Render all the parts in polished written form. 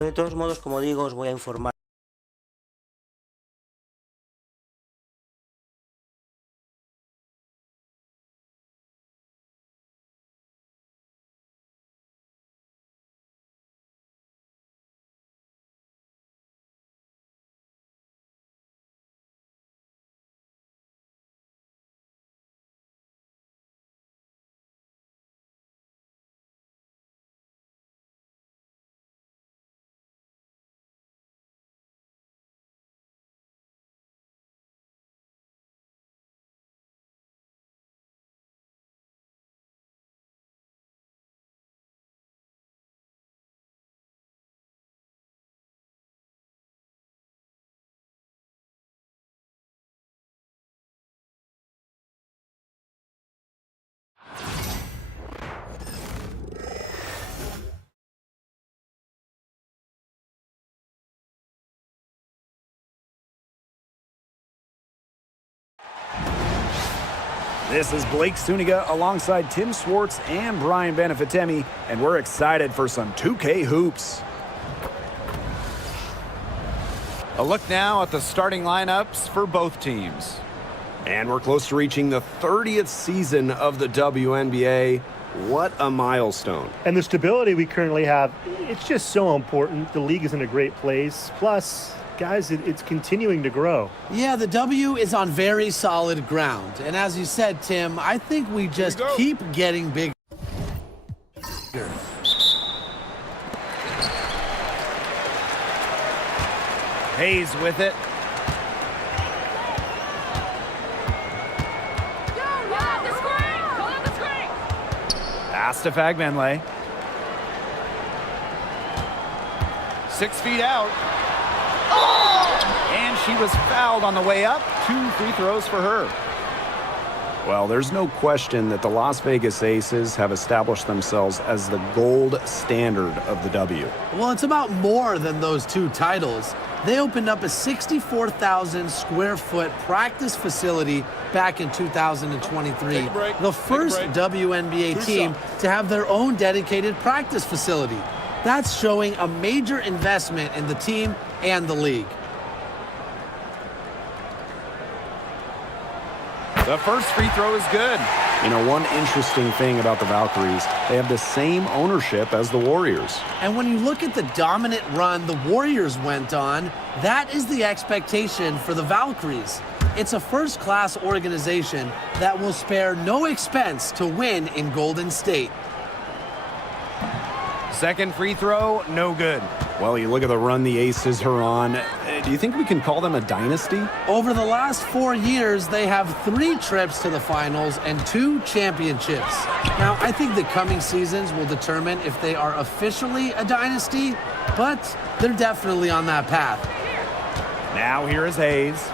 De todos modos, como digo, os voy a informar. This is Blake Suniga alongside Tim Swartz and Brian Benefitemi, and we're excited for some 2K hoops. A look now at the starting lineups for both teams. And we're close to reaching the 30th season of the WNBA. What a milestone. And the stability we currently have, it's just so important. The league is in a great place. Plus, guys, it's continuing to grow. Yeah, the W is on very solid ground. And as you said, Tim, I think we just keep getting bigger. Hayes with it. Pass to Fagbenle. 6 feet out. And she was fouled on the way up. 2 free throws for her. Well, there's no question that the Las Vegas Aces have established themselves as the gold standard of the W. Well, it's about more than those 2 titles. They opened up a 64,000 square foot practice facility back in 2023. The first WNBA team to have their own dedicated practice facility. That's showing a major investment in the team and the league. The first free throw is good. You know, one interesting thing about the Valkyries, they have the same ownership as the Warriors. And when you look at the dominant run the Warriors went on, that is the expectation for the Valkyries. It's a first-class organization that will spare no expense to win in Golden State. Second free throw, no good. Well, you look at the run the Aces are on. Do you think we can call them a dynasty? Over the last 4 years, they have 3 trips to the finals and 2 championships. Now, I think the coming seasons will determine if they are officially a dynasty, but they're definitely on that path. Now here is Hayes.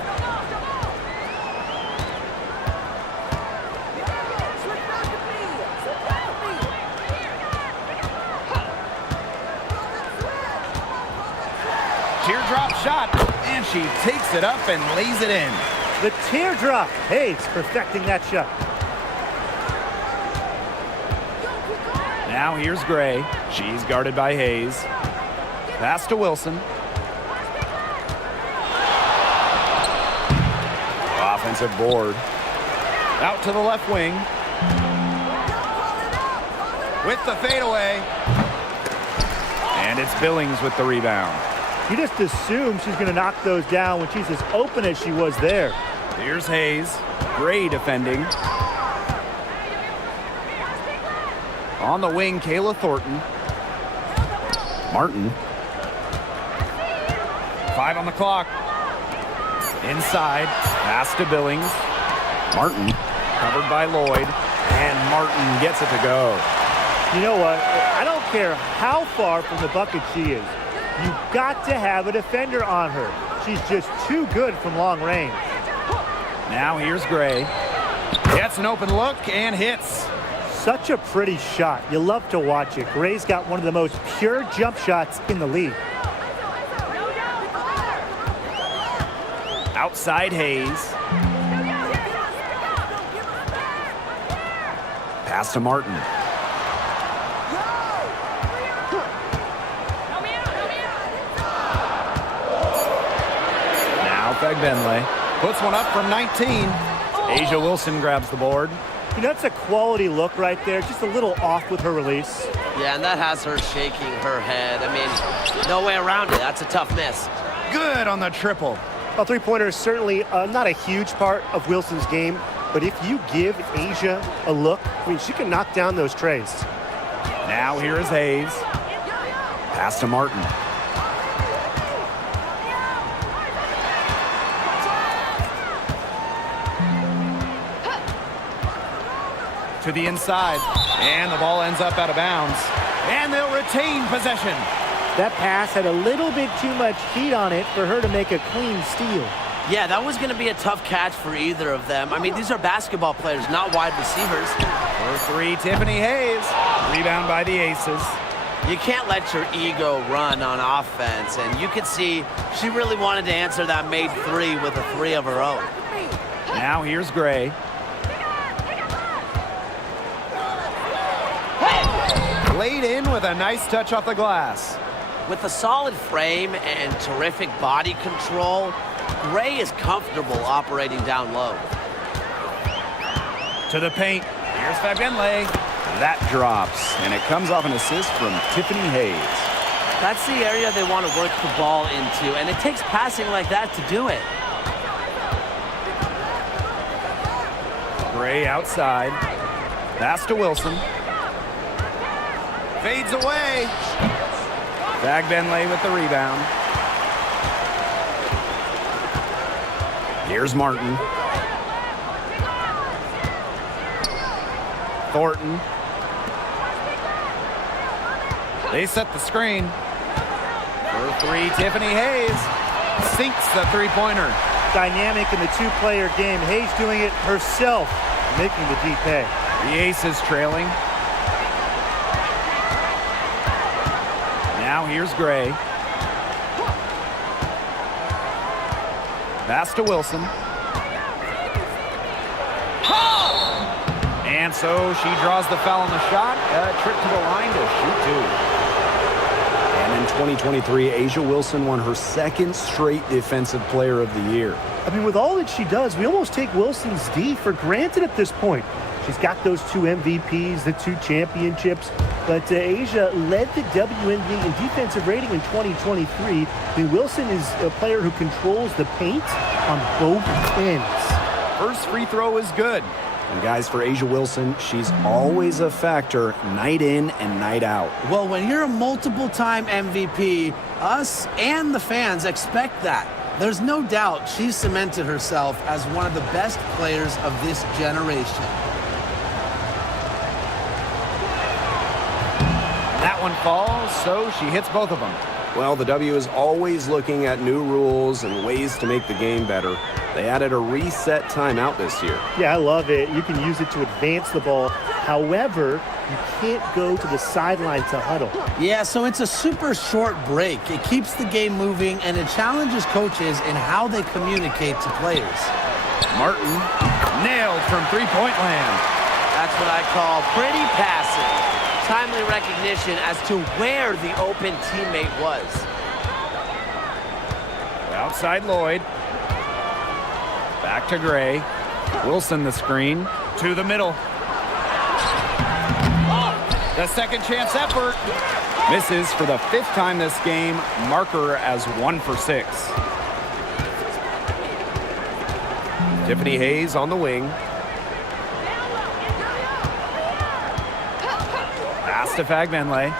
Teardrop shot, and she takes it up and lays it in. The teardrop. Hayes perfecting that shot. Now here's Gray. She's guarded by Hayes. Pass to Wilson. Offensive board. Out to the left wing. With the fadeaway. And it's Billings with the rebound. You just assume she's going to knock those down when she's as open as she was there. Here's Hayes. Gray defending. On the wing, Kayla Thornton. Martin. 5 on the clock. Inside. Pass to Billings. Martin. Covered by Lloyd. And Martin gets it to go. You know what? I don't care how far from the bucket she is. You've got to have a defender on her. She's just too good from long range. Now here's Gray. Gets an open look and hits. Such a pretty shot. You love to watch it. Gray's got one of the most pure jump shots in the league. Outside Hayes. Pass to Martin. Fagbenle puts one up from 19. A'ja Wilson grabs the board. You know, that's a quality look right there. Just a little off with her release. Yeah, and that has her shaking her head. I mean, no way around it. That's a tough miss. Good on the triple. Well, three-pointer is certainly not a huge part of Wilson's game, but if you give A'ja a look, I mean, she can knock down those trays. Now here is Hayes. Pass to Martin. To the inside, and the ball ends up out of bounds. And they'll retain possession. That pass had a little bit too much heat on it for her to make a clean steal. Yeah, that was going to be a tough catch for either of them. I mean, these are basketball players, not wide receivers. For three, Tiffany Hayes. Rebound by the Aces. You can't let your ego run on offense, and you could see she really wanted to answer that made three with a three of her own. Now here's Gray. Laid in with a nice touch off the glass. With a solid frame and terrific body control, Gray is comfortable operating down low. To the paint. Here's Fagbenle. That drops, and it comes off an assist from Tiffany Hayes. That's the area they want to work the ball into, and it takes passing like that to do it. Gray outside. Pass to Wilson. Fades away. Fagbenle with the rebound. Here's Martin. Thornton. They set the screen. For three, Tiffany Hayes sinks the three-pointer. Dynamic in the two-player game. Hayes doing it herself, making the deep pay. The Aces trailing. Now here's Gray. Pass to Wilson. And so she draws the foul on the shot. A trip to the line to shoot two. And in 2023, A'ja Wilson won her second straight Defensive Player of the Year. I mean, with all that she does, we almost take Wilson's D for granted at this point. She's got those two MVPs, the two championships, but A'ja led the WNBA in defensive rating in 2023. I mean, Wilson is a player who controls the paint on both ends. First free throw is good. And guys, for A'ja Wilson, she's always a factor night in and night out. Well, when you're a multiple-time MVP, us and the fans expect that. There's no doubt she's cemented herself as one of the best players of this generation. That one falls, so she hits both of them. Well, the W is always looking at new rules and ways to make the game better. They added a reset timeout this year. Yeah, I love it. You can use it to advance the ball. However, you can't go to the sideline to huddle. Yeah, so it's a super short break. It keeps the game moving, and it challenges coaches in how they communicate to players. Martin nailed from three-point land. That's what I call pretty passive. Timely recognition as to where the open teammate was. Outside Lloyd. Back to Gray. Wilson the screen. To the middle. The second chance effort. Misses for the fifth time this game. Marker as 1 for 6. Tiffany Hayes on the wing. Pass to Fagbenle.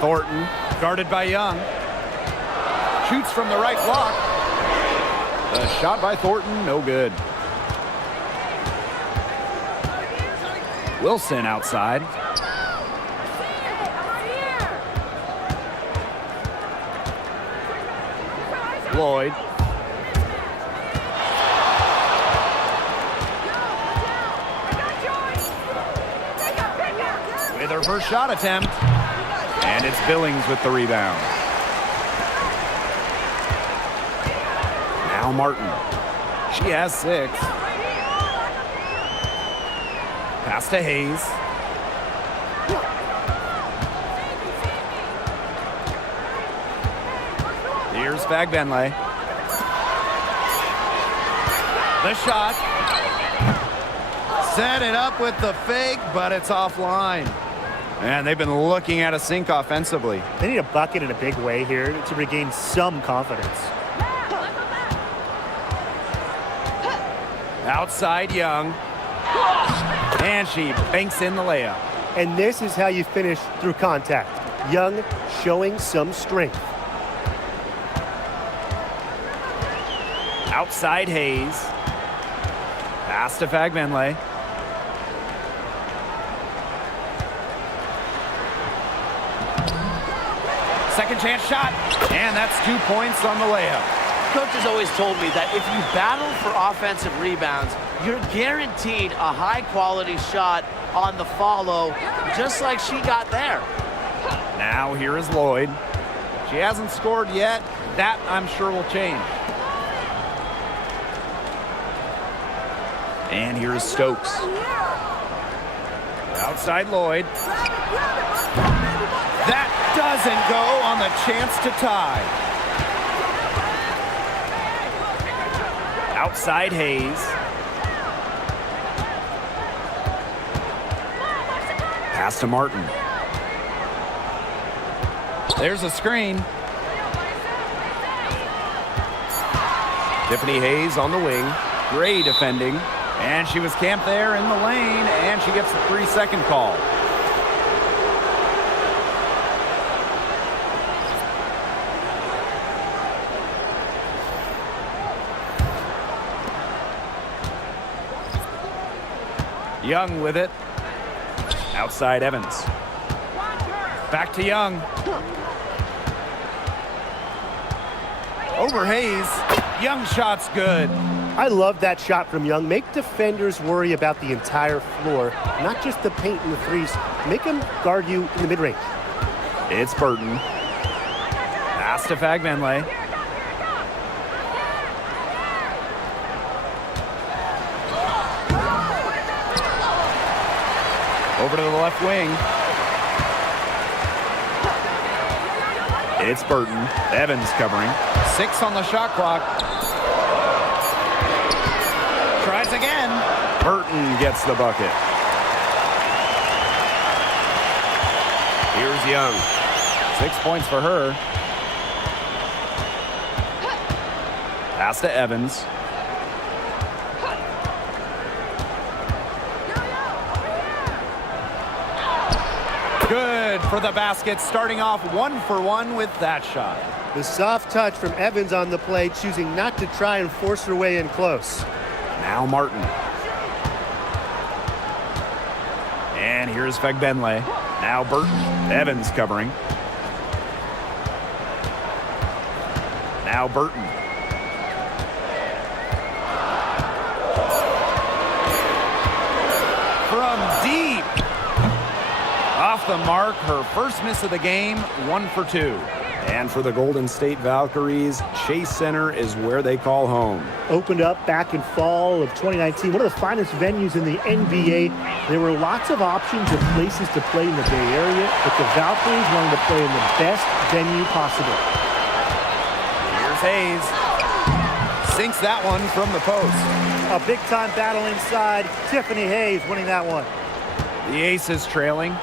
Thornton guarded by Young. Shoots from the right block. The shot by Thornton, no good. Wilson outside. Lloyd. With her first shot attempt. And it's Billings with the rebound. Now Martin. She has 6. Pass to Hayes. Here's Fagbenle. The shot. Set it up with the fake, but it's offline. And they've been looking at a sink offensively. They need a bucket in a big way here to regain some confidence. Outside Young. And she banks in the layup. And this is how you finish through contact. Young showing some strength. Outside Hayes. Pass to Fagbenle. Second chance shot. And that's 2 points on the layup. Coach has always told me that if you battle for offensive rebounds, you're guaranteed a high-quality shot on the follow, just like she got there. Now here is Lloyd. She hasn't scored yet. That, I'm sure, will change. And here is Stokes. Outside Lloyd. That doesn't go on the chance to tie. Outside Hayes. Pass to Martin. There's a screen. Tiffany Hayes on the wing. Gray defending. And she was camped there in the lane, and she gets the 3-second call. Young with it. Outside Evans. Back to Young. Over Hayes. Young shot's good. I love that shot from Young. Make defenders worry about the entire floor, not just the paint and the threes. Make them guard you in the mid-range. It's Burton. Pass to Fagbenle. Over to the left wing. It's Burton. Evans covering. 6 on the shot clock. Tries again. Burton gets the bucket. Here's Young. 6 points for her. Pass to Evans. Good for the basket, starting off 1 for 1 with that shot. The soft touch from Evans on the play, choosing not to try and force her way in close. Now Martin. And here's Fagbenle. Now Burton. Evans covering. Now Burton. From deep. Off the mark, her first miss of the game, 1 for 2. And for the Golden State Valkyries, Chase Center is where they call home. Opened up back in fall of 2019, one of the finest venues in the NBA. There were lots of options of places to play in the Bay Area, but the Valkyries wanted to play in the best venue possible. Here's Hayes. Sinks that one from the post. A big-time battle inside. Tiffany Hayes winning that one. The Aces trailing.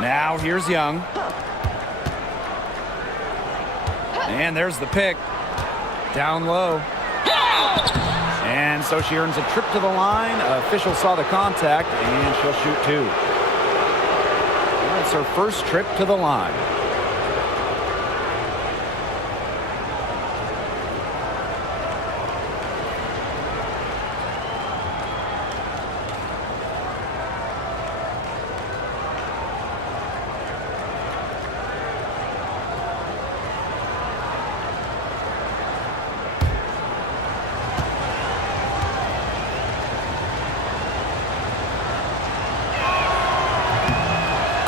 Now here's Young. And there's the pick. Down low. And so she earns a trip to the line. Official saw the contact, and she'll shoot 2. That's her first trip to the line.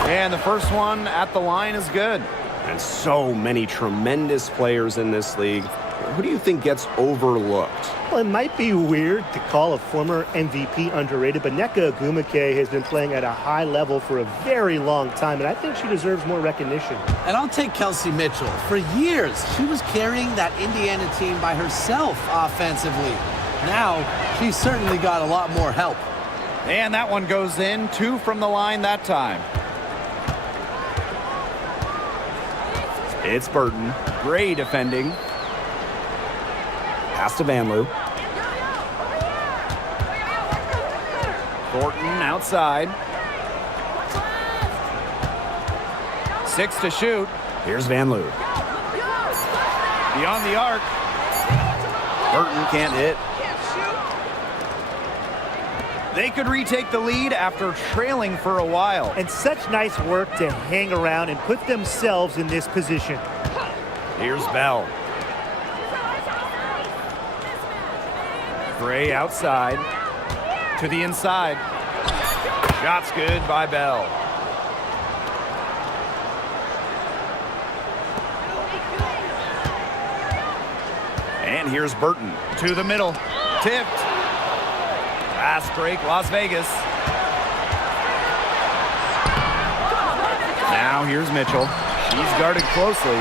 And the first one at the line is good. And so many tremendous players in this league. Who do you think gets overlooked? Well, it might be weird to call a former MVP underrated, but Nneka Ogwumike has been playing at a high level for a very long time, and I think she deserves more recognition. And I'll take Kelsey Mitchell. For years, she was carrying that Indiana team by herself offensively. Now, she's certainly got a lot more help. And that one goes in, 2 from the line that time. It's Burton. Great defending. Pass to Van Loo. Thornton outside. 6 to shoot. Here's Van Loo. Beyond the arc. Burton can't hit. They could retake the lead after trailing for a while. And such nice work to hang around and put themselves in this position. Here's Bell. Gray outside. To the inside. Shot's good by Bell. And here's Burton. To the middle. Tipped. Fast break, Las Vegas. Now here's Mitchell. She's guarded closely.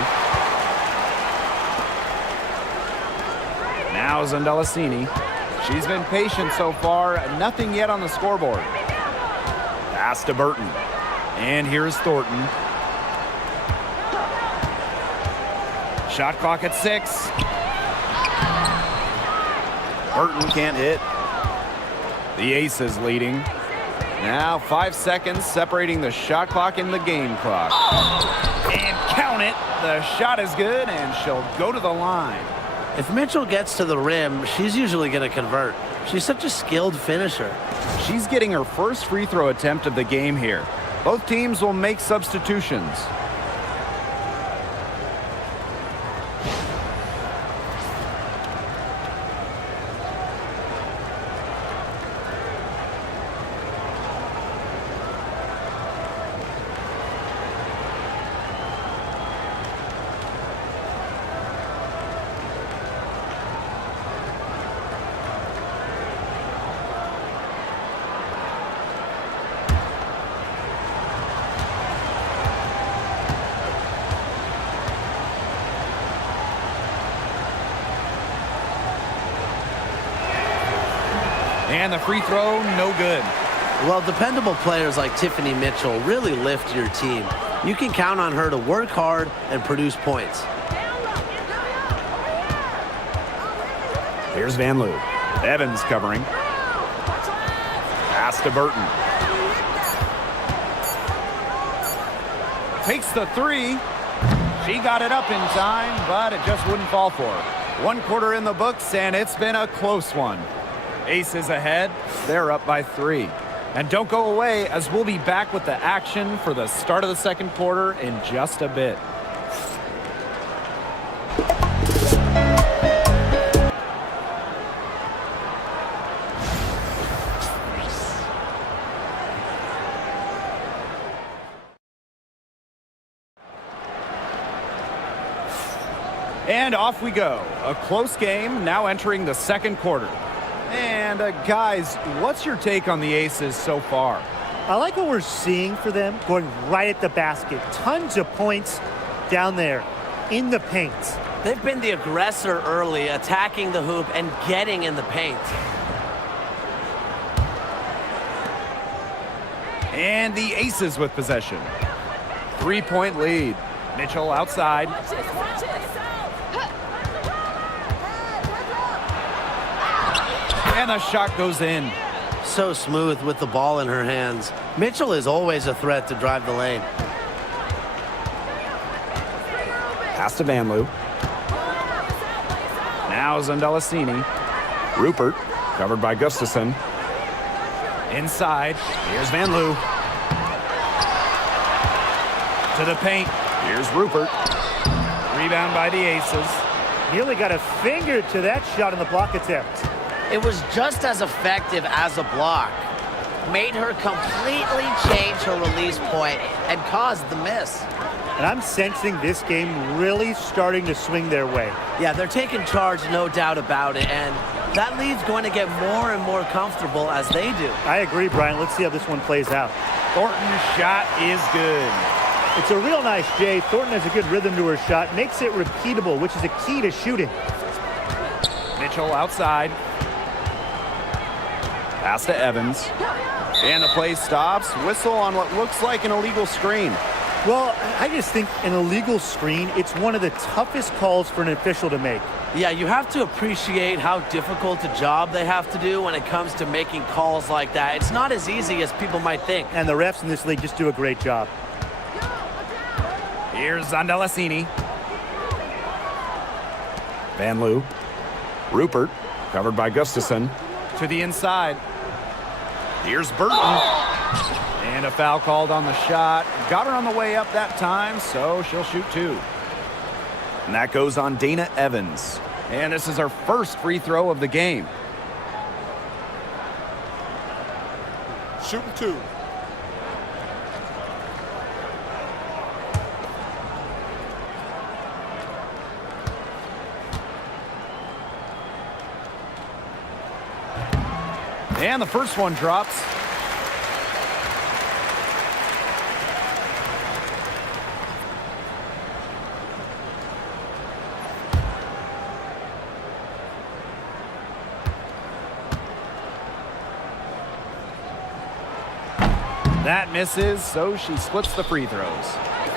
Now Zondelasini. She's been patient so far. Nothing yet on the scoreboard. Pass to Burton. And here's Thornton. Shot clock at 6. Burton can't hit. The Aces leading. Now 5 seconds separating the shot clock and the game clock. And count it. The shot is good, and she'll go to the line. If Mitchell gets to the rim, she's usually going to convert. She's such a skilled finisher. She's getting her first free throw attempt of the game here. Both teams will make substitutions. And the free throw, no good. Well, dependable players like Tiffany Mitchell really lift your team. You can count on her to work hard and produce points. Here's Van Loo. Evans covering. Pass to Burton. Takes the 3. She got it up in time, but it just wouldn't fall for her. 1 quarter in the books, and it's been a close one. Aces ahead. They're up by 3. And don't go away, as we'll be back with the action for the start of the second quarter in just a bit. And off we go. A close game now entering the second quarter. And guys, what's your take on the Aces so far? I like what we're seeing for them, going right at the basket. Tons of points down there in the paint. They've been the aggressor early, attacking the hoop and getting in the paint. And the Aces with possession. 3-point lead. Mitchell outside. And the shot goes in. So smooth with the ball in her hands. Mitchell is always a threat to drive the lane. Pass to Van Loo. Now Zondelasini. Rupert, covered by Gustafson. Inside. Here's Van Loo. To the paint. Here's Rupert. Rebound by the Aces. Nearly got a finger to that shot on the block attempt. It was just as effective as a block. made her completely change her release point and caused the miss. And I'm sensing this game really starting to swing their way. Yeah, they're taking charge, no doubt about it, and that lead's going to get more and more comfortable as they do. I agree, Brian. Let's see how this one plays out. Thornton's shot is good. It's a real nice J. Thornton has a good rhythm to her shot, makes it repeatable, which is a key to shooting. Mitchell outside. Pass to Evans. And the play stops. Whistle on what looks like an illegal screen. Well, I just think an illegal screen, it's one of the toughest calls for an official to make. Yeah, you have to appreciate how difficult a job they have to do when it comes to making calls like that. It's not as easy as people might think. And the refs in this league just do a great job. Here's Zandalasini. Van Loo. Rupert, covered by Gustafson. To the inside. Here's Burton. And a foul called on the shot. Got her on the way up that time, so she'll shoot two. And that goes on Dana Evans. And this is her first free throw of the game. Shooting two. And the first one drops. That misses, so she splits the free throws.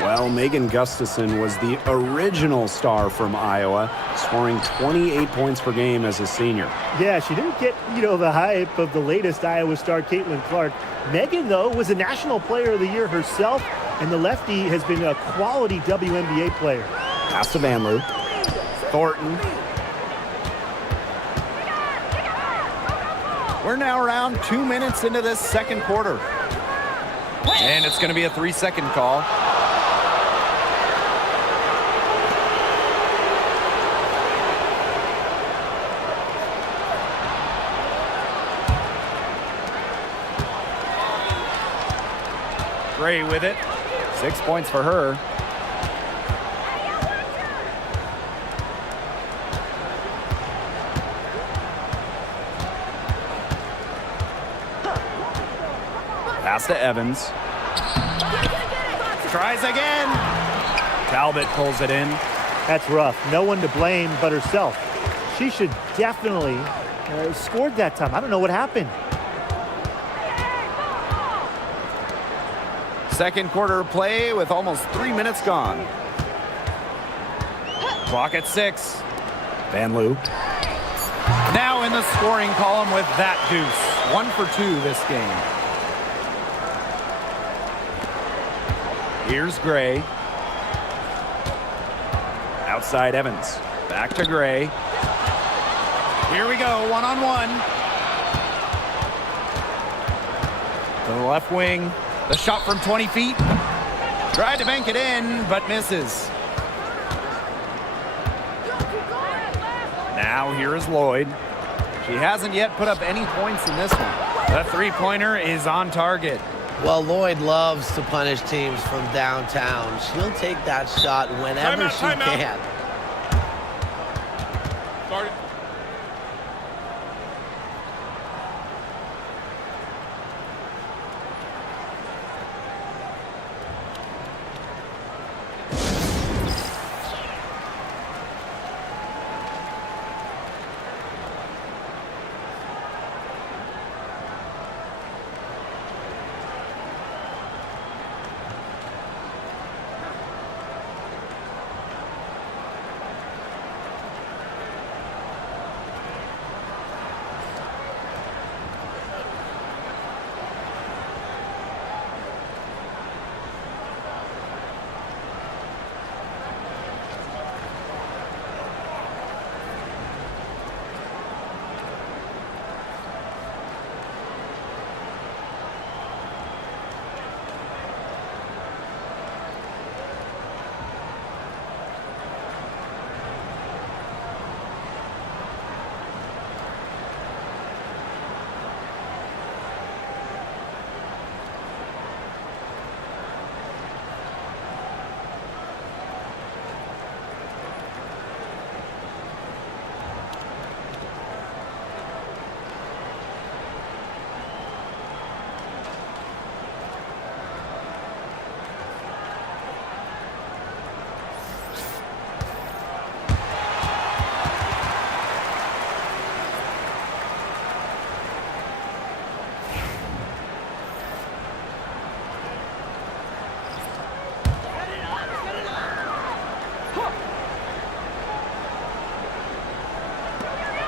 Well, Megan Gustafson was the original star from Iowa, scoring 28 points per game as a senior. Yeah, she didn't get, the hype of the latest Iowa star, Caitlin Clark. Megan, though, was a National Player of the Year herself, and the lefty has been a quality WNBA player. Pass to Van Loo. Thornton. We're now around 2 minutes into this second quarter. And it's going to be a 3-second call. Gray with it. 6 points for her. Pass to Evans. Tries again. Talbot pulls it in. That's rough. No one to blame but herself. She should definitely scored that time. I don't know what happened. Second quarter play with almost 3 minutes gone. Clock at 6. Van Loo. Now in the scoring column with that deuce. 1 for 2 this game. Here's Gray. Outside Evans. Back to Gray. Here we go, one-on-one. To the left wing. The shot from 20 feet. Tried to bank it in, but misses. Now here is Lloyd. She hasn't yet put up any points in this one. The three-pointer is on target. Well, Lloyd loves to punish teams from downtown. She'll take that shot whenever she can. Sorry.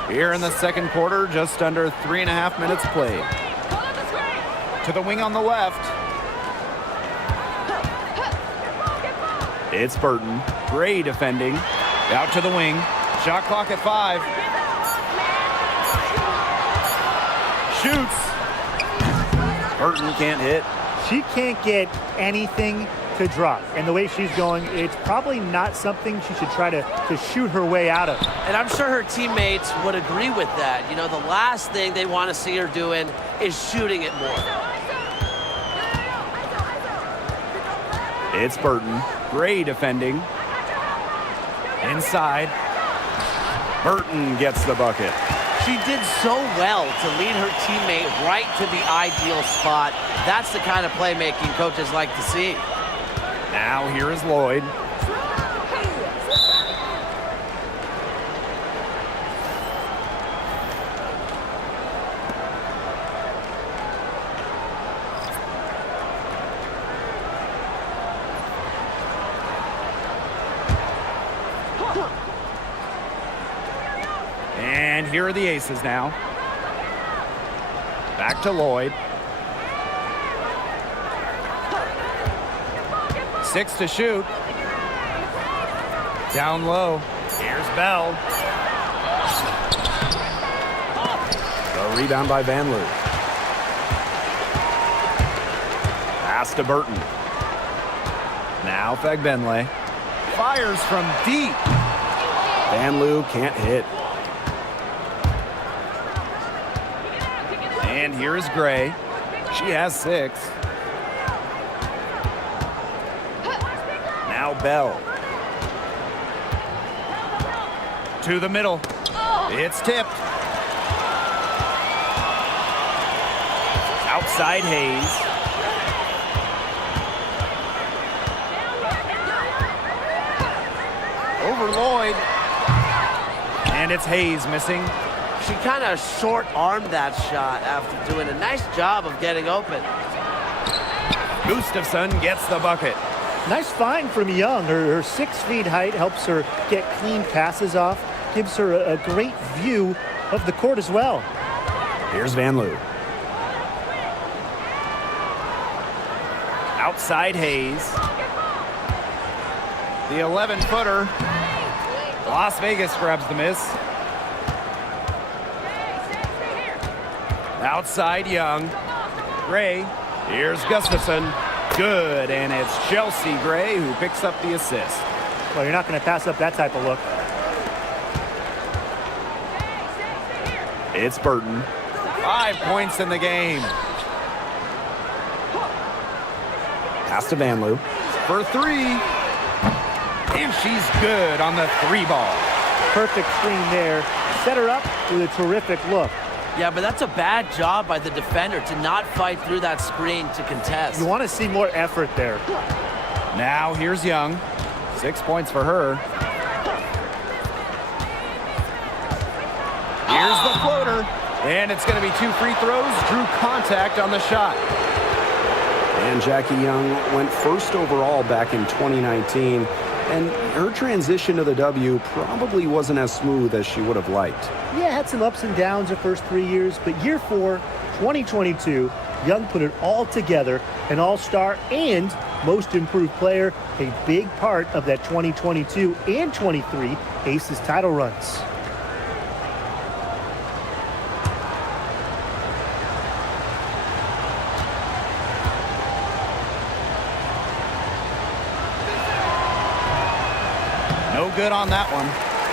Here in the second quarter, just under 3.5 minutes played. To the wing on the left. It's Burton. Gray defending. Out to the wing. Shot clock at 5. Shoots. Burton can't hit. She can't get anything to drop. And the way she's going, it's probably not something she should try to shoot her way out of. And I'm sure her teammates would agree with that. You know, the last thing they want to see her doing is shooting it more. It's Burton. Gray defending. Inside. Burton gets the bucket. She did so well to lead her teammate right to the ideal spot. That's the kind of playmaking coaches like to see. Now here is Lloyd. And here are the aces now. Back to Lloyd. 6 to shoot. Down low. Here's Bell. The rebound by Van Loo. Pass to Burton. Now Fagbenle. Fires from deep. Van Loo can't hit. And here is Gray. She has 6. Now Bell. To the middle. It's tipped. Outside Hayes. Over Lloyd. And it's Hayes missing. She kind of short-armed that shot after doing a nice job of getting open. Gustafson gets the bucket. Nice find from Young. Her 6 feet height helps her get clean passes off, gives her a great view of the court as well. Here's Van Loo. Outside Hayes. The 11-footer. Las Vegas grabs the miss. Outside Young. Gray. Here's Gustafson. Good, and it's Chelsea Gray who picks up the assist. Well, you're not going to pass up that type of look. It's Burton. 5 points in the game. Pass to Van Loo. For 3. And she's good on the 3 ball. Perfect screen there. Set her up with a terrific look. Yeah, but that's a bad job by the defender to not fight through that screen to contest. You want to see more effort there. Now here's Young. 6 points for her. Here's the floater. And it's going to be 2 free throws. Drew contact on the shot. And Jackie Young went first overall back in 2019. And her transition to the W probably wasn't as smooth as she would have liked. Yeah, had some ups and downs her first 3 years, but year 4, 2022, Young put it all together, an all-star and most improved player, a big part of that 2022 and 23 Aces title runs. No good on that one.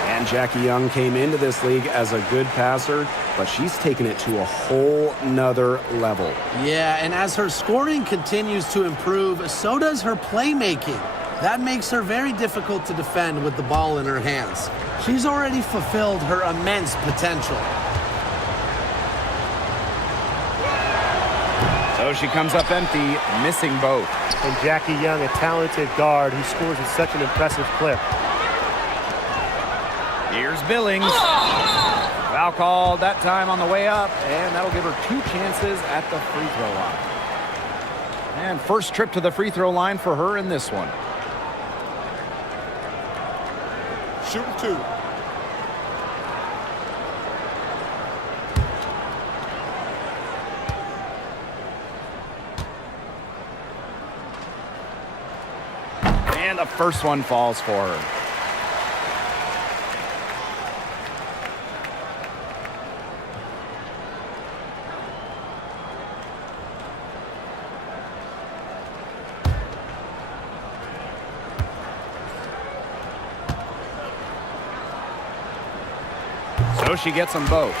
And Jackie Young came into this league as a good passer, but she's taken it to a whole nother level. Yeah, and as her scoring continues to improve, so does her playmaking. That makes her very difficult to defend with the ball in her hands. She's already fulfilled her immense potential. So she comes up empty, missing both. And Jackie Young, a talented guard who scores at such an impressive clip. Here's Billings. Foul called that time on the way up, and that'll give her 2 chances at the free throw line. And first trip to the free throw line for her in this one. Shooting 2. And the first one falls for her. So she gets them both.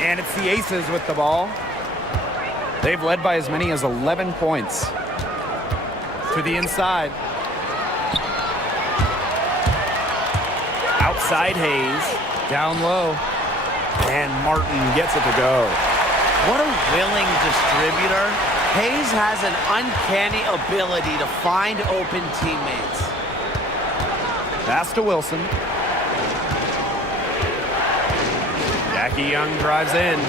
And it's the Aces with the ball. They've led by as many as 11 points. To the inside. Outside Hayes. Down low. And Martin gets it to go. What a willing distributor. Hayes has an uncanny ability to find open teammates. Pass to Wilson. Jackie Young drives in.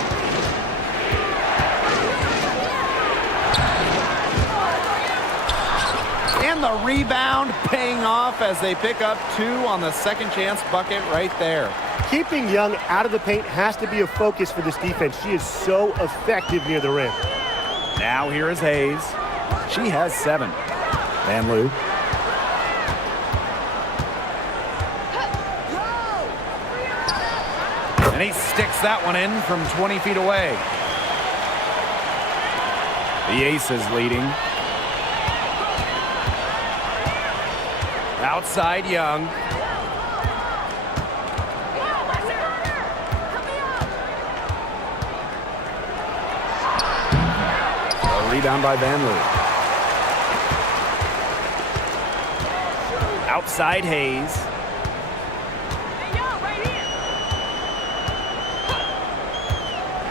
And the rebound paying off as they pick up 2 on the second chance bucket right there. Keeping Young out of the paint has to be a focus for this defense. She is so effective near the rim. Now here is Hayes. She has 7. Van Loo. And he sticks that one in from 20 feet away. The Aces leading. Outside Young. A rebound by Van Loo. Outside Hayes.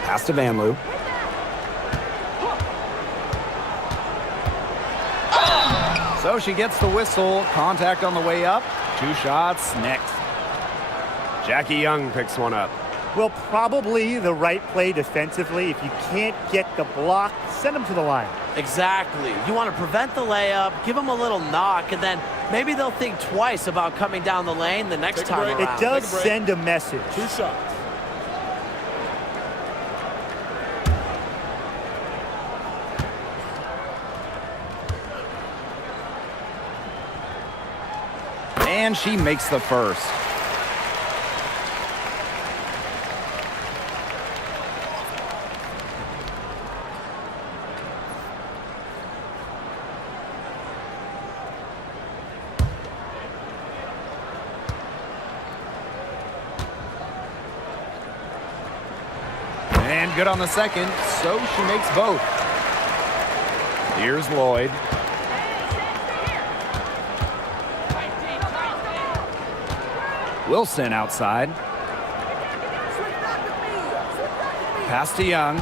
Pass to Van Loo. So she gets the whistle. Contact on the way up. 2 shots next. Jackie Young picks one up. Well, probably the right play defensively. If you can't get the block, send them to the line. Exactly. You want to prevent the layup, give them a little knock, and then maybe they'll think twice about coming down the lane the next time around. It does send a message. 2 shots. And she makes the first. And good on the second, so she makes both. Here's Lloyd. Wilson outside. Pass to Young.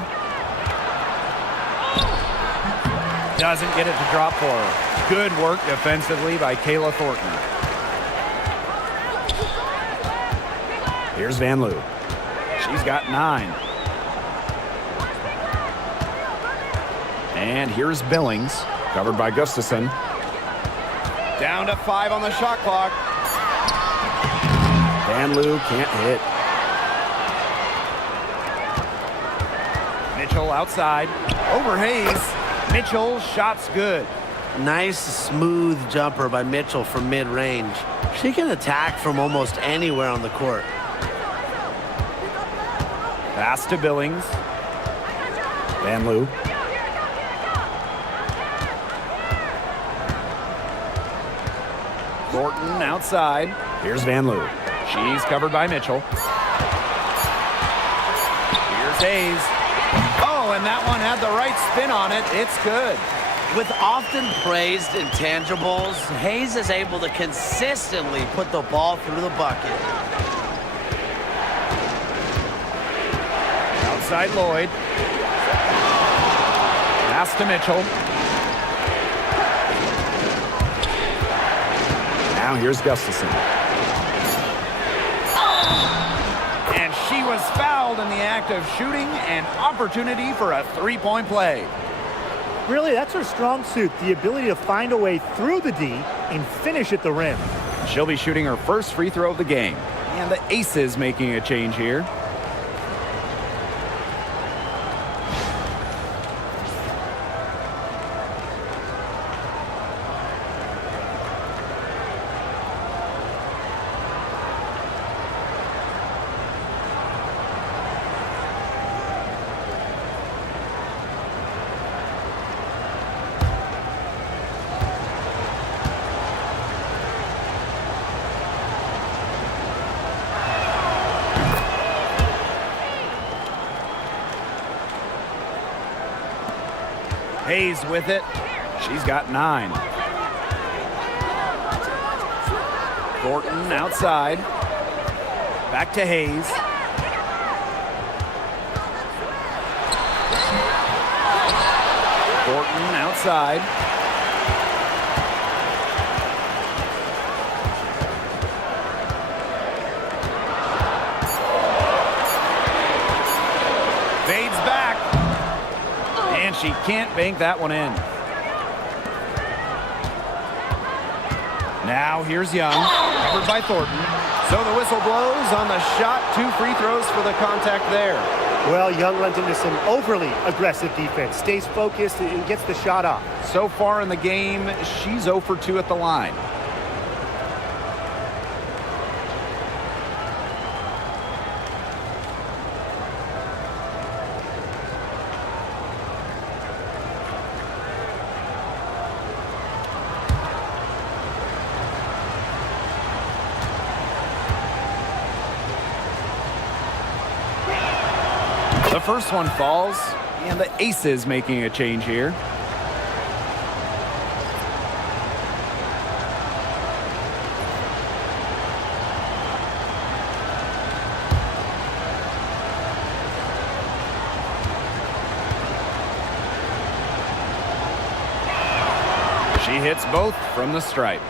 Doesn't get it to drop for her. Good work defensively by Kayla Thornton. Here's Van Loo. She's got 9. And here's Billings, covered by Gustafson. Down to 5 on the shot clock. Van Loo can't hit. Mitchell outside. Over Hayes. Mitchell, shot's good. Nice, smooth jumper by Mitchell from mid-range. She can attack from almost anywhere on the court. Pass to Billings. Van Loo. Thornton outside. Here's Van Loo. She's covered by Mitchell. Here's Hayes. Oh, and that one had the right spin on it. It's good. With often praised intangibles, Hayes is able to consistently put the ball through the bucket. Outside Lloyd. Pass to Mitchell. Now here's Gustafson. And she was fouled in the act of shooting, an opportunity for a 3-point play. Really, that's her strong suit, the ability to find a way through the D and finish at the rim. She'll be shooting her first free throw of the game. And the Aces making a change here. Hayes with it. She's got 9. Thornton outside. Back to Hayes. Thornton outside. Fades back. And she can't bank that one in. Now here's Young, covered by Thornton. So the whistle blows on the shot. 2 free throws for the contact there. Well, Young runs into some overly aggressive defense, stays focused, and gets the shot off. So far in the game, she's 0 for 2 at the line. The first one falls, and the Aces making a change here. She hits both from the stripe.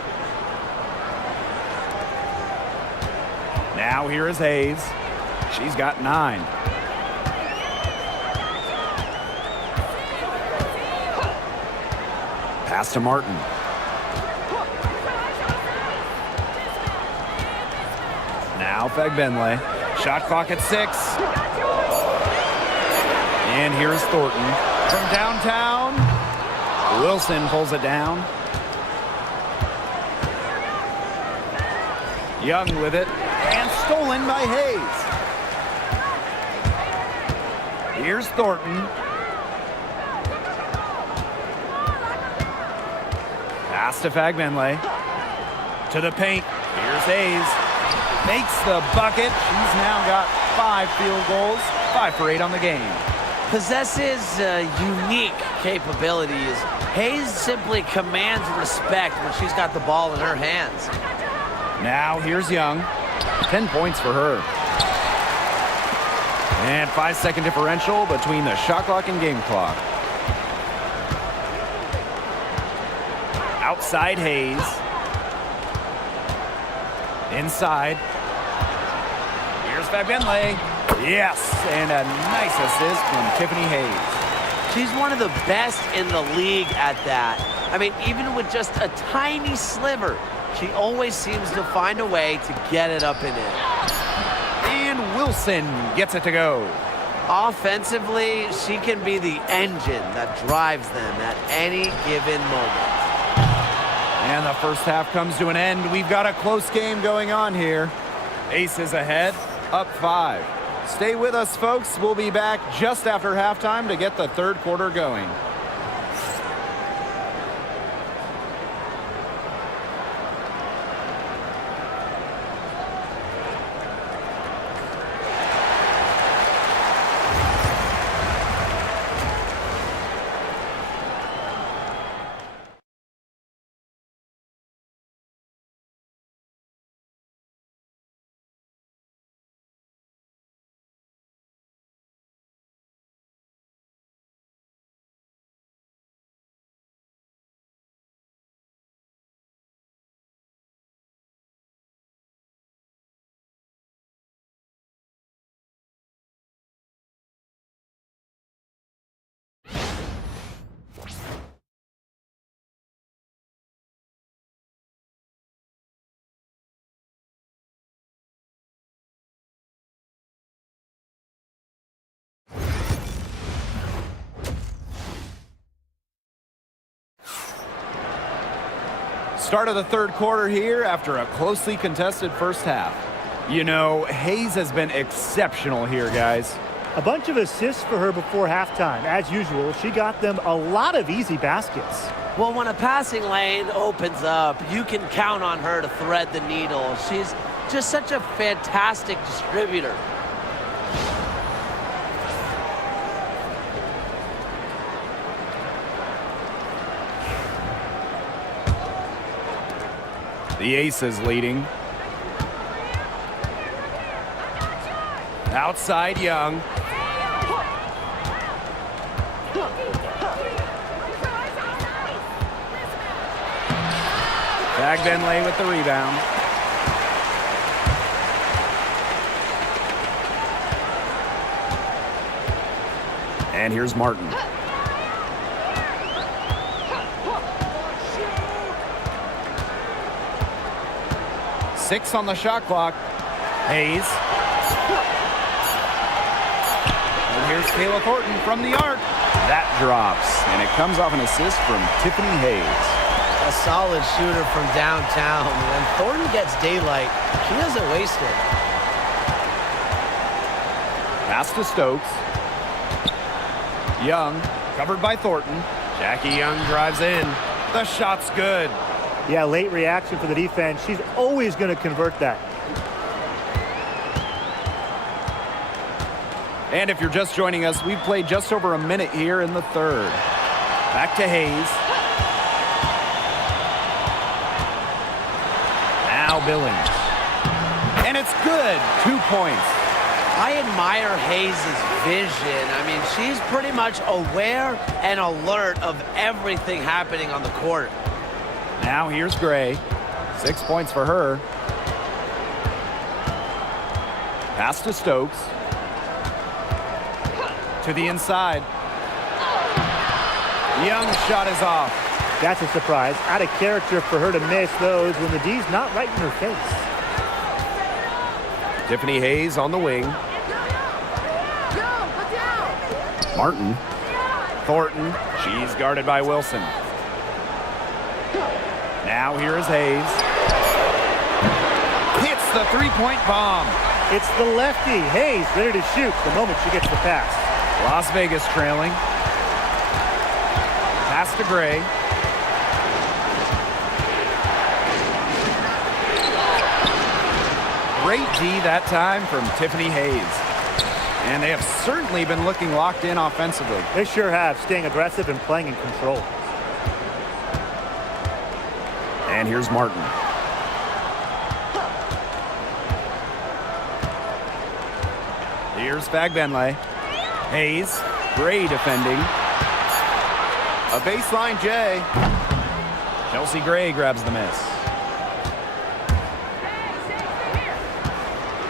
Now here is Hayes. She's got 9. Pass to Martin. Now Fagbenle. Shot clock at 6. And here's Thornton. From downtown, Wilson pulls it down. Young with it. And stolen by Hayes. Here's Thornton. Pass to Fagbenle. To the paint. Here's Hayes. Makes the bucket. She's now got 5 field goals. 5 for 8 on the game. Possesses unique capabilities. Hayes simply commands respect when she's got the ball in her hands. Now here's Young. 10 points for her. And 5-second differential between the shot clock and game clock. Outside Hayes. Inside. Here's Fagbenle. Yes, and a nice assist from Tiffany Hayes. She's one of the best in the league at that. I mean, even with just a tiny sliver, she always seems to find a way to get it up and in. And Wilson gets it to go. Offensively, she can be the engine that drives them at any given moment. And the first half comes to an end. We've got a close game going on here. Aces ahead, up 5. Stay with us, folks. We'll be back just after halftime to get the third quarter going. Start of the third quarter here after a closely contested first half. You know, Hayes has been exceptional here, guys. A bunch of assists for her before halftime. As usual, she got them a lot of easy baskets. Well, when a passing lane opens up, you can count on her to thread the needle. She's just such a fantastic distributor. The ace is leading. Outside Young. Benley with the rebound. And here's Martin. Six on the shot clock. Hayes. And here's Kayla Thornton from the arc. That drops, and it comes off an assist from Tiffany Hayes. A solid shooter from downtown. When Thornton gets daylight, she doesn't waste it. Pass to Stokes. Young, covered by Thornton. Jackie Young drives in. The shot's good. Yeah, late reaction for the defense. She's always going to convert that. And if you're just joining us, we've played just over a minute here in the third. Back to Hayes. Now Billings. And it's good. 2 points. I admire Hayes' vision. I mean, she's pretty much aware and alert of everything happening on the court. Now here's Gray. 6 points for her. Pass to Stokes. To the inside. Young's shot is off. That's a surprise. Out of character for her to miss those when the D's not right in her face. Tiffany Hayes on the wing. Martin. Thornton. She's guarded by Wilson. Now here is Hayes. Hits the three-point bomb. It's the lefty. Hayes ready to shoot the moment she gets the pass. Las Vegas trailing. Pass to Gray. Great D that time from Tiffany Hayes. And they have certainly been looking locked in offensively. They sure have, staying aggressive and playing in control. And here's Martin. Here's Benley. Hayes, Gray defending. A baseline J. Chelsea Gray grabs the miss.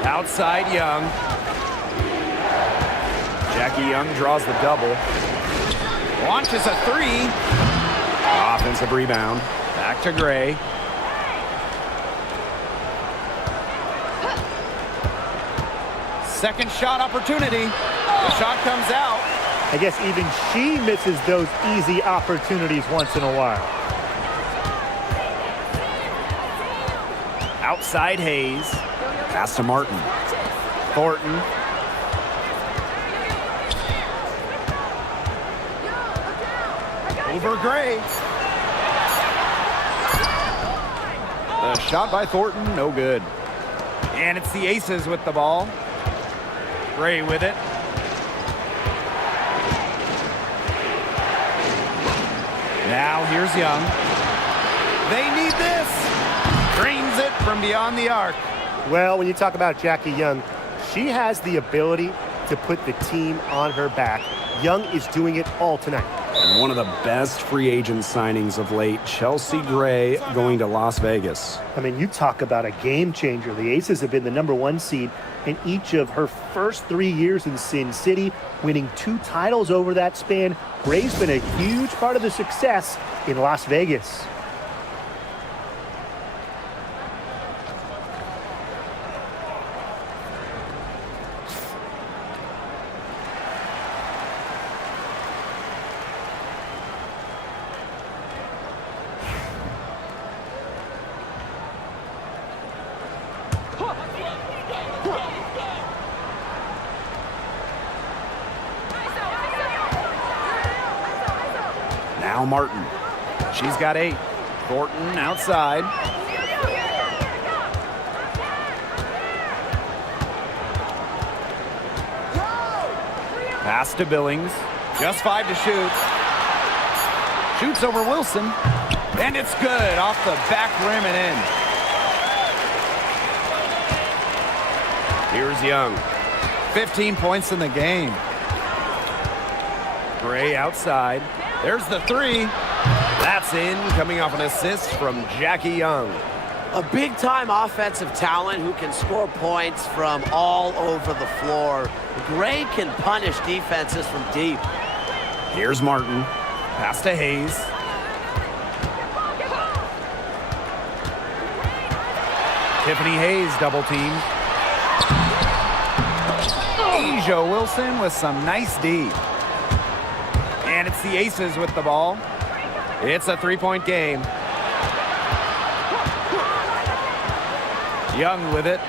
Outside Young. Jackie Young draws the double. Launches a three. Offensive rebound. Back to Gray. Second shot opportunity. The shot comes out. I guess even she misses those easy opportunities once in a while. Outside Hayes. Pass to Martin. Thornton. Over Gray. The shot by Thornton, no good. And it's the Aces with the ball. Gray with it. Now here's Young. They need this. Drains it from beyond the arc. Well, when you talk about Jackie Young, she has the ability to put the team on her back. Young is doing it all tonight. And one of the best free agent signings of late, Chelsea Gray going to Las Vegas. I mean, you talk about a game changer. The Aces have been the #1 seed in each of her first 3 years in Sin City, winning 2 titles over that span. Gray's been a huge part of the success in Las Vegas. Now Martin. She's got 8. Thornton outside. Pass to Billings. Just 5 to shoot. Shoots over Wilson. And it's good off the back rim and in. Here's Young. 15 points in the game. Gray outside. There's the three. That's in, coming off an assist from Jackie Young. A big-time offensive talent who can score points from all over the floor. Gray can punish defenses from deep. Here's Martin. Pass to Hayes. Tiffany Hayes double teamed. Asia Wilson with some nice D. And it's the Aces with the ball. It's a three-point game. Young with it.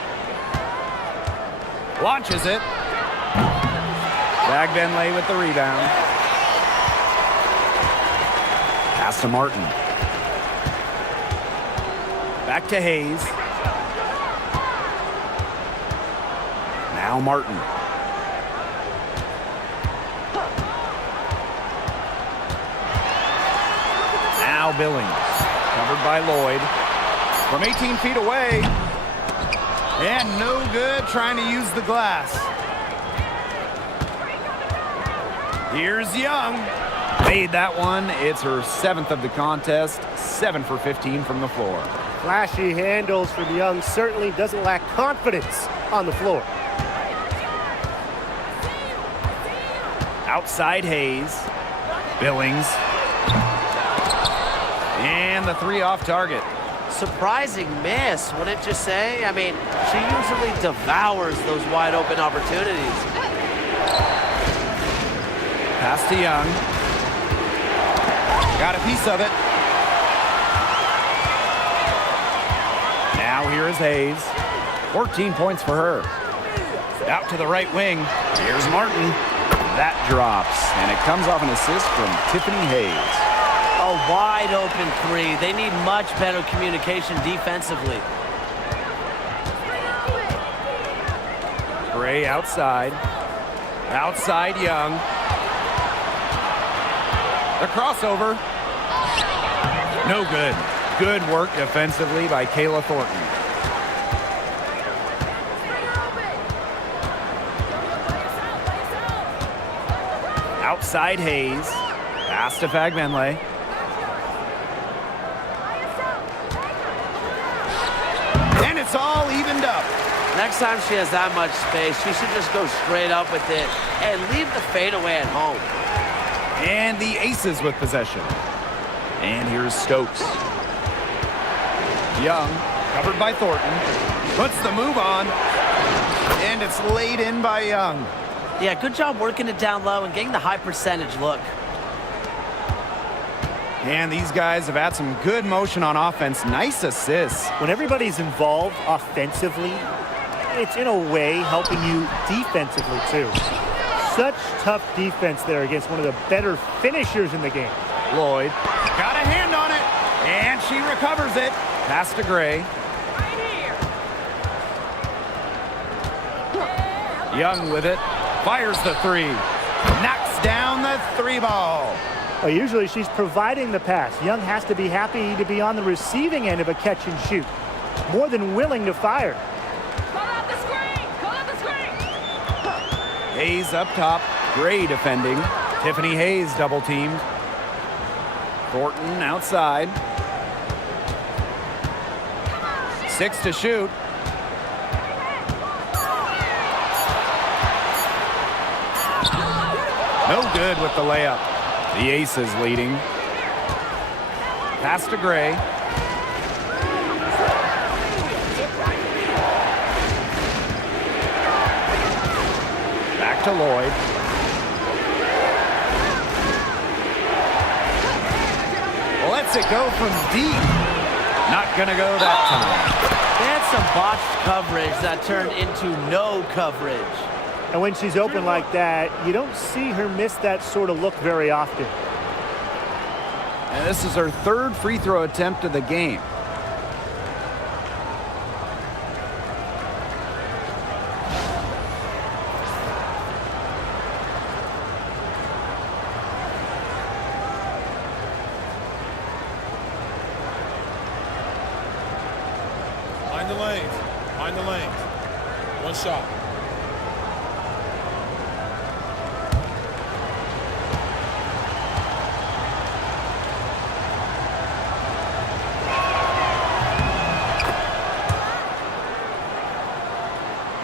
Launches it. Bagbenley with the rebound. Pass to Martin. Back to Hayes. Now Martin. Now Billings. Covered by Lloyd. From 18 feet away. And no good trying to use the glass. Here's Young. Made that one. It's her 7th of the contest. 7 for 15 from the floor. Flashy handles from Young, certainly doesn't lack confidence on the floor. Outside Hayes. Billings. And the three off target. Surprising miss, wouldn't you say? I mean, she usually devours those wide open opportunities. Pass to Young. Got a piece of it. Now here is Hayes. 14 points for her. Out to the right wing. Here's Martin. That drops, and it comes off an assist from Tiffany Hayes. A wide open three. They need much better communication defensively. Gray outside. Outside Young. The crossover. No good. Good work defensively by Kayla Thornton. Outside Hayes. Pass to Fagbenley. And it's all evened up. Next time she has that much space, she should just go straight up with it and leave the fadeaway at home. And the Aces with possession. And here's Stokes. Young, covered by Thornton. Puts the move on. And it's laid in by Young. Yeah, good job working it down low and getting the high percentage look. And these guys have had some good motion on offense. Nice assists. When everybody's involved offensively, it's in a way helping you defensively too. Such tough defense there against one of the better finishers in the game. Lloyd got a hand on it, and she recovers it. Pass to Gray. Young with it. Fires the three. Knocks down the three ball. Well, usually she's providing the pass. Young has to be happy to be on the receiving end of a catch and shoot. More than willing to fire. Call out the screen! Call out the screen! Hayes up top. Gray defending. Tiffany Hayes double teamed. Thornton outside. 6 to shoot. No good with the layup. The Aces leading. Pass to Gray. Back to Lloyd. Lets it go from deep. Not gonna go that time. They had some botched coverage that turned into no coverage. And when she's open like that, you don't see her miss that sort of look very often. And this is her 3rd free throw attempt of the game. Find the lanes. Find the lanes. One shot.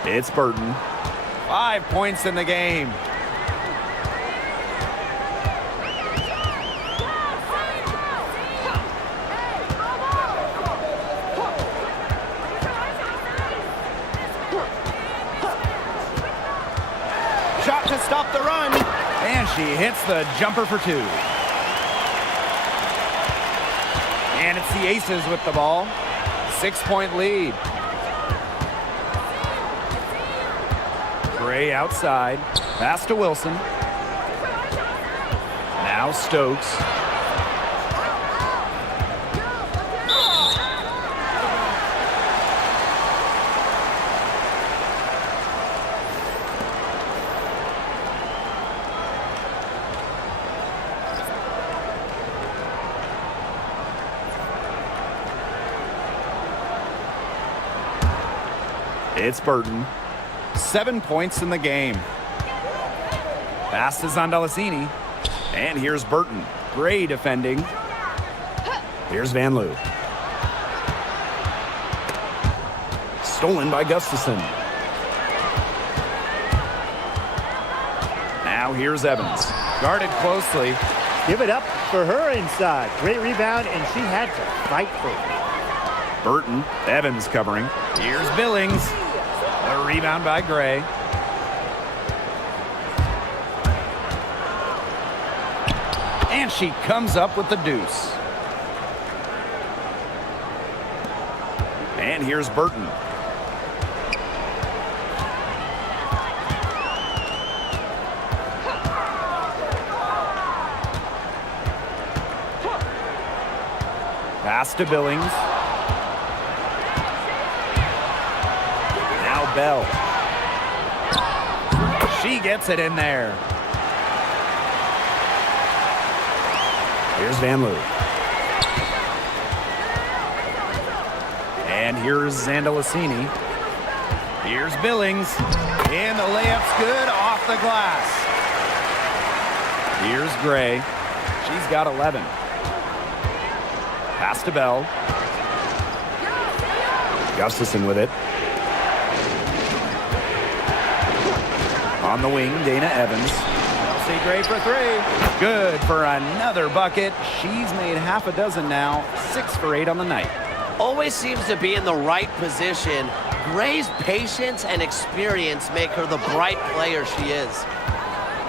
It's Burton. 5 points in the game. Shot to stop the run. And she hits the jumper for 2. And it's the Aces with the ball. 6-point lead. Gray outside. Pass to Wilson. Now Stokes. It's Burton. 7 points in the game. Pass is on Delasini. And here's Burton. Gray defending. Here's Van Loo. Stolen by Gustafson. Now here's Evans. Guarded closely. Give it up for her inside. Great rebound, and she had to fight for it. Burton. Evans covering. Here's Billings. A rebound by Gray. And she comes up with the deuce. And here's Burton. Pass to Billings. Now Bell. She gets it in there. Here's Van Loo. And here's Zandalasini. Here's Billings. And the layup's good off the glass. Here's Gray. She's got 11. Pass to Bell. Gustafson with it. On the wing, Dana Evans. Chelsea Gray for 3. Good for another bucket. She's made half a dozen now. 6 for 8 on the night. Always seems to be in the right position. Gray's patience and experience make her the bright player she is.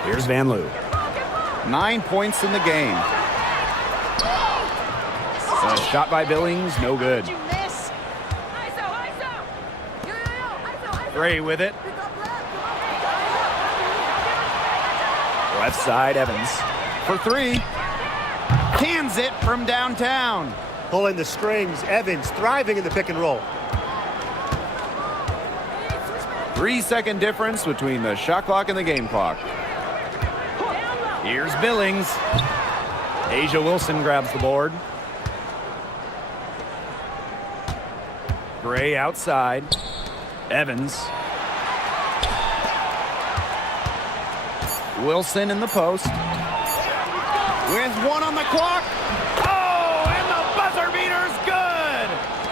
Here's Van Loo. 9 points in the game. A shot by Billings, no good. Gray with it. Left side, Evans for 3. Cans it from downtown. Pulling the strings, Evans thriving in the pick and roll. 3-second difference between the shot clock and the game clock. Here's Billings. Asia Wilson grabs the board. Gray outside. Evans. Wilson in the post. With 1 on the clock. Oh, and the buzzer beater's good.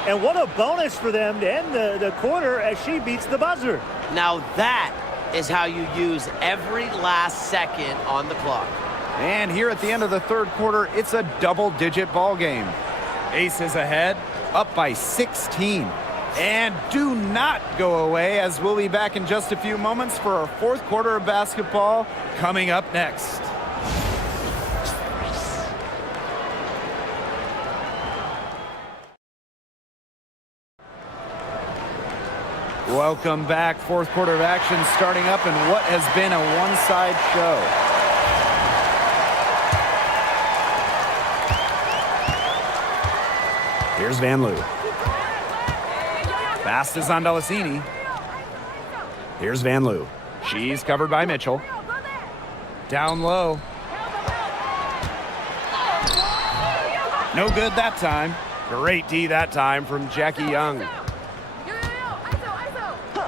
And what a bonus for them to end the quarter as she beats the buzzer. Now that is how you use every last second on the clock. And here at the end of the third quarter, it's a double-digit ball game. Aces ahead, up by 16. And do not go away, as we'll be back in just a few moments for our fourth quarter of basketball coming up next. Welcome back. Fourth quarter of action starting up in what has been a one-side show. Here's Van Loo. Pass is on Delasini. Here's Van Loo. She's covered by Mitchell. Down low. No good that time. Great D that time from Jackie Young.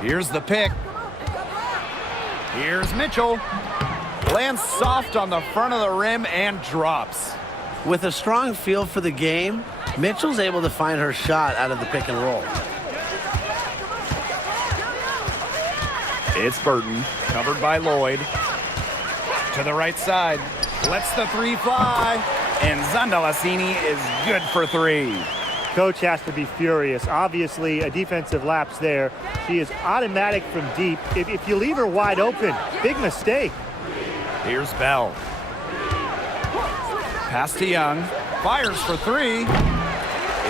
Here's the pick. Here's Mitchell. Lands soft on the front of the rim and drops. With a strong feel for the game, Mitchell's able to find her shot out of the pick and roll. It's Burton, covered by Lloyd. To the right side, lets the three fly, and Zandalasini is good for three. Coach has to be furious. Obviously, a defensive lapse there. She is automatic from deep. If you leave her wide open, big mistake. Here's Bell. Pass to Young, fires for three.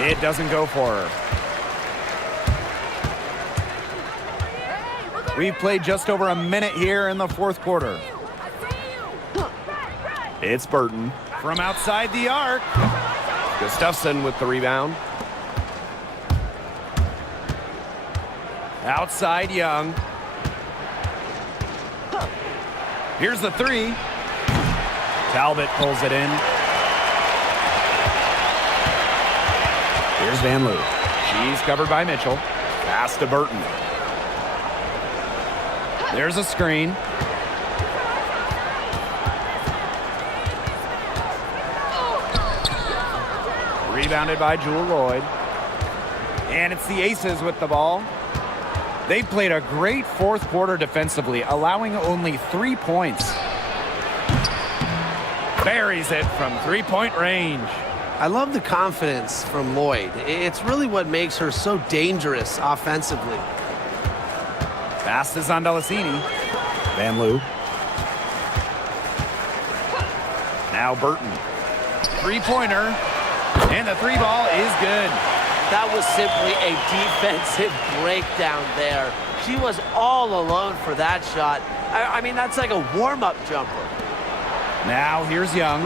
It doesn't go for her. We've played just over a minute here in the fourth quarter. It's Burton from outside the arc. Gustafson with the rebound. Outside Young. Here's the three. Talbot pulls it in. Here's Van Loo. She's covered by Mitchell. Pass to Burton. There's a screen. Rebounded by Jewel Lloyd. And it's the Aces with the ball. They played a great fourth quarter defensively, allowing only 3 points. Buries it from three-point range. I love the confidence from Lloyd. It's really what makes her so dangerous offensively. Pass to Zandalasini. Van Loo. Now Burton. Three-pointer. And the three ball is good. That was simply a defensive breakdown there. She was all alone for that shot. I mean, that's like a warm-up jumper. Now here's Young.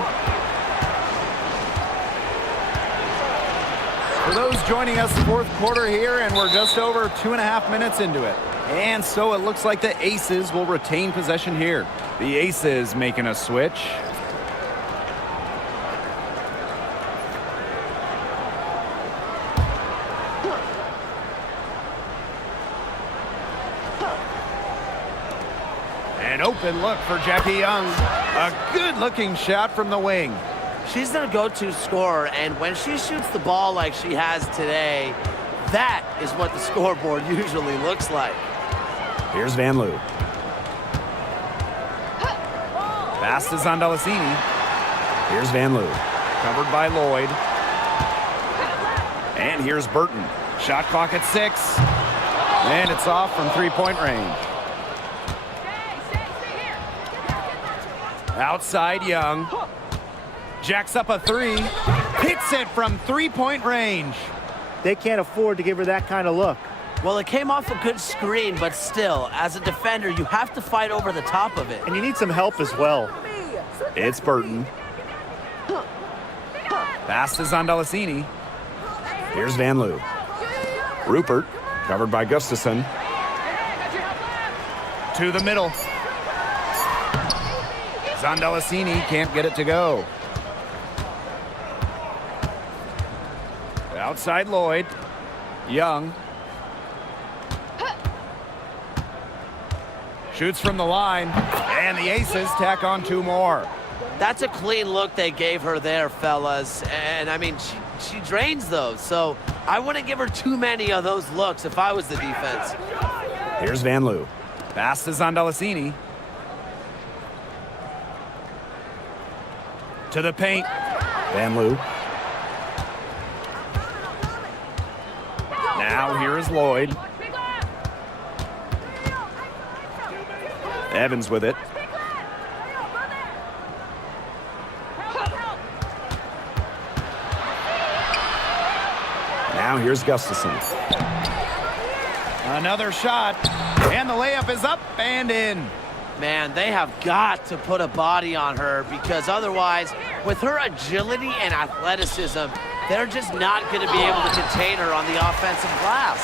For those joining us, fourth quarter here, and we're just over 2.5 minutes into it. And so it looks like the Aces will retain possession here. The Aces making a switch. An open look for Jackie Young. A good-looking shot from the wing. She's their go-to scorer, and when she shoots the ball like she has today, that is what the scoreboard usually looks like. Here's Van Loo. Pass to Zandalasini. Here's Van Loo. Covered by Lloyd. And here's Burton. Shot clock at 6. And it's off from three-point range. Outside Young. Jacks up a three. Hits it from three-point range. They can't afford to give her that kind of look. Well, it came off a good screen, but still, as a defender, you have to fight over the top of it. And you need some help as well. It's Burton. Pass to Zandalasini. Here's Van Loo. Rupert, covered by Gustafson. To the middle. Zandalasini can't get it to go. Outside Lloyd. Young. Shoots from the line. And the Aces tack on 2 more. That's a clean look they gave her there, fellas. And, I mean, she drains those. So I wouldn't give her too many of those looks if I was the defense. Here's Van Loo. Pass to Zandalasini. To the paint. Van Loo. Now here is Lloyd. Evans with it. Now here's Gustafson. Another shot. And the layup is up and in. Man, they have got to put a body on her because otherwise, with her agility and athleticism, they're just not going to be able to contain her on the offensive glass.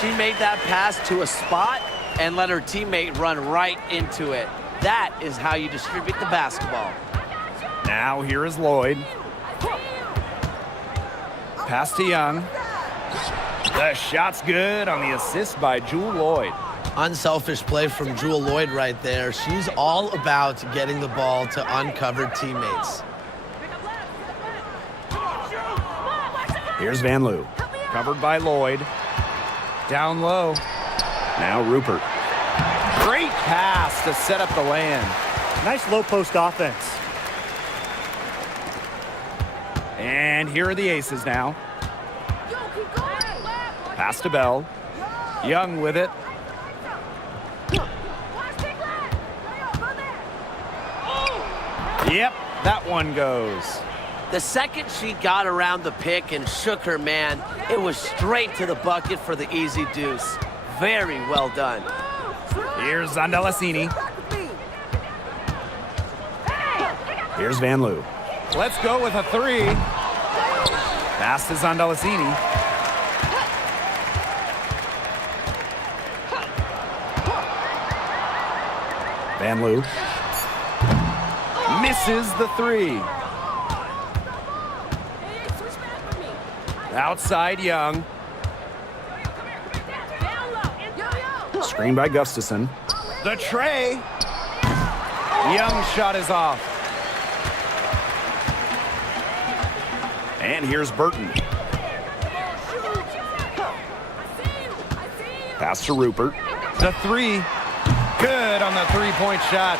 She made that pass to a spot and let her teammate run right into it. That is how you distribute the basketball. Now here is Lloyd. Pass to Young. The shot's good on the assist by Jewel Lloyd. Unselfish play from Jewel Lloyd right there. She's all about getting the ball to uncovered teammates. Here's Van Loo. Covered by Lloyd. Down low. Now Rupert. Great pass to set up the land. Nice low post offense. And here are the aces now. Pass to Bell. Young with it. Yep, that one goes. The second she got around the pick and shook her man, it was straight to the bucket for the easy deuce. Very well done. Here's Zondalasini. Here's Van Loo. Let's go with a three. Pass to Zondalasini. Van Loo. Misses the three. Outside Young. Screen by Gustafson. The tray. Young's shot is off. And here's Burton. Pass to Rupert. The three. Good on the three-point shot.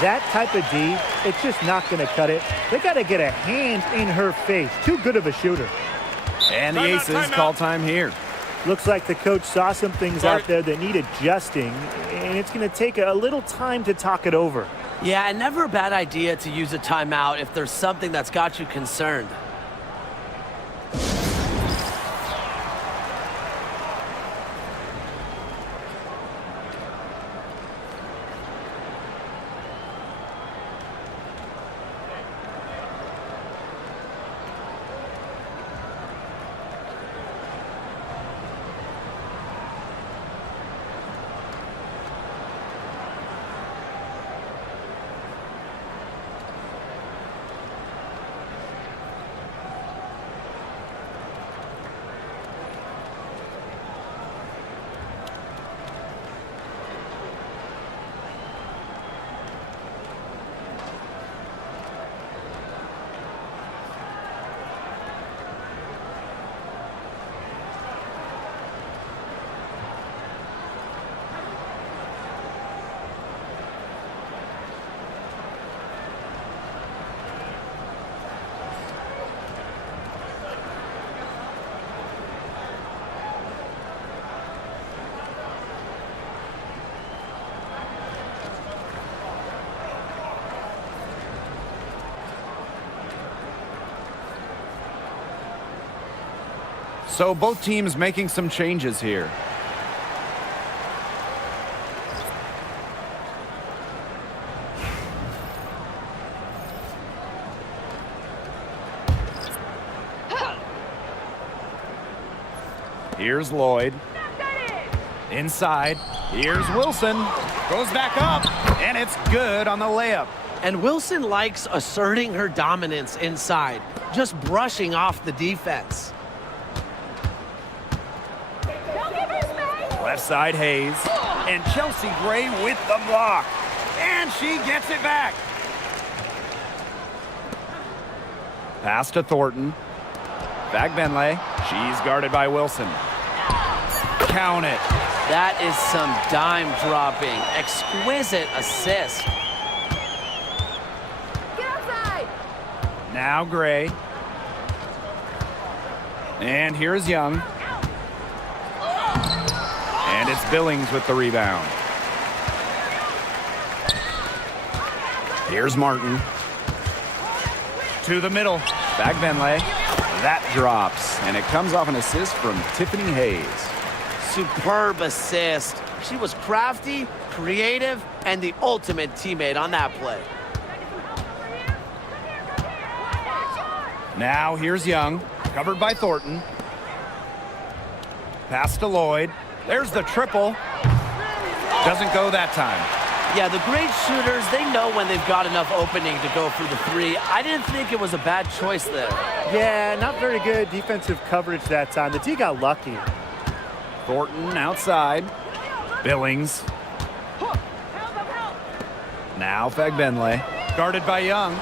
That type of D, it's just not going to cut it. They got to get a hand in her face. Too good of a shooter. And the Aces call time here. Looks like the coach saw some things out there that need adjusting, and it's going to take a little time to talk it over. Yeah, and never a bad idea to use a timeout if there's something that's got you concerned. So both teams making some changes here. Here's Lloyd. Inside. Here's Wilson. Goes back up, and it's good on the layup. And Wilson likes asserting her dominance inside, just brushing off the defense. Left side, Hayes. And Chelsea Gray with the block. And she gets it back. Pass to Thornton. Back Benley. She's guarded by Wilson. Count it. That is some dime dropping. Exquisite assist. Now Gray. And here's Young. And it's Billings with the rebound. Here's Martin. To the middle. Back Benley. That drops. And it comes off an assist from Tiffany Hayes. Superb assist. She was crafty, creative, and the ultimate teammate on that play. Now here's Young. Covered by Thornton. Pass to Lloyd. There's the triple. Doesn't go that time. Yeah, the great shooters, they know when they've got enough opening to go for the three. I didn't think it was a bad choice there. Yeah, not very good defensive coverage that time. The D got lucky. Thornton outside. Billings. Now Fagbenle. Guarded by Young.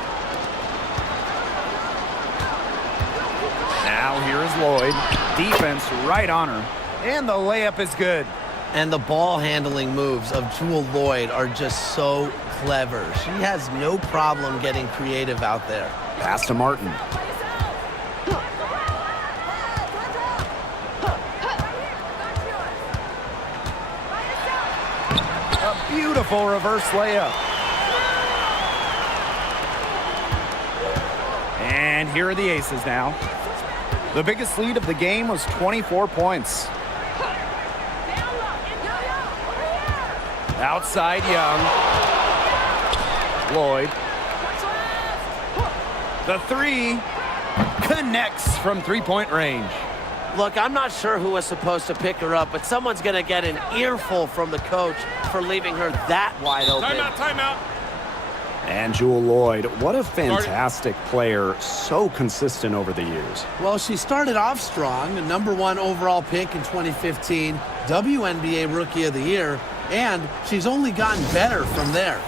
Now here is Lloyd. Defense right on her. And the layup is good. And the ball handling moves of Jewel Lloyd are just so clever. She has no problem getting creative out there. Pass to Martin. A beautiful reverse layup. And here are the aces now. The biggest lead of the game was 24 points. Outside Young. Lloyd. The three connects from three-point range. Look, I'm not sure who was supposed to pick her up, but someone's going to get an earful from the coach for leaving her that wide open. Timeout. And Jewel Lloyd, what a fantastic player, so consistent over the years. Well, she started off strong, the #1 overall pick in 2015, WNBA Rookie of the Year, and she's only gotten better from there.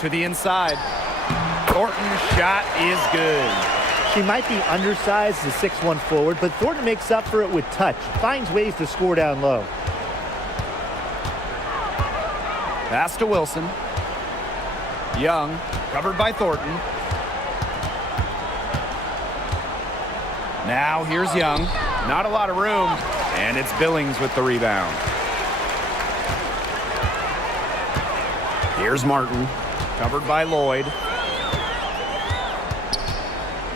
To the inside. Thornton's shot is good. She might be undersized as a 6'1" forward, but Thornton makes up for it with touch. Finds ways to score down low. Pass to Wilson. Young, covered by Thornton. Now here's Young. Not a lot of room, and it's Billings with the rebound. Here's Martin. Covered by Lloyd.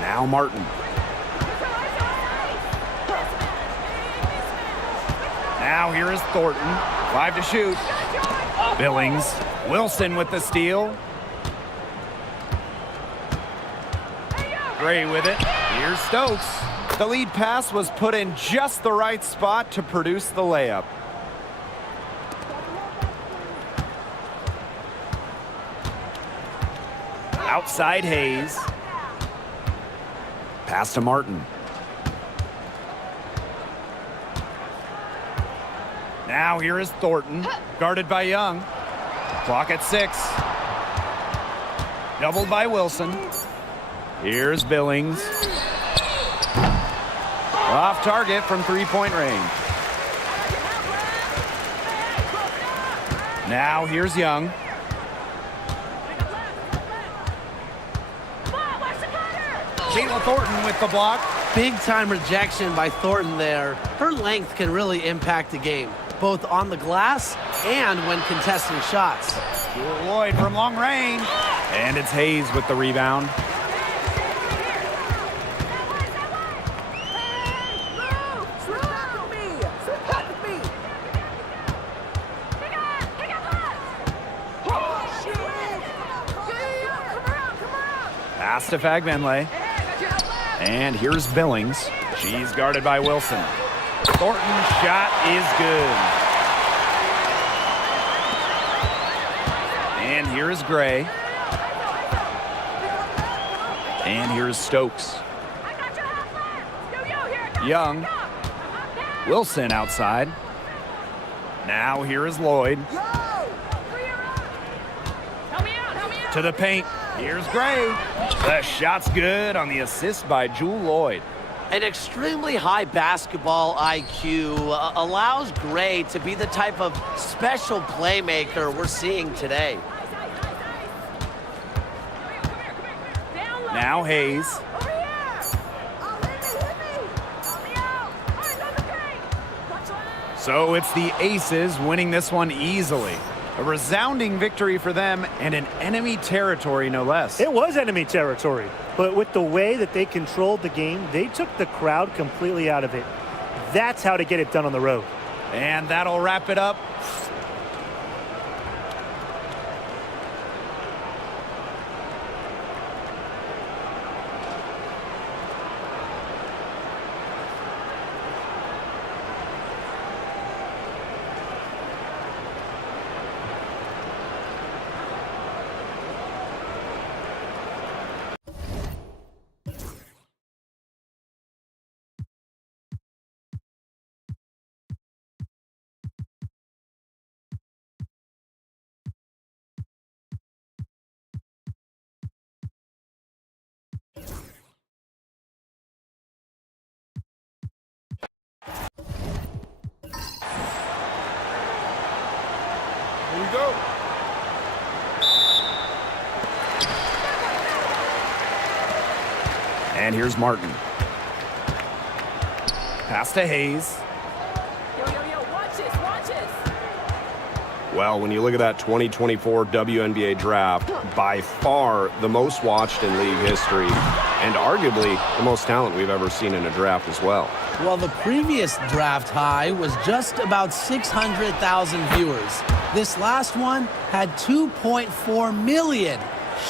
Now Martin. Now here is Thornton. 5 to shoot. Billings. Wilson with the steal. Gray with it. Here's Stokes. The lead pass was put in just the right spot to produce the layup. Outside Hayes. Pass to Martin. Now here is Thornton, guarded by Young. Clock at 6. Doubled by Wilson. Here's Billings. Off target from three-point range. Now here's Young. Caitlin Thornton with the block. Big time rejection by Thornton there. Her length can really impact the game, both on the glass and when contesting shots. Jewel Lloyd from long range. And it's Hayes with the rebound. Pass to Fagbenle. And here's Billings. She's guarded by Wilson. Thornton's shot is good. And here is Gray. And here's Stokes. Young. Wilson outside. Now here is Lloyd. To the paint. Here's Gray. The shot's good on the assist by Jewel Lloyd. An extremely high basketball IQ allows Gray to be the type of special playmaker we're seeing today. Now Hayes. Over here! Oh, hit me! Help me out! Hey, on the screen! Touchdown! So it's the Aces winning this one easily. A resounding victory for them and an enemy territory, no less. It was enemy territory, but with the way that they controlled the game, they took the crowd completely out of it. That's how to get it done on the road. And that'll wrap it up. Here we go. And here's Martin. Pass to Hayes. Yo, watch this, watch this! Well, when you look at that 2024 WNBA draft, by far the most watched in league history, and arguably the most talent we've ever seen in a draft as well. Well, the previous draft high was just about 600,000 viewers. This last one had 2.4 million,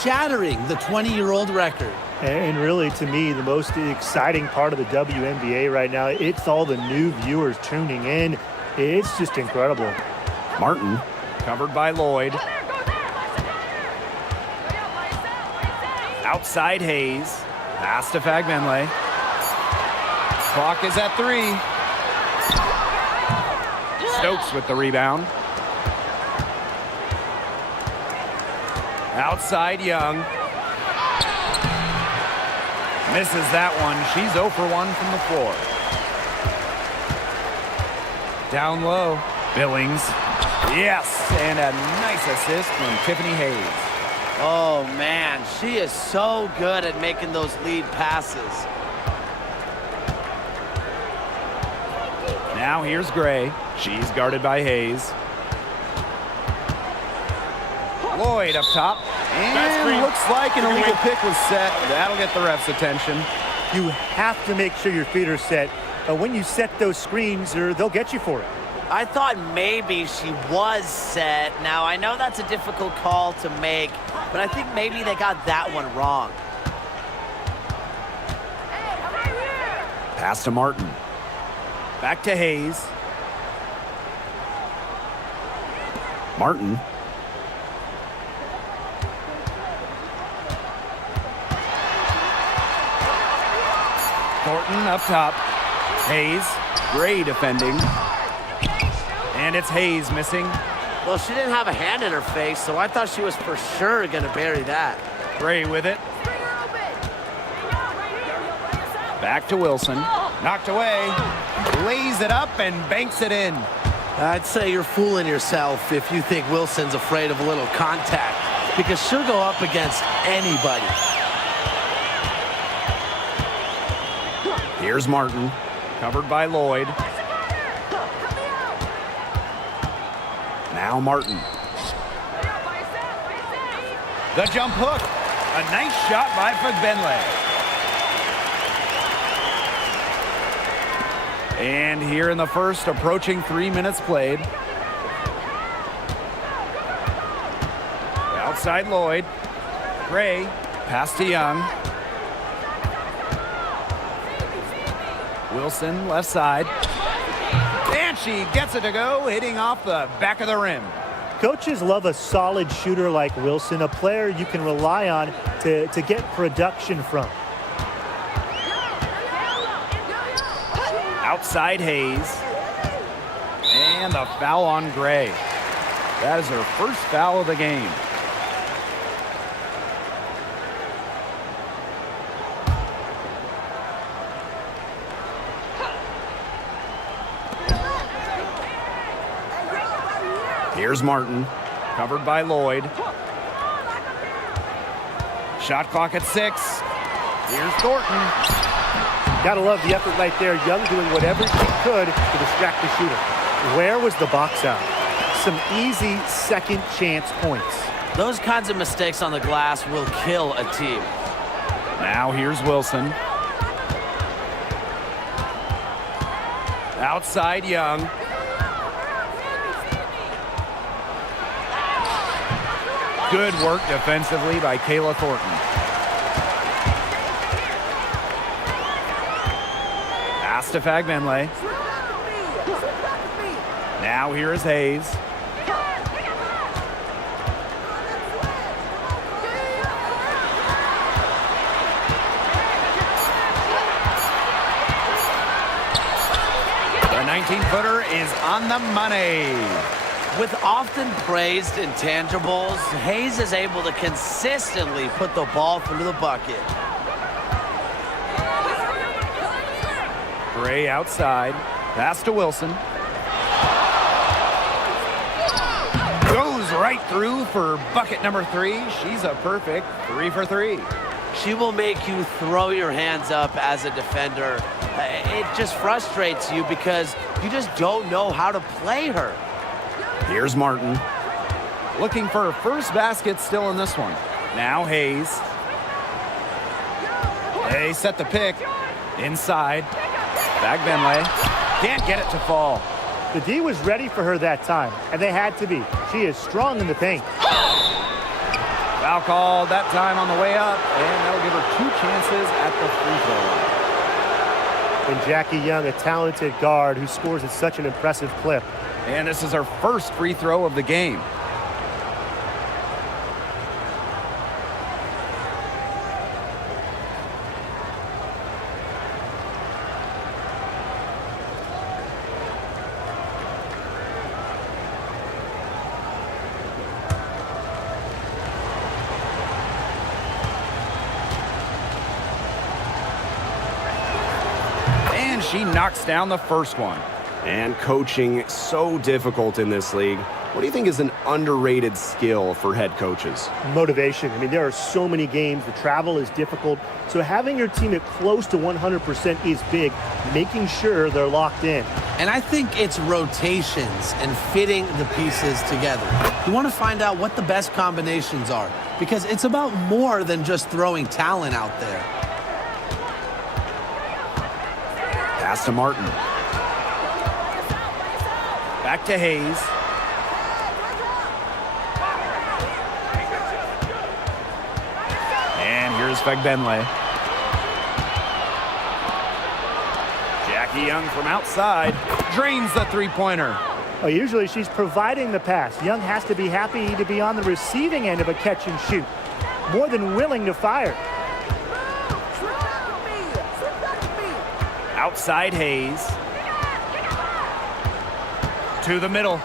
shattering the 20-year-old record. And really, to me, the most exciting part of the WNBA right now, it's all the new viewers tuning in. It's just incredible. Martin, covered by Lloyd. Go there! Outside Hayes. Pass to Fagbenle. Clock is at 3. Stokes with the rebound. Outside Young. Misses that one. She's 0 for 1 from the floor. Down low. Billings. Yes, and a nice assist from Tiffany Hayes. Oh, man, she is so good at making those lead passes. Now here's Gray. She's guarded by Hayes. Lloyd up top. And looks like an illegal pick was set. That'll get the ref's attention. You have to make sure your feet are set. When you set those screens, or they'll get you for it. I thought maybe she was set. Now, I know that's a difficult call to make, but I think maybe they got that one wrong. Pass to Martin. Back to Hayes. Martin. Thornton up top. Hayes. Gray defending. And it's Hayes missing. Well, she didn't have a hand in her face, so I thought she was for sure going to bury that. Gray with it. Back to Wilson. Knocked away. Lays it up and banks it in. I'd say you're fooling yourself if you think Wilson's afraid of a little contact, because she'll go up against anybody. Here's Martin. Covered by Lloyd. Now Martin. The jump hook. A nice shot by Fagbenle. And here in the first, approaching 3 minutes played. Outside Lloyd. Gray. Pass to Young. Wilson left side. And she gets it to go, hitting off the back of the rim. Coaches love a solid shooter like Wilson, a player you can rely on to get production from. Outside Hayes. And the foul on Gray. That is her first foul of the game. Here's Martin, covered by Lloyd. Shot clock at 6. Here's Thornton. Gotta love the effort right there. Young doing whatever she could to distract the shooter. Where was the box out? Some easy second chance points. Those kinds of mistakes on the glass will kill a team. Now here's Wilson. Outside Young. Good work defensively by Kayla Thornton. Pass to Fagbenle. Now here is Hayes. The 19-footer is on the money. With often praised intangibles, Hayes is able to consistently put the ball through the bucket. Gray outside. Pass to Wilson. Goes right through for bucket number 3. She's a perfect 3 for 3. She will make you throw your hands up as a defender. It just frustrates you because you just don't know how to play her. Here's Martin. Looking for her first basket still in this one. Now Hayes. They set the pick. Inside. Fagbenle. Can't get it to fall. The D was ready for her that time, and they had to be. She is strong in the paint. Foul called that time on the way up, and that'll give her 2 chances at the free throw line. And Jackie Young, a talented guard who scores at such an impressive clip. And this is her first free throw of the game. And she knocks down the first one. And coaching so difficult in this league. What do you think is an underrated skill for head coaches? Motivation. I mean, there are so many games. The travel is difficult. So having your team at close to 100% is big, making sure they're locked in. And I think it's rotations and fitting the pieces together. You want to find out what the best combinations are because it's about more than just throwing talent out there. Pass to Martin. Back to Hayes. And here's Fagbenle. Jackie Young from outside drains the three-pointer. Well, usually she's providing the pass. Young has to be happy to be on the receiving end of a catch and shoot. More than willing to fire. Outside Hayes. To the middle.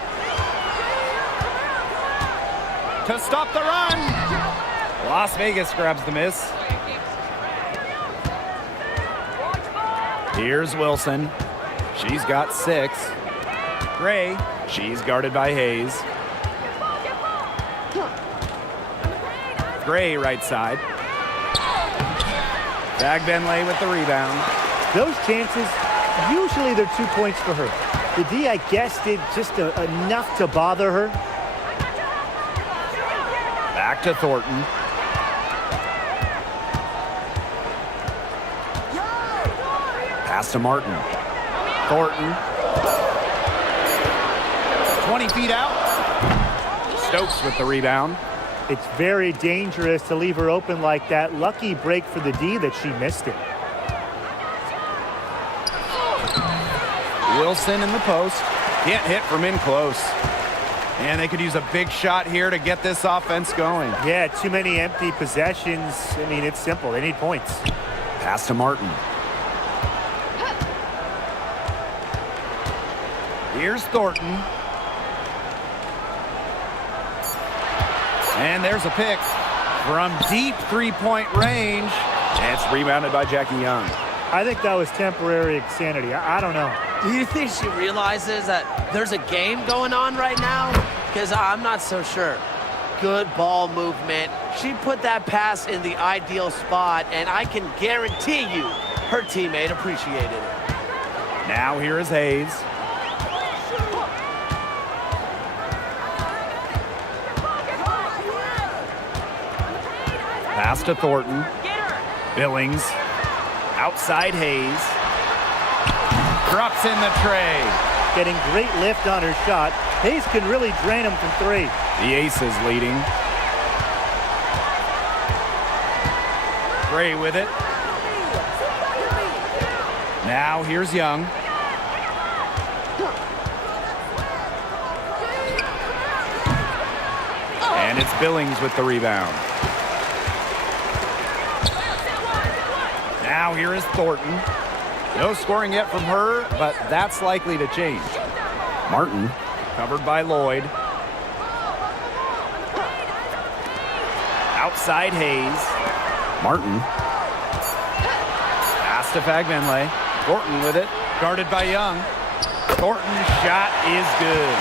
To stop the run. Las Vegas grabs the miss. Here's Wilson. She's got 6. Gray. She's guarded by Hayes. Gray right side. Fagbenle with the rebound. Those chances, usually they're 2 points for her. The D, I guess, did just enough to bother her. Back to Thornton. Pass to Martin. Thornton. 20 feet out. Stokes with the rebound. It's very dangerous to leave her open like that. Lucky break for the D that she missed it. Wilson in the post. Can't hit from in close. And they could use a big shot here to get this offense going. Yeah, too many empty possessions. I mean, it's simple. They need points. Pass to Martin. Here's Thornton. And there's a pick from deep three-point range. And it's rebounded by Jackie Young. I think that was temporary insanity. I don't know. Do you think she realizes that there's a game going on right now? Because I'm not so sure. Good ball movement. She put that pass in the ideal spot, and I can guarantee you her teammate appreciated it. Now here is Hayes. Pass to Thornton. Billings. Outside Hayes. Drops in the tray. Getting great lift on her shot. Hayes can really drain him from three. The Aces leading. Gray with it. Now here's Young. And it's Billings with the rebound. Now here is Thornton. No scoring yet from her, but that's likely to change. Martin, covered by Lloyd. Outside Hayes. Martin. Pass to Fagbenle. Thornton with it. Guarded by Young. Thornton's shot is good.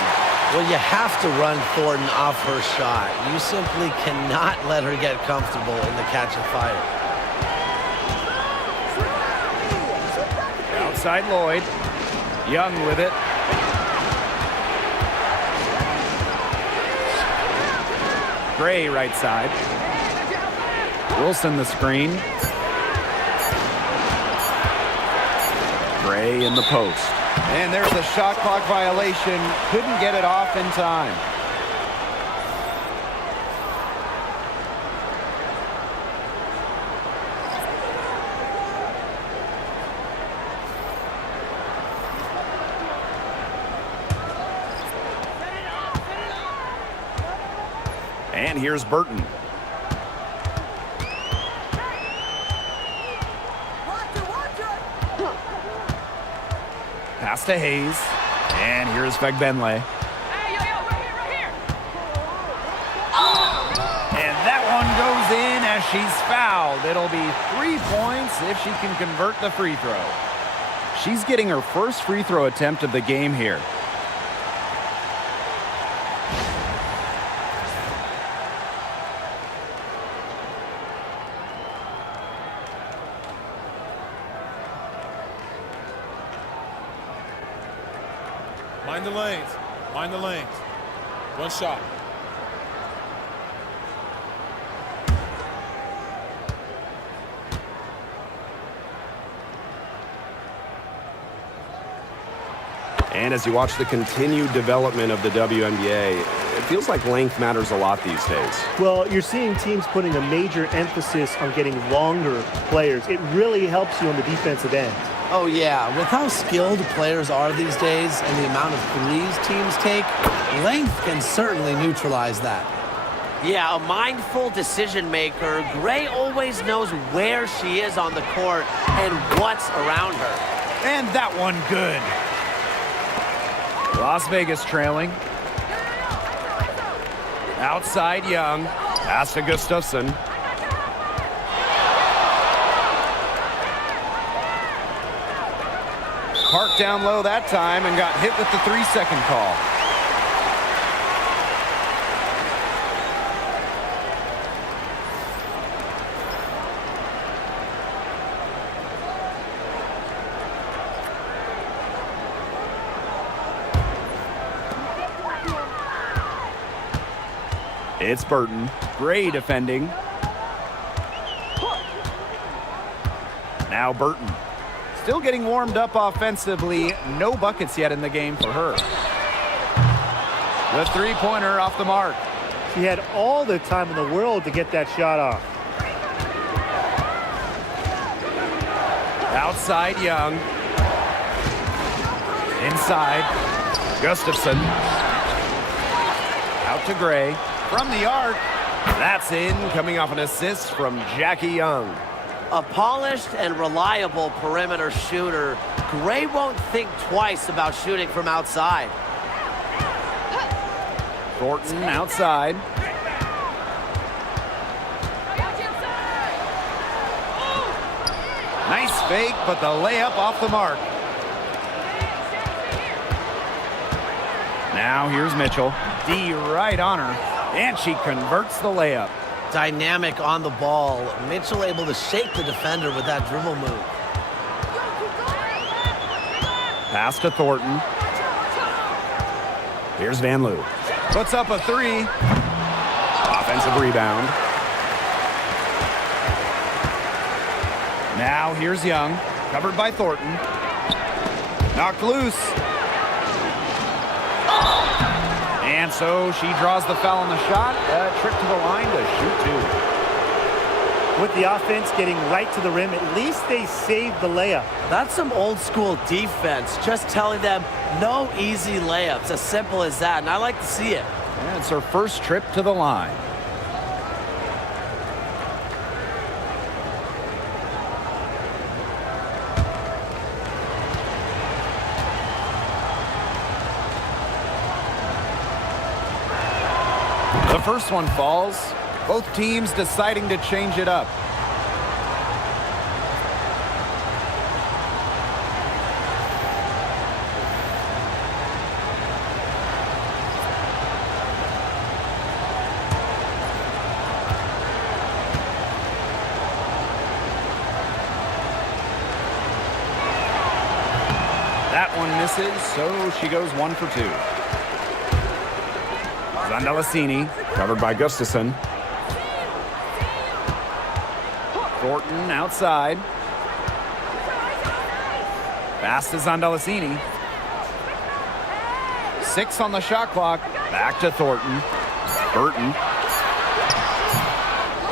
Well, you have to run Thornton off her shot. You simply cannot let her get comfortable in the catch and fire. Outside Lloyd. Young with it. Gray right side. Wilson the screen. Gray in the post. And there's a shot clock violation. Couldn't get it off in time. And here's Burton. Pass to Hayes. And here's Fagbenle. And that one goes in as she's fouled. It'll be 3 points if she can convert the free throw. She's getting her first free throw attempt of the game here. Mind the lanes. Mind the lanes. One shot. And as you watch the continued development of the WNBA, it feels like length matters a lot these days. Well, you're seeing teams putting a major emphasis on getting longer players. It really helps you on the defensive end. Oh, yeah. With how skilled players are these days and the amount of threes teams take, length can certainly neutralize that. Yeah, a mindful decision maker. Gray always knows where she is on the court and what's around her. And that one good. Las Vegas trailing. Outside Young. Pass to Gustafson. Parked down low that time and got hit with the 3-second call. It's Burton. Gray defending. Now Burton. Still getting warmed up offensively. No buckets yet in the game for her. The three-pointer off the mark. She had all the time in the world to get that shot off. Outside Young. Inside. Gustafson. Out to Gray. From the arc. That's in, coming off an assist from Jackie Young. A polished and reliable perimeter shooter. Gray won't think twice about shooting from outside. Thornton outside. Nice fake, but the layup off the mark. Now here's Mitchell. D right on her, and she converts the layup. dynamic on the ball. Mitchell able to shake the defender with that dribble move. Pass to Thornton. Here's Van Loo. Puts up a three. Offensive rebound. Now here's Young. Covered by Thornton. Knocked loose. And so she draws the foul on the shot. A trip to the line to shoot two. With the offense getting right to the rim, at least they saved the layup. That's some old school defense, just telling them no easy layups, as simple as that, and I like to see it. And it's her first trip to the line. The first one falls. Both teams deciding to change it up. That one misses, so she goes 1 for 2. Zandalasini, covered by Gustafson. Thornton outside. Pass to Zandalasini. 6 on the shot clock. Back to Thornton. Burton.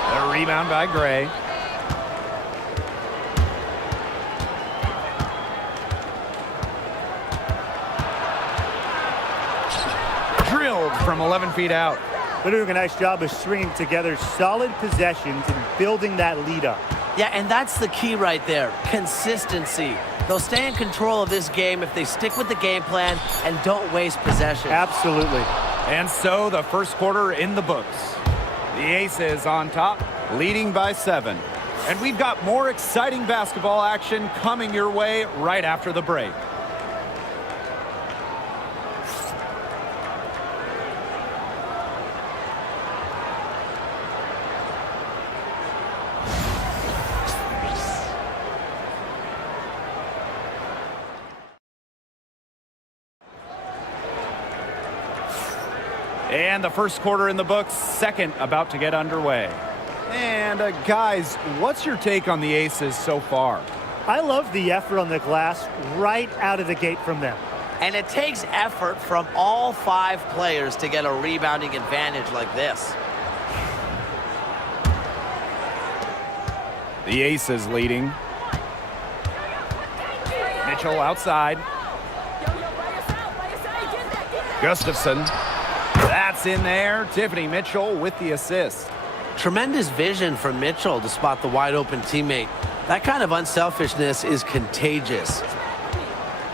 The rebound by Gray. Drilled from 11 feet out. They're doing a nice job of stringing together solid possessions and building that lead up. Yeah, and that's the key right there, consistency. They'll stay in control of this game if they stick with the game plan and don't waste possession. Absolutely. And so the first quarter in the books. The Aces on top, leading by 7. And we've got more exciting basketball action coming your way right after the break. And the first quarter in the books, second about to get underway. And guys, what's your take on the Aces so far? I love the effort on the glass right out of the gate from them. And it takes effort from all 5 players to get a rebounding advantage like this. The Aces leading. Mitchell outside. Gustafson. That's in there. Tiffany Mitchell with the assist. Tremendous vision from Mitchell to spot the wide open teammate. That kind of unselfishness is contagious.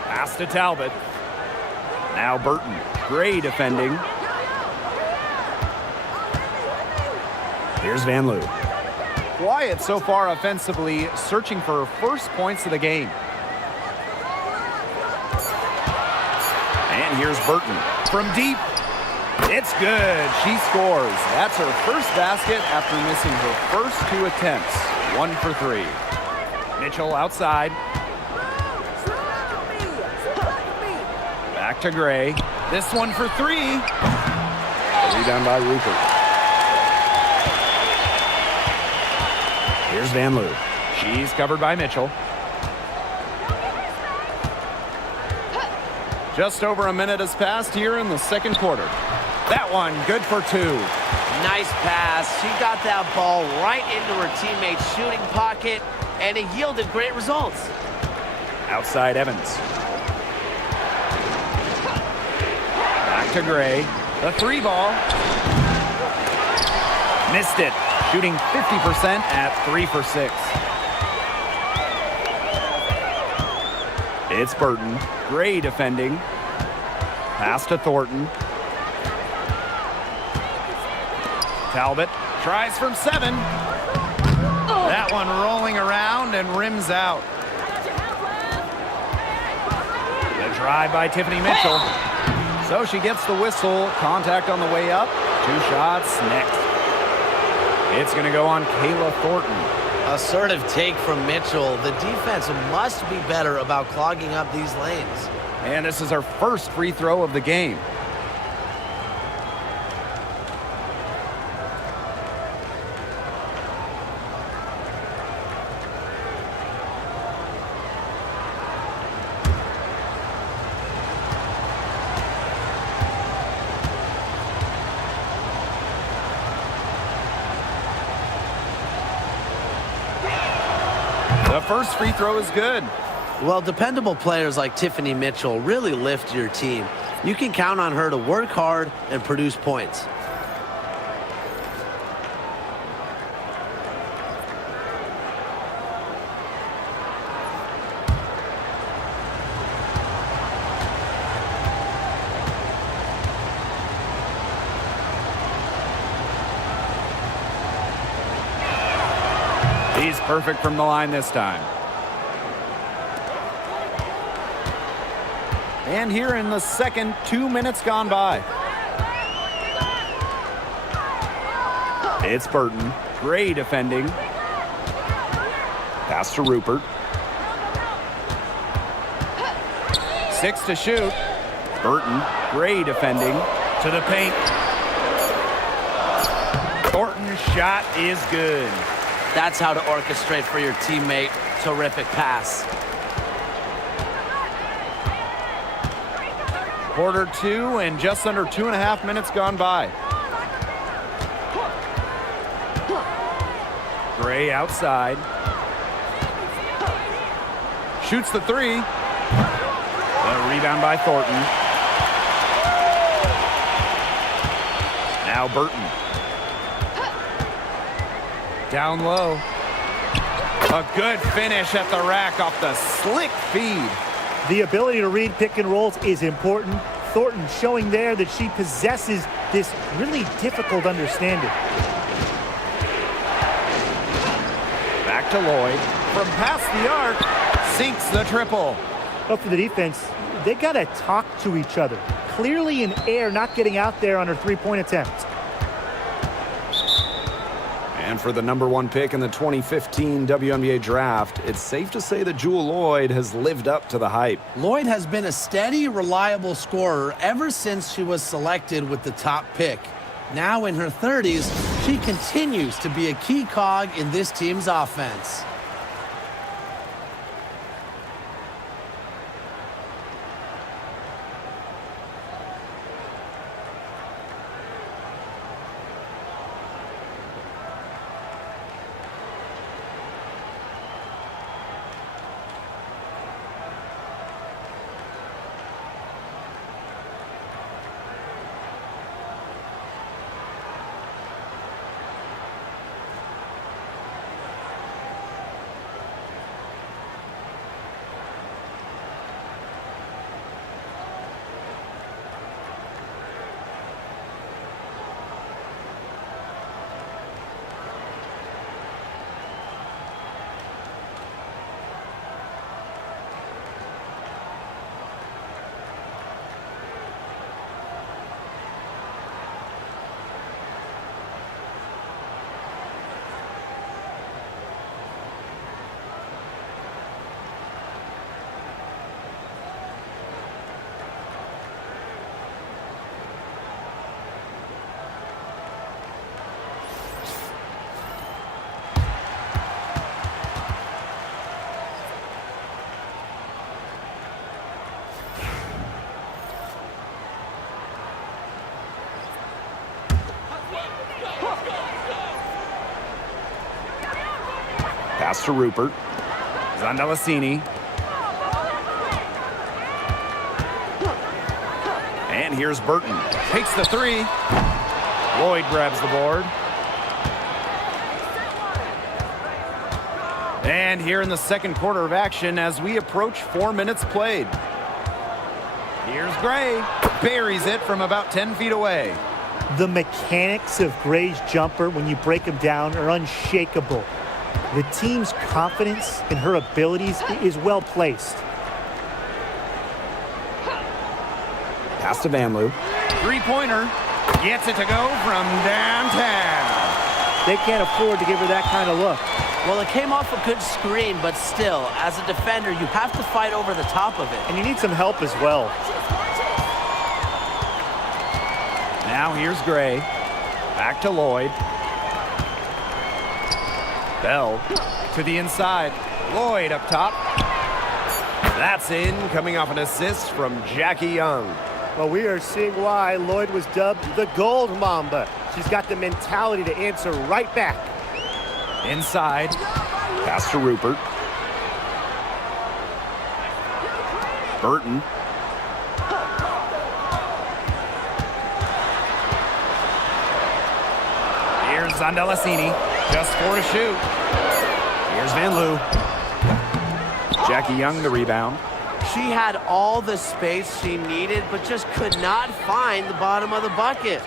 Pass to Talbot. Now Burton. Gray defending. Here's Van Loo. Quiet so far offensively, searching for her first points of the game. And here's Burton. From deep. It's good. She scores. That's her first basket after missing her first 2 attempts. 1 for 3. Mitchell outside. Back to Gray. This one for 3. Rebound by Rupert. Here's Van Loo. She's covered by Mitchell. Just over a minute has passed here in the second quarter. That one good for 2. Nice pass. She got that ball right into her teammate's shooting pocket, and it yielded great results. Outside Evans. Back to Gray. The 3 ball. Missed it. Shooting 50% at 3 for 6. It's Burton. Gray defending. Pass to Thornton. Talbot tries from 7. That one rolling around and rims out. The drive by Tiffany Mitchell. So she gets the whistle. Contact on the way up. 2 shots next. It's going to go on Kayla Thornton. Assertive take from Mitchell. The defense must be better about clogging up these lanes. And this is her first free throw of the game. The first free throw is good. Well, dependable players like Tiffany Mitchell really lift your team. You can count on her to work hard and produce points. He's perfect from the line this time. And here in the second, 2 minutes gone by. It's Burton. Great defending. Pass to Rupert. 6 to shoot. Burton. Great defending. To the paint. Thornton's shot is good. That's how to orchestrate for your teammate. Terrific pass. Quarter 2 and just under 2.5 minutes gone by. Gray outside. Shoots the 3. A rebound by Thornton. Now Burton. Down low. A good finish at the rack off the slick feed. The ability to read pick and rolls is important. Thornton showing there that she possesses this really difficult understanding. Back to Lloyd. From past the arc, sinks the triple. But for the defense, they got to talk to each other. Clearly in air, not getting out there on her three-point attempt. And for the #1 pick in the 2015 WNBA draft, it's safe to say that Jewell Loyd has lived up to the hype. Lloyd has been a steady, reliable scorer ever since she was selected with the top pick. Now in her 30s, she continues to be a key cog in this team's offense. Pass to Rupert. Zondalasini. And here's Burton. Takes the 3. Lloyd grabs the board. And here in the second quarter of action as we approach 4 minutes played. Here's Gray. Buries it from about 10 feet away. The mechanics of Gray's jumper, when you break them down, are unshakable. The team's confidence in her abilities is well placed. Pass to Vanloo. Three-pointer. Gets it to go from downtown. They can't afford to give her that kind of look. Well, it came off a good screen, but still, as a defender, you have to fight over the top of it. And you need some help as well. Now here's Gray. Back to Lloyd. Bell to the inside. Lloyd up top. That's in, coming off an assist from Jackie Young. Well, we are seeing why Lloyd was dubbed the Gold Mamba. She's got the mentality to answer right back. Inside. Pass to Rupert. Burton. Here's Zondelasini. Just 4 to shoot. Here's Van Loo. Jackie Young the rebound. She had all the space she needed, but just could not find the bottom of the bucket.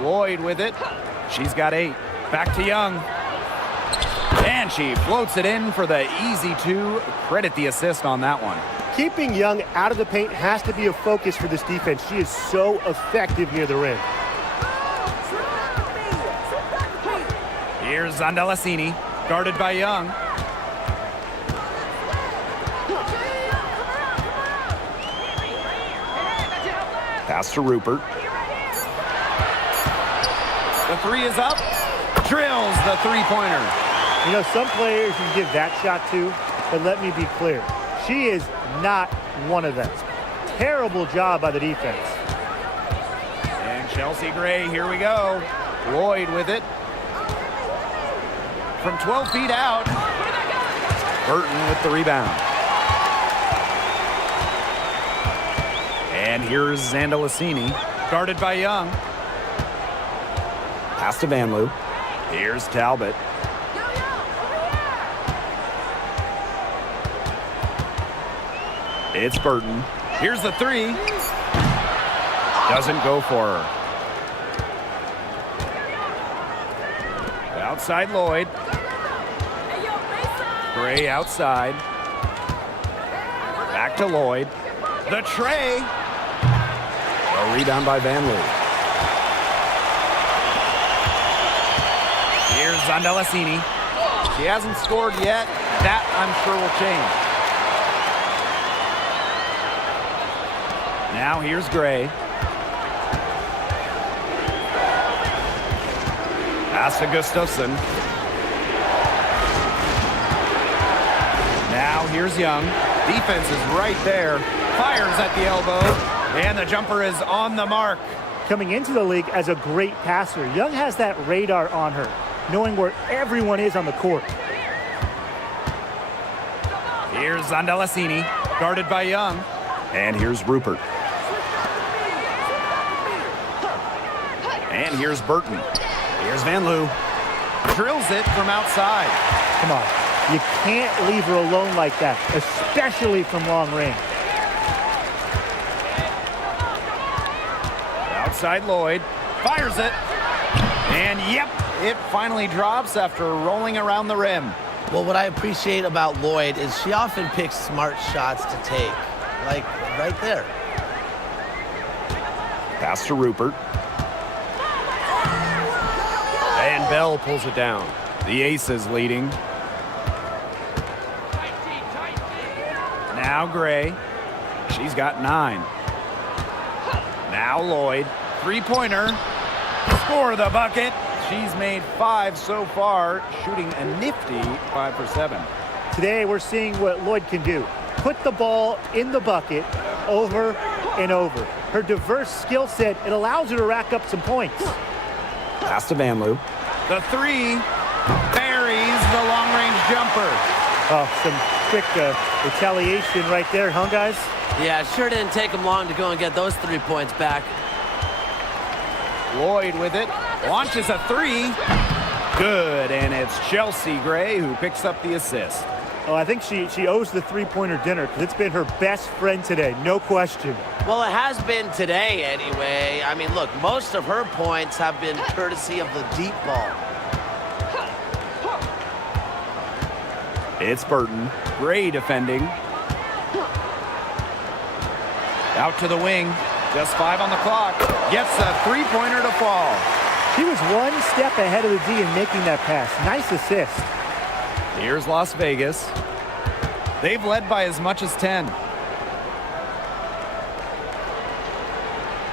Lloyd with it. She's got 8. Back to Young. And she floats it in for the easy 2. Credit the assist on that one. Keeping Young out of the paint has to be a focus for this defense. She is so effective near the rim. Here's Zondelasini, guarded by Young. Pass to Rupert. The 3 is up. Drills the 3-pointer. You know, some players you can give that shot to, but let me be clear. She is not one of them. Terrible job by the defense. And Chelsea Gray, here we go. Lloyd with it. From 12 feet out. Burton with the rebound. And here's Zondelasini, guarded by Young. Pass to Van Loo. Here's Talbot. It's Burton. Here's the 3. Doesn't go for her. Outside Lloyd. Gray outside. Back to Lloyd. The tray. A rebound by Van Loo. Here's Zondelasini. She hasn't scored yet. That, I'm sure, will change. Now here's Gray. Pass to Gustafson. Now here's Young. Defense is right there. Fires at the elbow. And the jumper is on the mark. Coming into the league as a great passer, Young has that radar on her, knowing where everyone is on the court. Here's Zondelasini, guarded by Young. And here's Rupert. And here's Burton. Here's Van Loo. Drills it from outside. Come on. You can't leave her alone like that, especially from long range. Outside Lloyd. Fires it. And yep, it finally drops after rolling around the rim. Well, what I appreciate about Lloyd is she often picks smart shots to take. Like right there. Pass to Rupert. And Bell pulls it down. The Aces leading. Now Gray. She's got 9. Now Lloyd. 3-pointer. Score the bucket. She's made 5 so far, shooting a nifty 5 for 7. Today we're seeing what Lloyd can do. Put the ball in the bucket over and over. Her diverse skill set, it allows her to rack up some points. Pass to Van Loo. The 3 buries the long-range jumper. Oh, some quick retaliation right there, huh, guys? Yeah, it sure didn't take them long to go and get those 3 points back. Lloyd with it. Launches a 3. Good, and it's Chelsea Gray who picks up the assist. Oh, I think she owes the three-pointer dinner because it's been her best friend today, no question. Well, it has been today anyway. I mean, look, most of her points have been courtesy of the deep ball. It's Burton. Gray defending. Out to the wing. Just 5 on the clock. Gets a three-pointer to fall. She was one step ahead of the D in making that pass. Nice assist. Here's Las Vegas. They've led by as much as 10.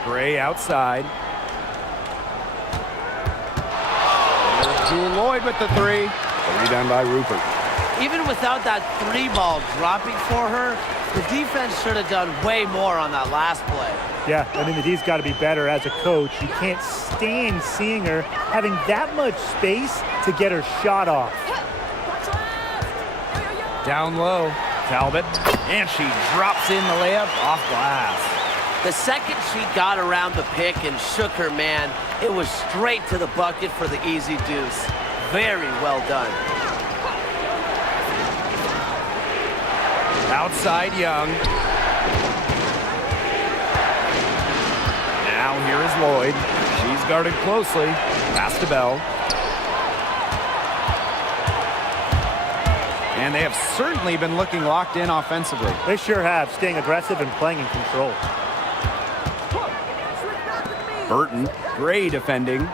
Gray outside. There's Jewel Lloyd with the three. A rebound by Rupert. Even without that three ball dropping for her, the defense should have done way more on that last play. Yeah, I mean, the D's got to be better as a coach. You can't stand seeing her having that much space to get her shot off. Down low, Talbot, and she drops in the layup off glass. The second she got around the pick and shook her man, it was straight to the bucket for the easy deuce. Very well done. Outside Young. Now here is Lloyd. She's guarded closely. Pass to Bell. And they have certainly been looking locked in offensively. They sure have, staying aggressive and playing in control. Burton, Gray defending.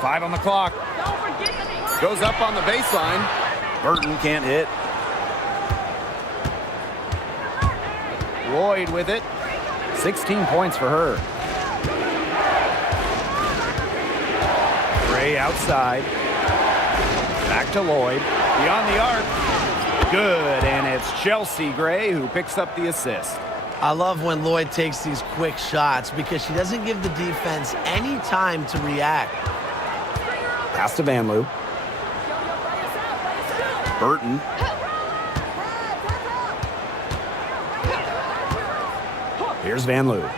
5 on the clock. Goes up on the baseline. Burton can't hit. Lloyd with it. 16 points for her. Gray outside. Back to Lloyd. Beyond the arc. Good, and it's Chelsea Gray who picks up the assist. I love when Lloyd takes these quick shots because she doesn't give the defense any time to react. Pass to Van Loo. Burton. Here's Van Loo.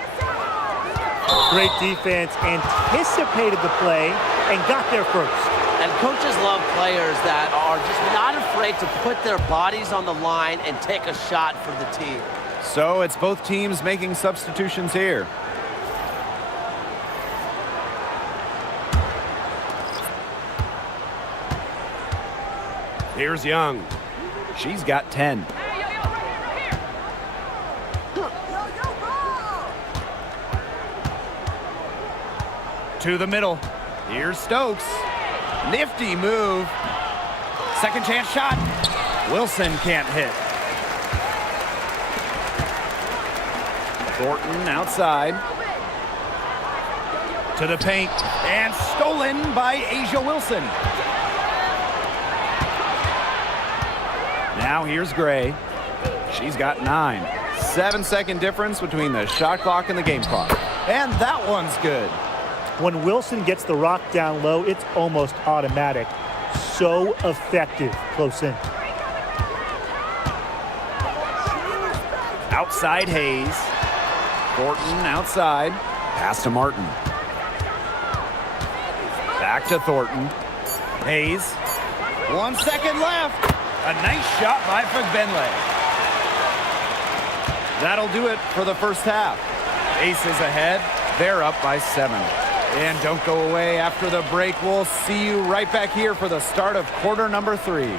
Great defense, anticipated the play, and got there first. And coaches love players that are just not afraid to put their bodies on the line and take a shot for the team. So it's both teams making substitutions here. Here's Young. She's got 10. To the middle. Here's Stokes. Nifty move. Second chance shot. Wilson can't hit. Thornton outside. To the paint. And stolen by Asia Wilson. Now here's Gray. She's got 9. 7-second difference between the shot clock and the game clock. And that one's good. When Wilson gets the rock down low, it's almost automatic. So effective close in. Outside Hayes. Thornton outside. Pass to Martin. Back to Thornton. Hayes. 1 second left. A nice shot by Fagbenle. That'll do it for the first half. Aces ahead. They're up by 7. And don't go away after the break. We'll see you right back here for the start of quarter number 3.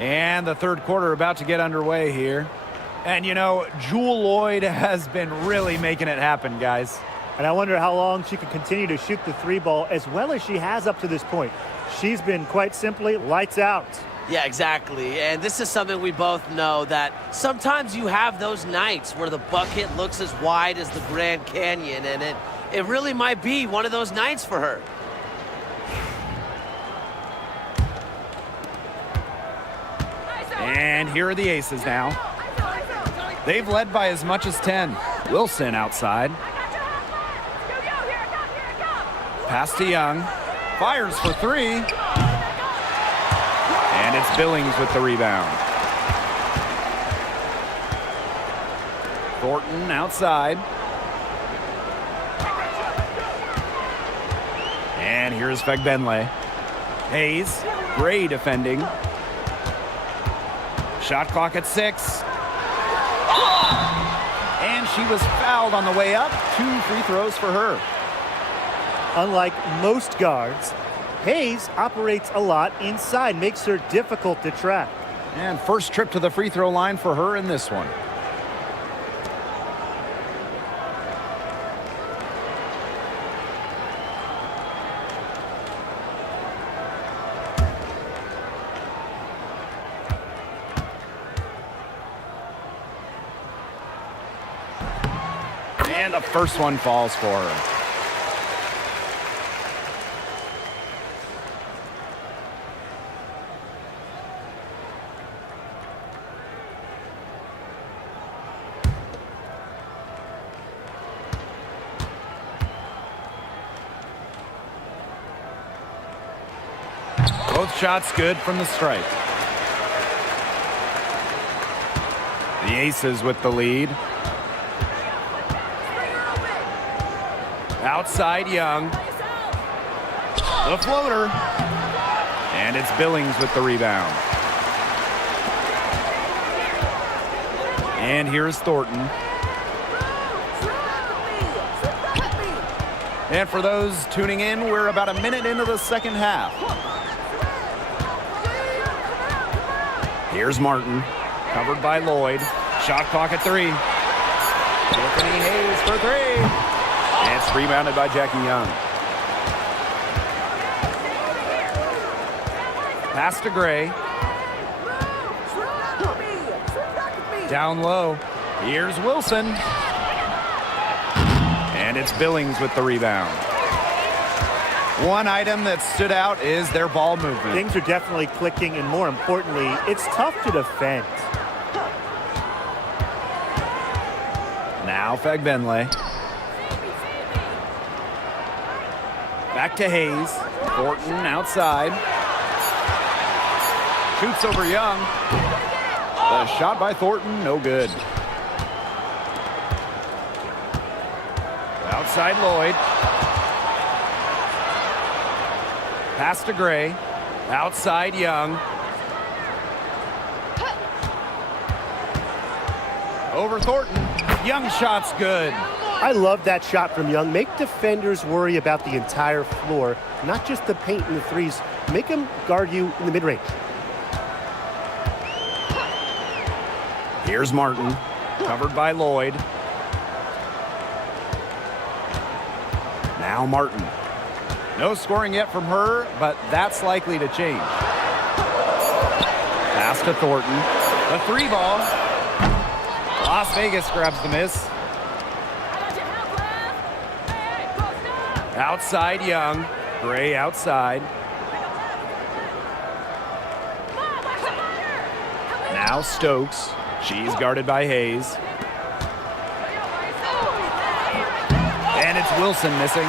And the third quarter about to get underway here. And, you know, Jewel Lloyd has been really making it happen, guys. And I wonder how long she can continue to shoot the three ball as well as she has up to this point. She's been quite simply lights out. Yeah, exactly. And this is something we both know, that sometimes you have those nights where the bucket looks as wide as the Grand Canyon, and it really might be one of those nights for her. And here are the aces now. They've led by as much as 10. Wilson outside. Pass to Young. Fires for three. And it's Billings with the rebound. Thornton outside. And here's Fegbenle. Hayes, Gray defending. Shot clock at 6. And she was fouled on the way up. 2 free throws for her. Unlike most guards, Hayes operates a lot inside, makes her difficult to track. And first trip to the free throw line for her in this one. And the first one falls for her. Both shots good from the stripe. The Aces with the lead. Outside Young. The floater. And it's Billings with the rebound. And here's Thornton. And for those tuning in, we're about a minute into the second half. Here's Martin, covered by Lloyd. Shot clock at 3. Tiffany Hayes for 3. And it's rebounded by Jackie Young. Pass to Gray. Down low. Here's Wilson. And it's Billings with the rebound. One item that stood out is their ball movement. Things are definitely clicking, and more importantly, it's tough to defend. Now Fegbenle. Back to Hayes. Thornton outside. Shoots over Young. The shot by Thornton, no good. Outside Lloyd. Pass to Gray. Outside Young. Over Thornton. Young shot's good. I love that shot from Young. Make defenders worry about the entire floor, not just the paint and the threes. Make them guard you in the mid-range. Here's Martin, covered by Lloyd. Now Martin. No scoring yet from her, but that's likely to change. Pass to Thornton. The 3 ball. Las Vegas grabs the miss. Outside Young. Gray outside. Now Stokes. She's guarded by Hayes. And it's Wilson missing.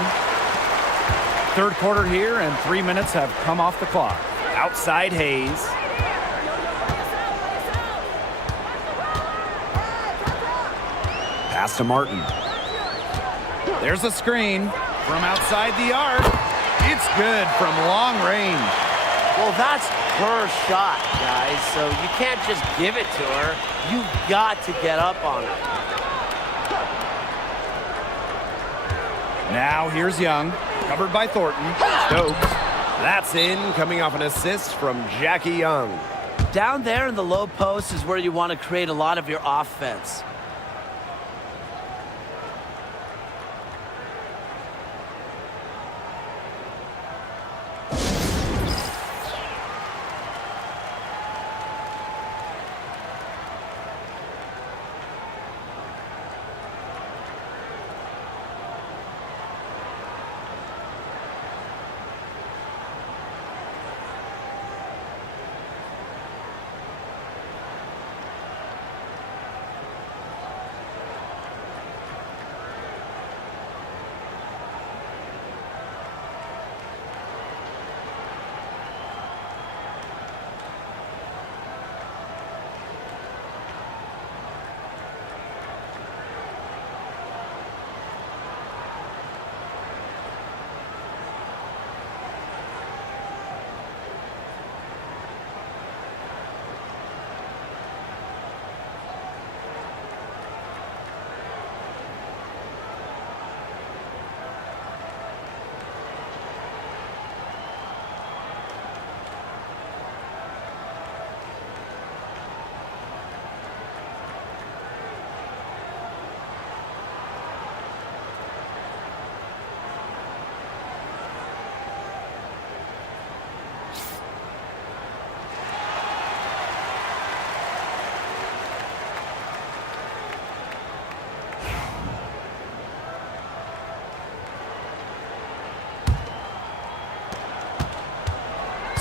Third quarter here, and 3 minutes have come off the clock. Outside Hayes. Pass to Martin. There's a screen from outside the arc. It's good from long range. Well, that's her shot, guys, so you can't just give it to her. You've got to get up on her. Now here's Young, covered by Thornton. Stokes. That's in, coming off an assist from Jackie Young. Down there in the low post is where you want to create a lot of your offense.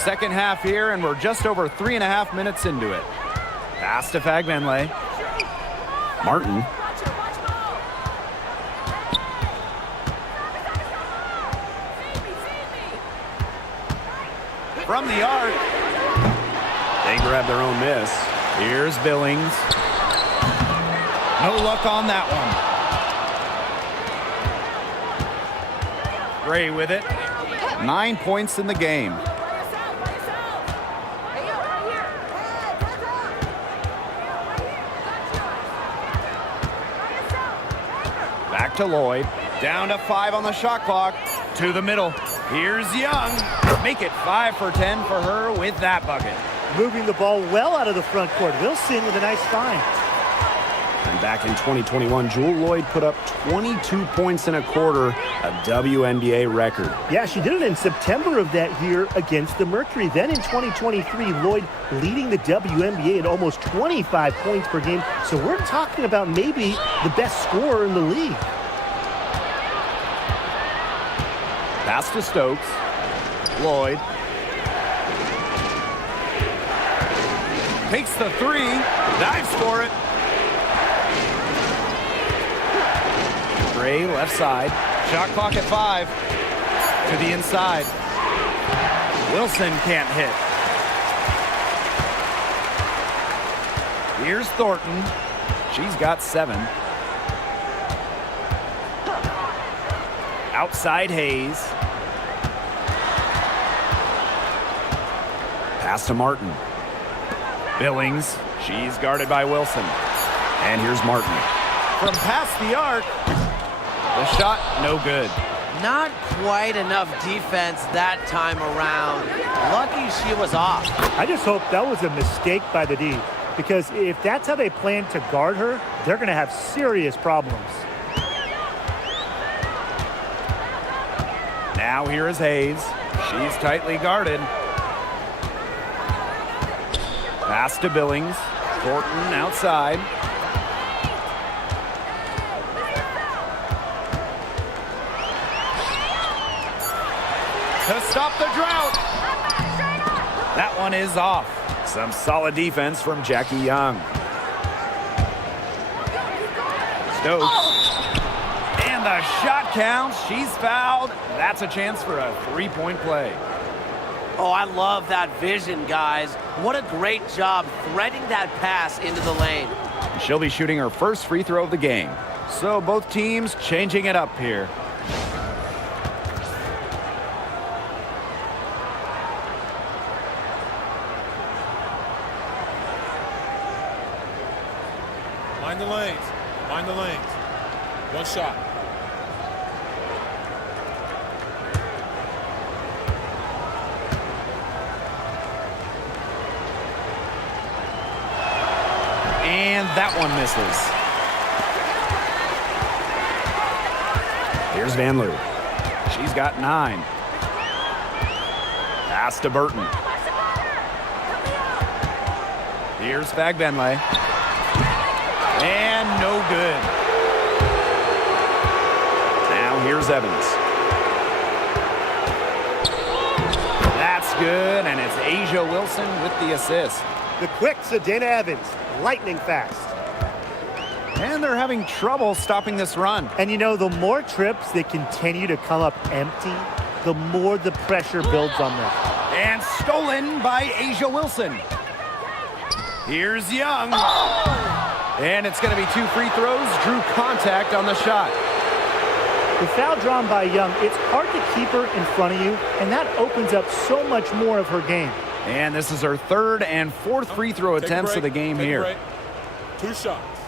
Second half here, and we're just over 3.5 minutes into it. Pass to Fagbenle. Martin. From the arc. They grab their own miss. Here's Billings. No luck on that one. Gray with it. 9 points in the game. Back to Lloyd. Down to 5 on the shot clock. To the middle. Here's Young. Make it 5 for 10 for her with that bucket. Moving the ball well out of the front court. Wilson with a nice find. And back in 2021, Jewel Lloyd put up 22 points in a quarter, a WNBA record. Yeah, she did it in September of that year against the Mercury. Then in 2023, Lloyd leading the WNBA at almost 25 points per game. So we're talking about maybe the best scorer in the league. Pass to Stokes. Lloyd. Takes the 3. Dives for it. Gray left side. Shot clock at 5. To the inside. Wilson can't hit. Here's Thornton. She's got 7. Outside Hayes. Pass to Martin. Billings. She's guarded by Wilson. And here's Martin. From past the arc. The shot, no good. Not quite enough defense that time around. Lucky she was off. I just hope that was a mistake by the D, because if that's how they plan to guard her, they're going to have serious problems. Now here is Hayes. She's tightly guarded. Pass to Billings. Thornton outside. To stop the drought. That one is off. Some solid defense from Jackie Young. Stokes. And the shot counts. She's fouled. That's a chance for a 3-point play. Oh, I love that vision, guys. What a great job threading that pass into the lane. She'll be shooting her first free throw of the game. So both teams changing it up here. Mind the lanes. Mind the lanes. One shot. And that one misses. Here's Van Loo. She's got 9. Pass to Burton. Here's Fagbenle. And no good. Now here's Evans. That's good, and it's Asia Wilson with the assist. The quick Dana Evans, lightning fast. And they're having trouble stopping this run. And you know, the more trips they continue to come up empty, the more the pressure builds on them. And stolen by Asia Wilson. Here's Young. And it's going to be 2 free throws. Drew contact on the shot. The foul drawn by Young, it's hard to keep her in front of you, and that opens up so much more of her game. And this is her 3rd and 4th free throw attempts of the game here. 2 shots.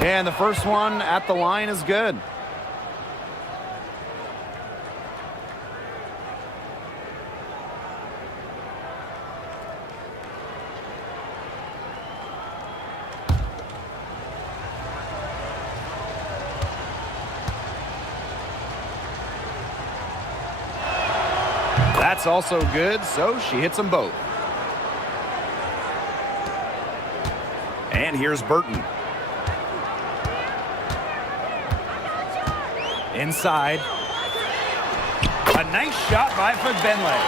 And the first one at the line is good. That's also good, so she hits them both. And here's Burton. Inside. A nice shot by Fagbenle.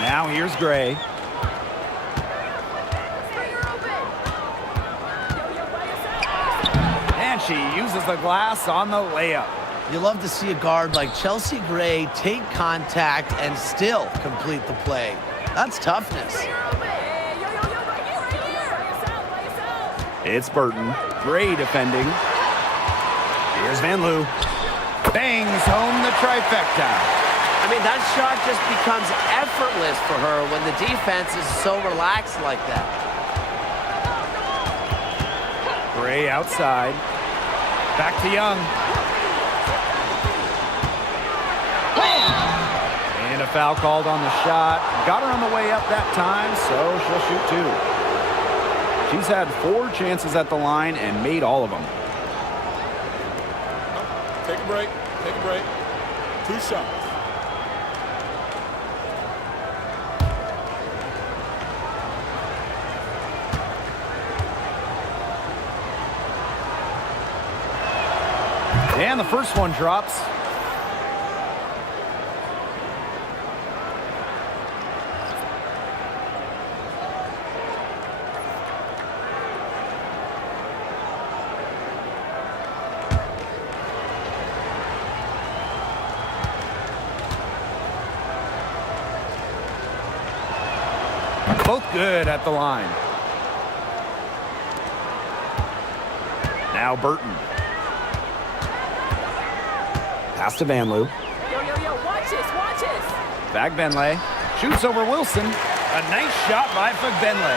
Now here's Gray. And she uses the glass on the layup. You love to see a guard like Chelsea Gray take contact and still complete the play. That's toughness. It's Burton. Gray defending. Here's Van Loo. Bangs home the trifecta. I mean, that shot just becomes effortless for her when the defense is so relaxed like that. Gray outside. Back to Young. And a foul called on the shot. Got her on the way up that time, so she'll shoot 2. She's had 4 chances at the line and made all of them. Take a break. Take a break. 2 shots. And the first one drops. Both good at the line. Now Burton. Pass to Van Loo. Yo, watch this, watch this. Fagbenle shoots over Wilson. A nice shot by Fagbenle.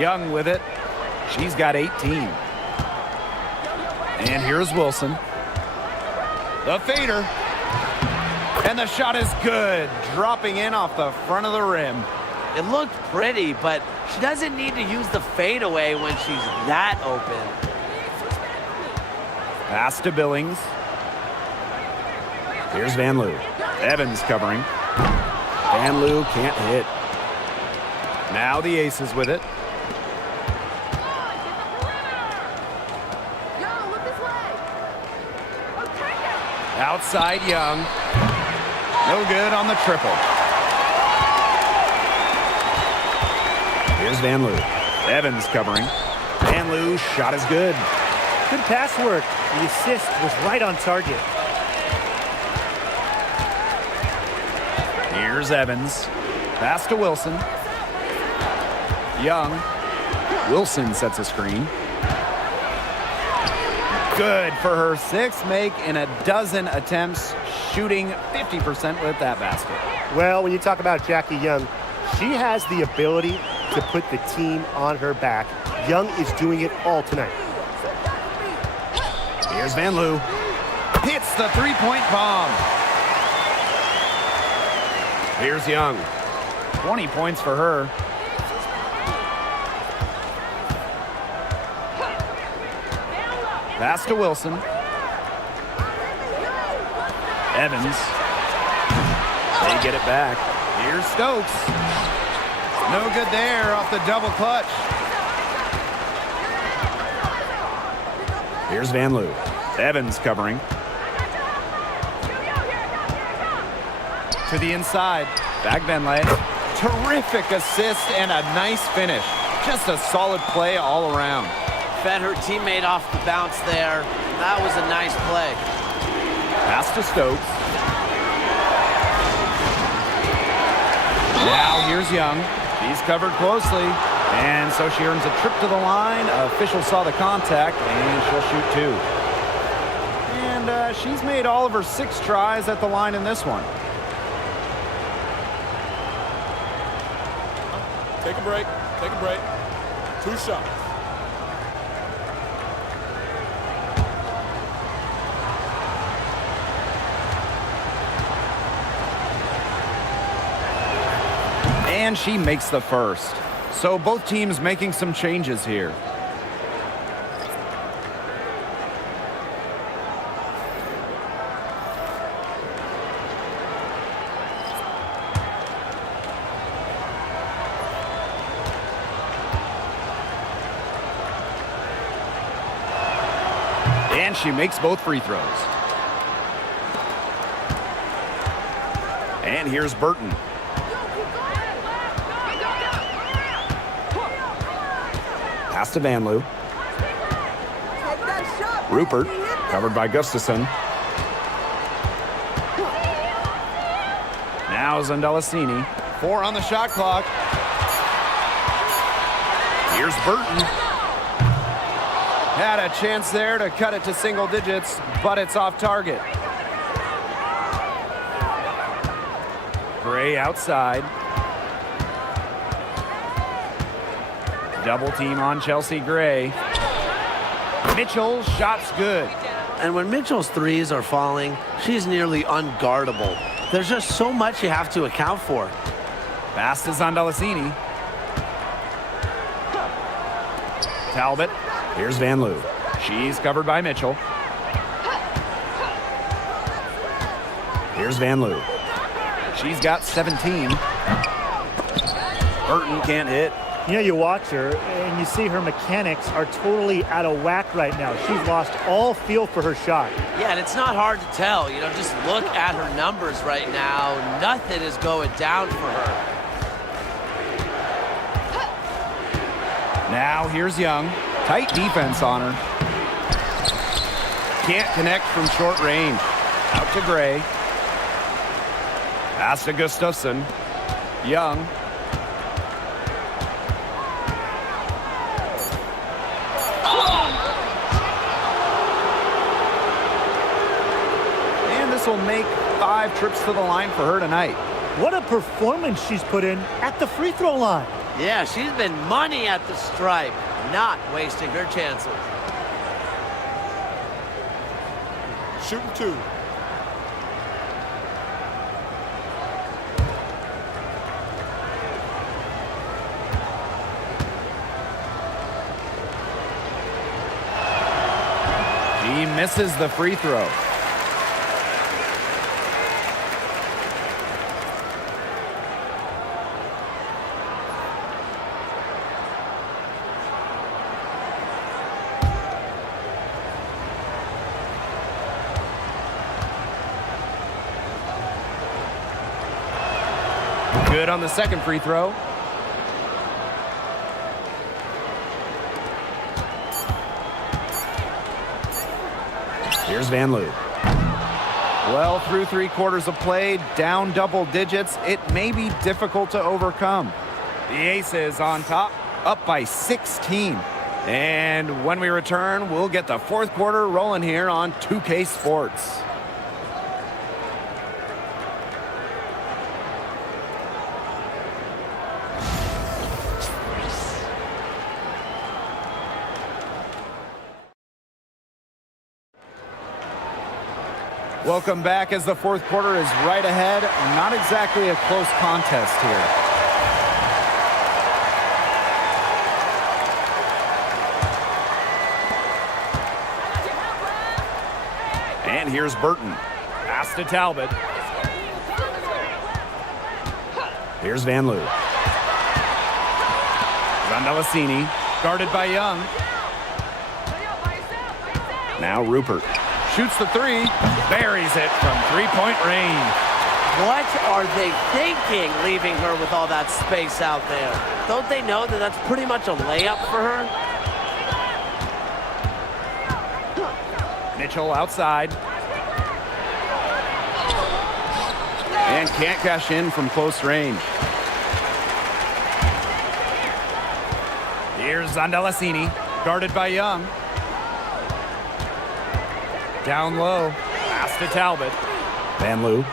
Young with it. She's got 18. And here's Wilson. The fader. And the shot is good, dropping in off the front of the rim. It looked pretty, but she doesn't need to use the fadeaway when she's that open. Pass to Billings. Here's Van Loo. Evans covering. Van Loo can't hit. Now the Aces with it. Outside Young. No good on the triple. Here's Van Loo. Evans covering. Van Loo shot is good. Good pass work. The assist was right on target. Here's Evans. Pass to Wilson. Young. Wilson sets a screen. Good for her 6th make in a dozen attempts, shooting 50% with that basket. Well, when you talk about Jackie Young, she has the ability to put the team on her back. Young is doing it all tonight. Here's Van Loo. Hits the three-point bomb. Here's Young. 20 points for her. Pass to Wilson. Evans. They get it back. Here's Stokes. No good there off the double clutch. Here's Van Loo. Evans covering. To the inside. Back Benlay. Terrific assist and a nice finish. Just a solid play all around. Fed her teammate off the bounce there. That was a nice play. Pass to Stokes. Now here's Young. She's covered closely. And so she earns a trip to the line. Official saw the contact, and she'll shoot two. And she's made all of her 6 tries at the line in this one. Take a break. Take a break. 2 shots. And she makes the first. So both teams making some changes here. And she makes both free throws. And here's Burton. Pass to Van Loo. Rupert, covered by Gustafson. Now Zundelicini. 4 on the shot clock. Here's Burton. Had a chance there to cut it to single digits, but it's off target. Gray outside. Double team on Chelsea Gray. Mitchell, shot's good. And when Mitchell's threes are falling, she's nearly unguardable. There's just so much you have to account for. Pass to Zundelicini. Talbot. Here's Van Loo. She's covered by Mitchell. Here's Van Loo. She's got 17. Burton can't hit. You know, you watch her and you see her mechanics are totally out of whack right now. She's lost all feel for her shot. Yeah, and it's not hard to tell. You know, just look at her numbers right now. Nothing is going down for her. Now here's Young. Tight defense on her. Can't connect from short range. Out to Gray. Pass to Gustafson. Young. And this will make 5 trips to the line for her tonight. What a performance she's put in at the free throw line. Yeah, she's been money at the stripe, not wasting her chances. Shooting 2. He misses the free throw. Good on the second free throw. Here's Van Loo. Well, through 3 quarters of play, down double digits, it may be difficult to overcome. The Aces on top, up by 16. And when we return, we'll get the 4th quarter rolling here on 2K Sports. Welcome back as the fourth quarter is right ahead. Not exactly a close contest here. And here's Burton. Pass to Talbot. Here's Van Loo. Zandalasini, guarded by Young. Now Rupert. Shoots the three, buries it from three-point range. What are they thinking, leaving her with all that space out there? Don't they know that that's pretty much a layup for her? Mitchell outside. And can't cash in from close range. Here's Zandalasini, guarded by Young. Down low, pass to Talbot. Van Loo.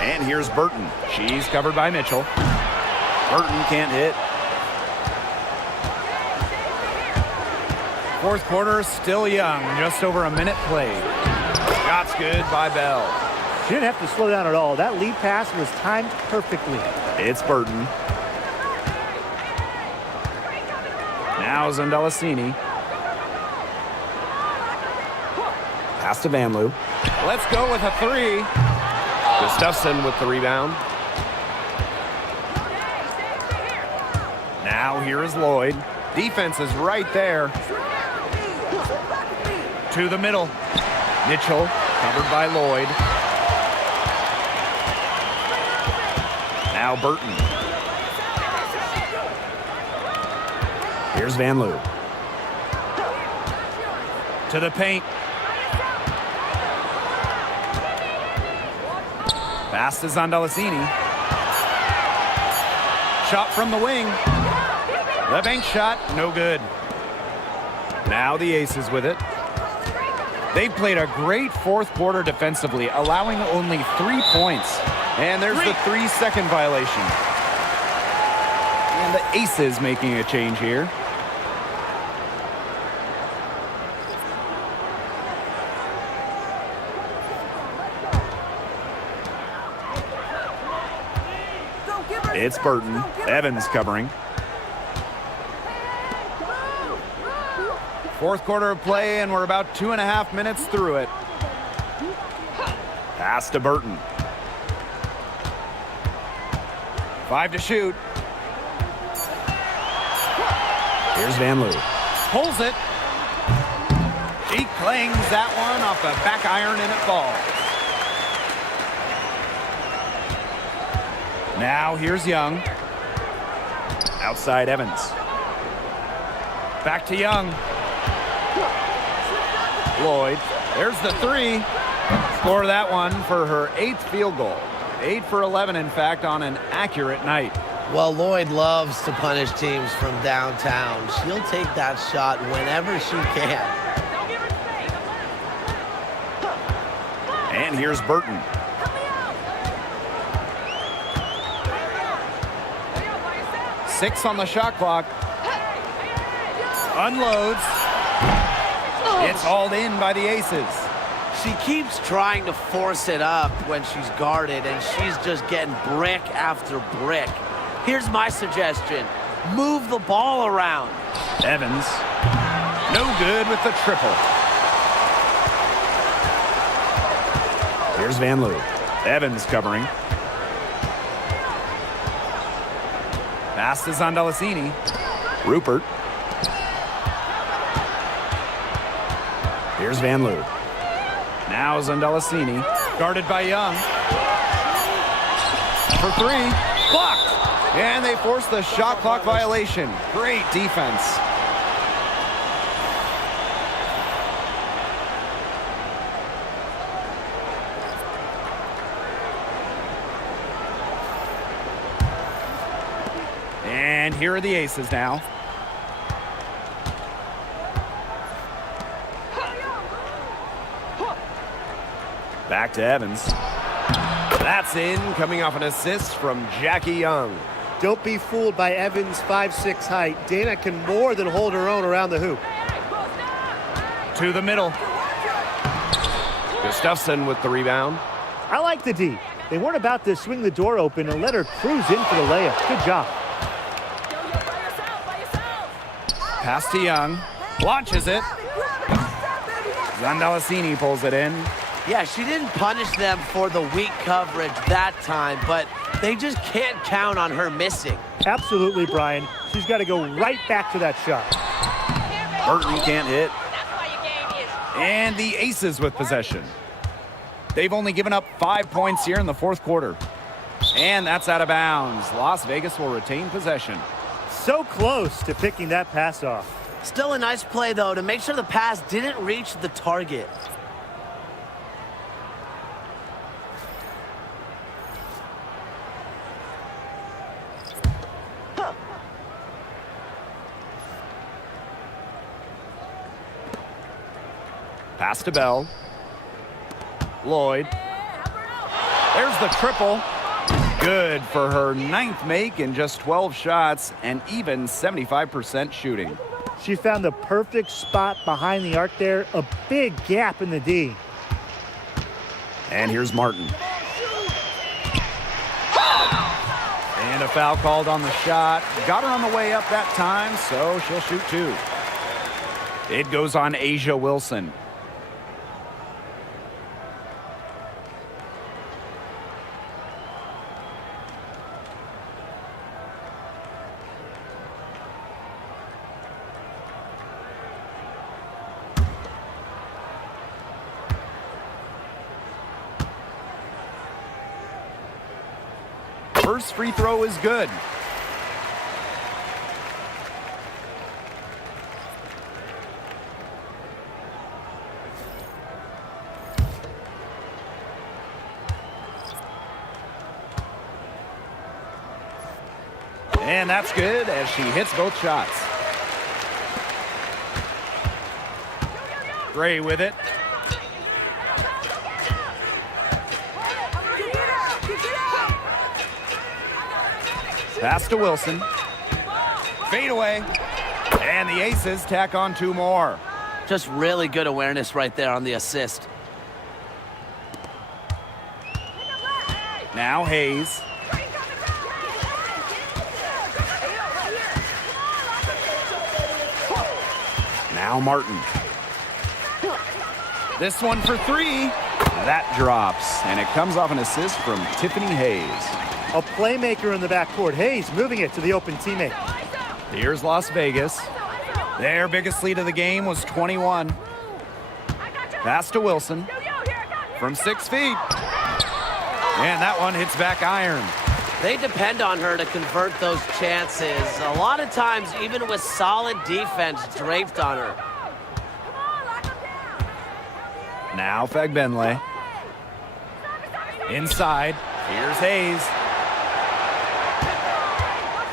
And here's Burton. She's covered by Mitchell. Burton can't hit. Fourth quarter, still Young. Just over a minute played. Shot's good by Bell. She didn't have to slow down at all. That lead pass was timed perfectly. It's Burton. Now Zandalasini. Pass to Van Loo. Let's go with a three. Gustafson with the rebound. Now here is Lloyd. Defense is right there. To the middle. Mitchell, covered by Lloyd. Now Burton. Here's Van Loo. To the paint. Pass to Zandalasini. Shot from the wing. The bank shot, no good. Now the Aces with it. They played a great fourth quarter defensively, allowing only 3 points. And there's the 3-second violation. And the Aces making a change here. It's Burton. Evans covering. Fourth quarter of play, and we're about 2.5 minutes through it. Pass to Burton. 5 to shoot. Here's Van Loo. Pulls it. She clangs that one off the back iron, and it falls. Now here's Young. Outside Evans. Back to Young. Lloyd. There's the three. Score that one for her 8th field goal. 8 for 11, in fact, on an accurate night. Well, Lloyd loves to punish teams from downtown. She'll take that shot whenever she can. And here's Burton. Six on the shot clock. Unloads. It's hauled in by the Aces. She keeps trying to force it up when she's guarded, and she's just getting brick after brick. Here's my suggestion. Move the ball around. Evans. No good with the triple. Here's Van Loo. Evans covering. Pass to Zandalasini. Rupert. Here's Van Loo. Now Zandalasini, guarded by Young. For three, blocked. And they force the shot clock violation. Great defense. And here are the Aces now. Back to Evans. That's in, coming off an assist from Jackie Young. Don't be fooled by Evans' 5'6" height. Dana can more than hold her own around the hoop. To the middle. Gustafsson with the rebound. I like the D. They weren't about to swing the door open and let her cruise in for the layup. Good job. Pass to Young. Launches it. Zandalasini pulls it in. Yeah, she didn't punish them for the weak coverage that time, but they just can't count on her missing. Absolutely, Brian. She's got to go right back to that shot. Burton can't hit. And the Aces with possession. They've only given up 5 points here in the fourth quarter. And that's out of bounds. Las Vegas will retain possession. So close to picking that pass off. Still a nice play, though, to make sure the pass didn't reach the target. Pass to Bell. Lloyd. There's the triple. Good for her 9th make in just 12 shots and even 75% shooting. She found the perfect spot behind the arc there. A big gap in the D. And here's Martin. And a foul called on the shot. Got her on the way up that time, so she'll shoot 2. It goes on A'ja Wilson. First free throw is good. And that's good as she hits both shots. Gray with it. Pass to Wilson. Fade away. And the Aces tack on 2 more. Just really good awareness right there on the assist. Now Hayes. Now Martin. This one for 3. That drops, and it comes off an assist from Tiffany Hayes. A playmaker in the backcourt. Hayes moving it to the open teammate. Here's Las Vegas. Their biggest lead of the game was 21. Pass to Wilson. From 6 feet. And that one hits back iron. They depend on her to convert those chances. A lot of times, even with solid defense draped on her. Now Fagbenle. Inside. Here's Hayes.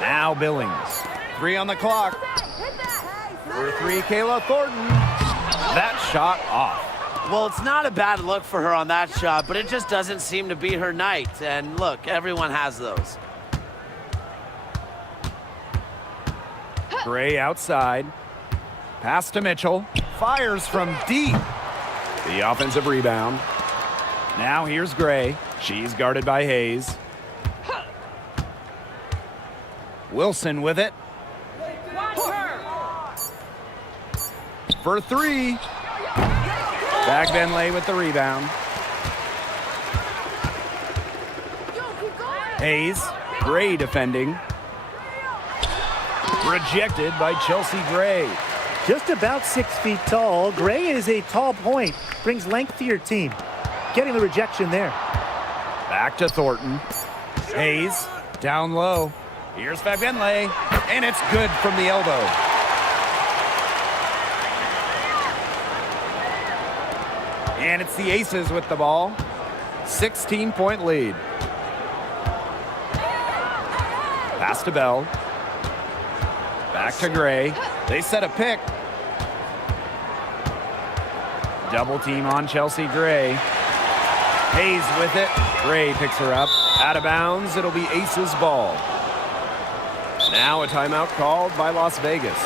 Now Billings. 3 on the clock. For 3, Kayla Thornton. That shot off. Well, it's not a bad look for her on that shot, but it just doesn't seem to be her night. And look, everyone has those. Gray outside. Pass to Mitchell. Fires from deep. The offensive rebound. Now here's Gray. She's guarded by Hayes. Wilson with it. For 3. Fagbenle with the rebound. Hayes. Gray defending. Rejected by Chelsea Gray. Just about 6 feet tall. Gray is a tall point. Brings length to your team. Getting the rejection there. Back to Thornton. Hayes. Down low. Here's Fagbenle. And it's good from the elbow. And it's the Aces with the ball. 16-point lead. Pass to Bell. Back to Gray. They set a pick. Double team on Chelsea Gray. Hayes with it. Gray picks her up. Out of bounds. It'll be Aces ball. Now a timeout called by Las Vegas.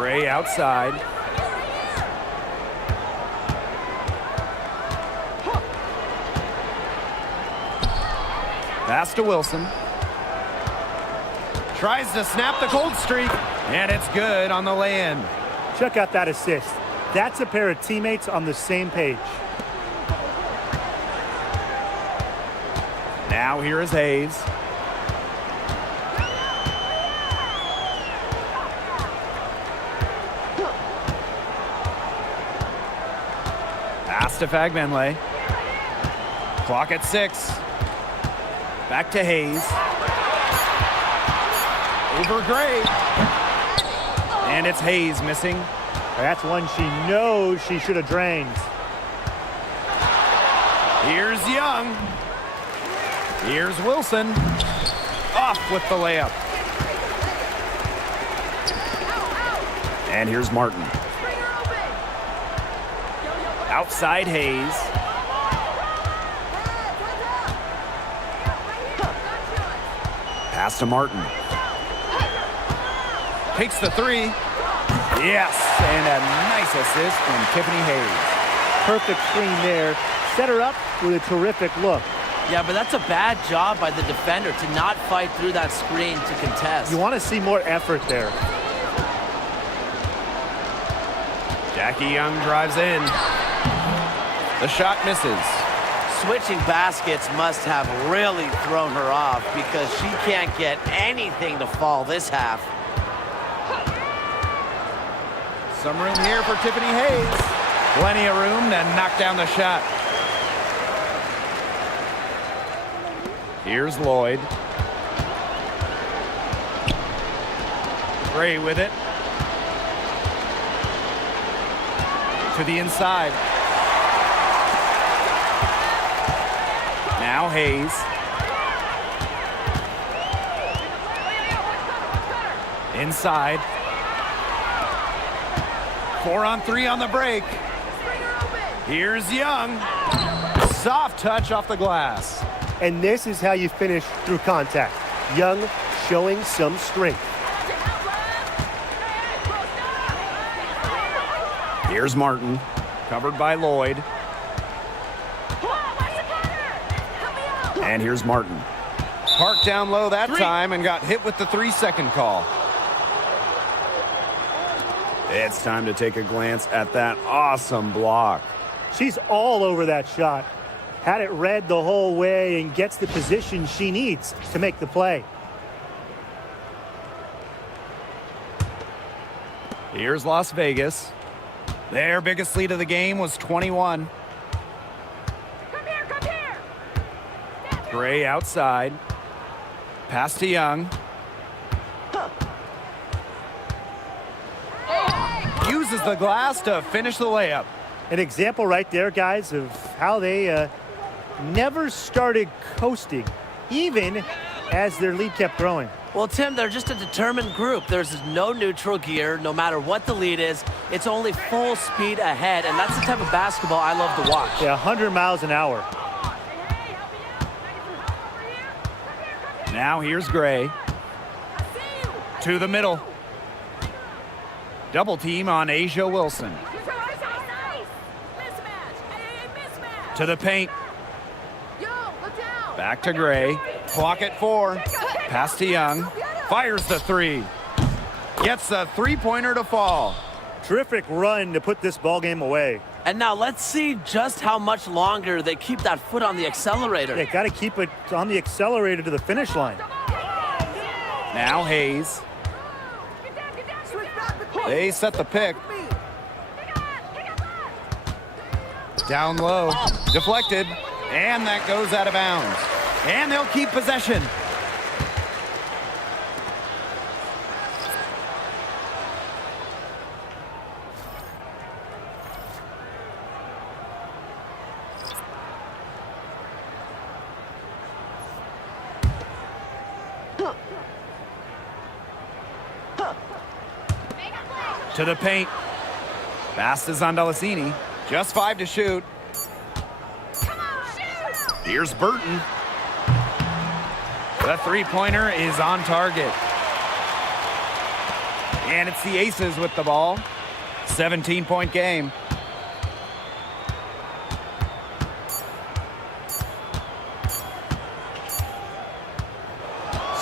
Gray outside. Pass to Wilson. Tries to snap the cold streak, and it's good on the lay-in. Check out that assist. That's a pair of teammates on the same page. Now here is Hayes. Pass to Fagbenle. Clock at 6. Back to Hayes. Over Gray. And it's Hayes missing. That's one she knows she should have drained. Here's Young. Here's Wilson. Off with the layup. And here's Martin. Outside Hayes. Pass to Martin. Takes the 3. Yes, and a nice assist from Tiffany Hayes. Perfect screen there. Set her up with a terrific look. Yeah, but that's a bad job by the defender to not fight through that screen to contest. You want to see more effort there. Jackie Young drives in. The shot misses. Switching baskets must have really thrown her off because she can't get anything to fall this half. Some room here for Tiffany Hayes. Plenty of room to knock down the shot. Here's Lloyd. Gray with it. To the inside. Now Hayes. Inside. 4-on-3 on the break. Here's Young. Soft touch off the glass. And this is how you finish through contact. Young showing some strength. Here's Martin. Covered by Lloyd. And here's Martin. Parked down low that time and got hit with the 3-second call. It's time to take a glance at that awesome block. She's all over that shot. Had it read the whole way and gets the position she needs to make the play. Here's Las Vegas. Their biggest lead of the game was 21. Come here. Gray outside. Pass to Young. Uses the glass to finish the layup. An example right there, guys, of how they never started coasting, even as their lead kept growing. Well, Tim, they're just a determined group. There's no neutral gear. No matter what the lead is, it's only full speed ahead, and that's the type of basketball I love to watch. Yeah, 100 miles an hour. Now here's Gray. To the middle. Double team on Asia Wilson. To the paint. Back to Gray. Clock at 4. Pass to Young. Fires the 3. Gets the three-pointer to fall. Terrific run to put this ball game away. And now let's see just how much longer they keep that foot on the accelerator. Yeah, got to keep it on the accelerator to the finish line. Now Hayes. They set the pick. Down low. Deflected. And that goes out of bounds. And they'll keep possession. To the paint. Pass to Zondalesini. Just 5 to shoot. Here's Burton. The three-pointer is on target. And it's the Aces with the ball. 17-point game.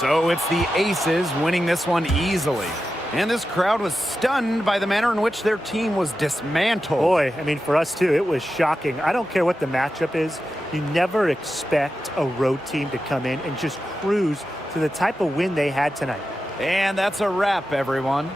So it's the Aces winning this one easily. And this crowd was stunned by the manner in which their team was dismantled. Boy, I mean, for us too, it was shocking. I don't care what the matchup is. You never expect a road team to come in and just cruise to the type of win they had tonight. And that's a wrap, everyone.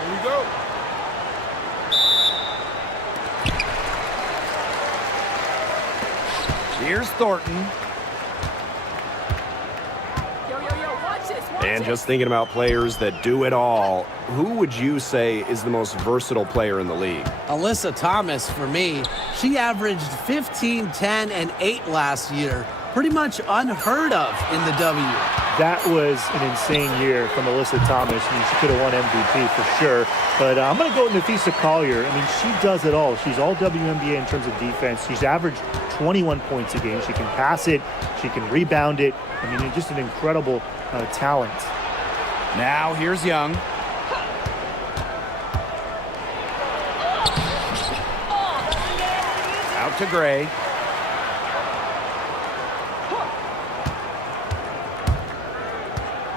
Here we go. Here's Thornton. And just thinking about players that do it all, who would you say is the most versatile player in the league? Alyssa Thomas, for me, she averaged 15, 10, and 8 last year. Pretty much unheard of in the W. That was an insane year from Alyssa Thomas. I mean, she could have won MVP for sure. But I'm going to go with Nafisa Collier. I mean, she does it all. She's all WNBA in terms of defense. She's averaged 21 points a game. She can pass it. She can rebound it. I mean, just an incredible talent. Now here's Young. Out to Gray.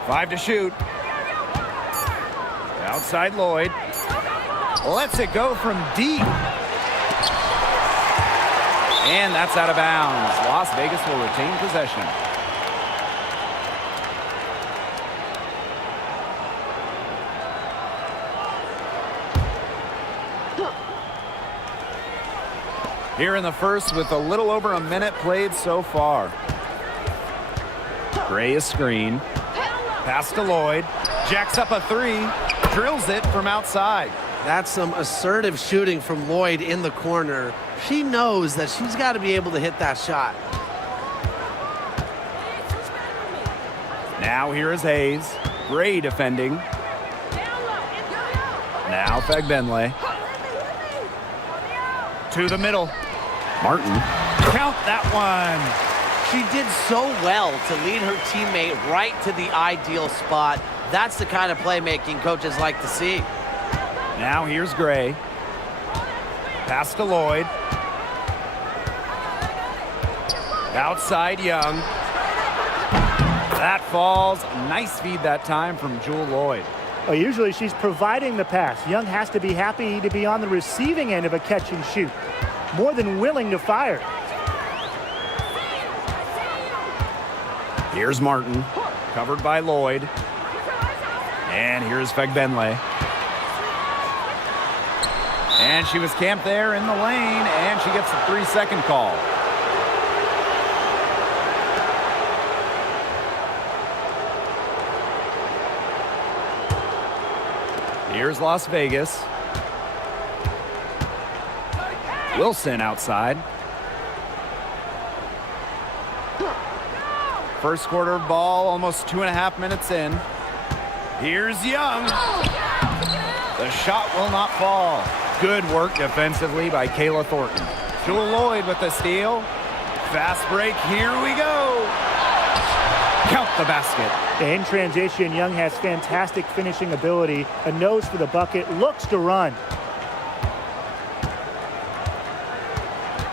Five to shoot. Outside Lloyd. Lets it go from deep. And that's out of bounds. Las Vegas will retain possession. Here in the first with a little over a minute played so far. Gray is screen. Pass to Lloyd. Jacks up a three. Drills it from outside. That's some assertive shooting from Lloyd in the corner. She knows that she's got to be able to hit that shot. Now here is Hayes. Gray defending. Now Fagbenle. To the middle. Martin. Count that one. She did so well to lead her teammate right to the ideal spot. That's the kind of playmaking coaches like to see. Now here's Gray. Pass to Lloyd. Outside Young. That falls. Nice feed that time from Jewel Lloyd. Well, usually she's providing the pass. Young has to be happy to be on the receiving end of a catch and shoot. More than willing to fire. Here's Martin, covered by Lloyd. And here's Fagbenle. And she was camped there in the lane, and she gets a 3-second call. Here's Las Vegas. Wilson outside. First quarter ball, almost 2.5 minutes in. Here's Young. The shot will not fall. Good work defensively by Kayla Thornton. Jewel Lloyd with the steal. Fast break, here we go. Count the basket. In transition, Young has fantastic finishing ability, a nose for the bucket, looks to run.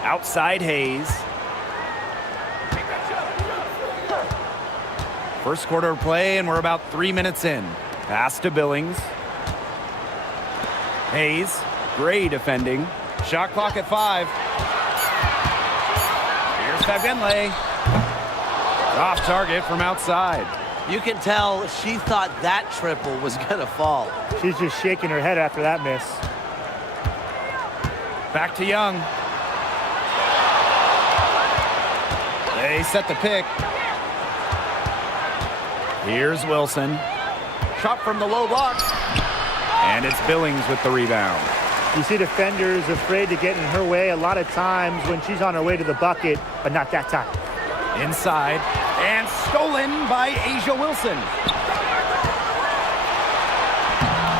Outside Hayes. First quarter of play, and we're about 3 minutes in. Pass to Billings. Hayes, Gray defending. Shot clock at 5. Here's Fagenle. Off target from outside. You can tell she thought that triple was gonna fall. She's just shaking her head after that miss. Back to Young. They set the pick. Here's Wilson. Shot from the low block. And it's Billings with the rebound. You see defenders afraid to get in her way a lot of times when she's on her way to the bucket, but not that time. Inside, and stolen by Asia Wilson.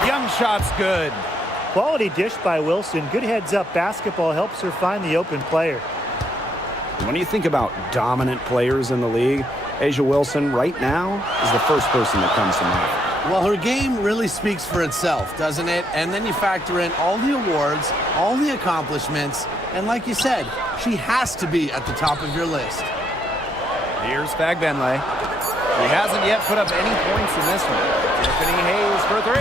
Young shot's good. Quality dish by Wilson. Good heads-up basketball helps her find the open player. When you think about dominant players in the league, Asia Wilson right now is the first person that comes to mind. Well, her game really speaks for itself, doesn't it? And then you factor in all the awards, all the accomplishments, and like you said, she has to be at the top of your list. Here's Fagenle. He hasn't yet put up any points in this one. Tiffany Hayes for 3.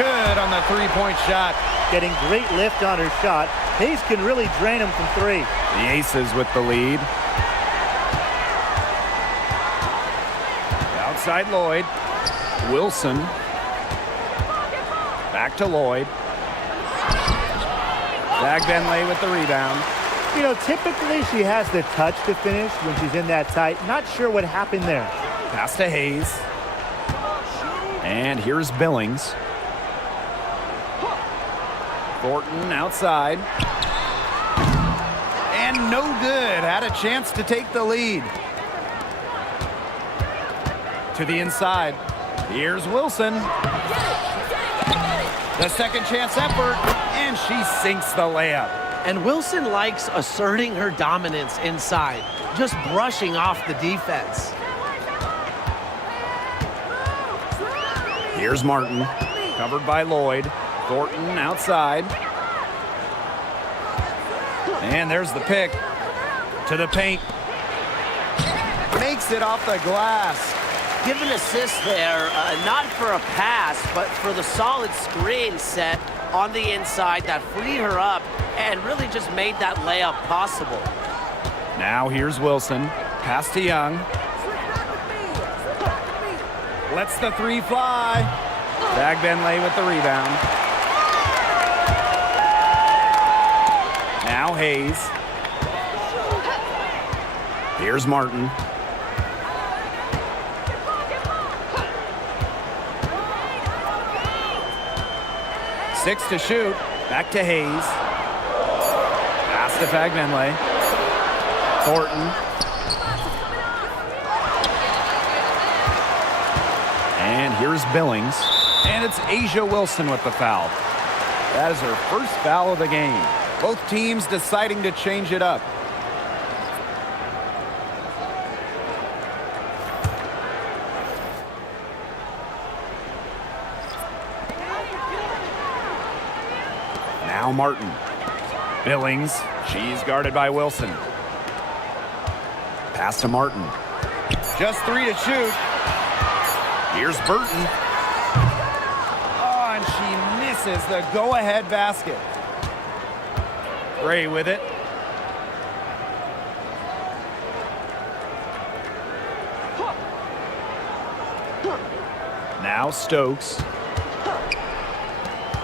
Good on the three-point shot. Getting great lift on her shot. Hayes can really drain him from 3. The Aces with the lead. Outside Lloyd. Wilson. Back to Lloyd. Fagenle with the rebound. You know, typically she has the touch to finish when she's in that tight. Not sure what happened there. Pass to Hayes. And here's Billings. Thornton outside. And no good. Had a chance to take the lead. To the inside. Here's Wilson. The second chance effort. And she sinks the layup. And Wilson likes asserting her dominance inside, just brushing off the defense. Here's Martin, covered by Lloyd. Thornton outside. And there's the pick. To the paint. Makes it off the glass. Give an assist there, not for a pass, but for the solid screen set on the inside that freed her up and really just made that layup possible. Now here's Wilson. Pass to Young. Lets the 3 fly. Fagenle with the rebound. Now Hayes. Here's Martin. Six to shoot. Back to Hayes. Pass to Fagenle. Thornton. And here's Billings. And it's Asia Wilson with the foul. That is her first foul of the game. Both teams deciding to change it up. Now Martin. Billings. She's guarded by Wilson. Pass to Martin. Just 3 to shoot. Here's Burton. Oh, and she misses the go-ahead basket. Gray with it. Now Stokes.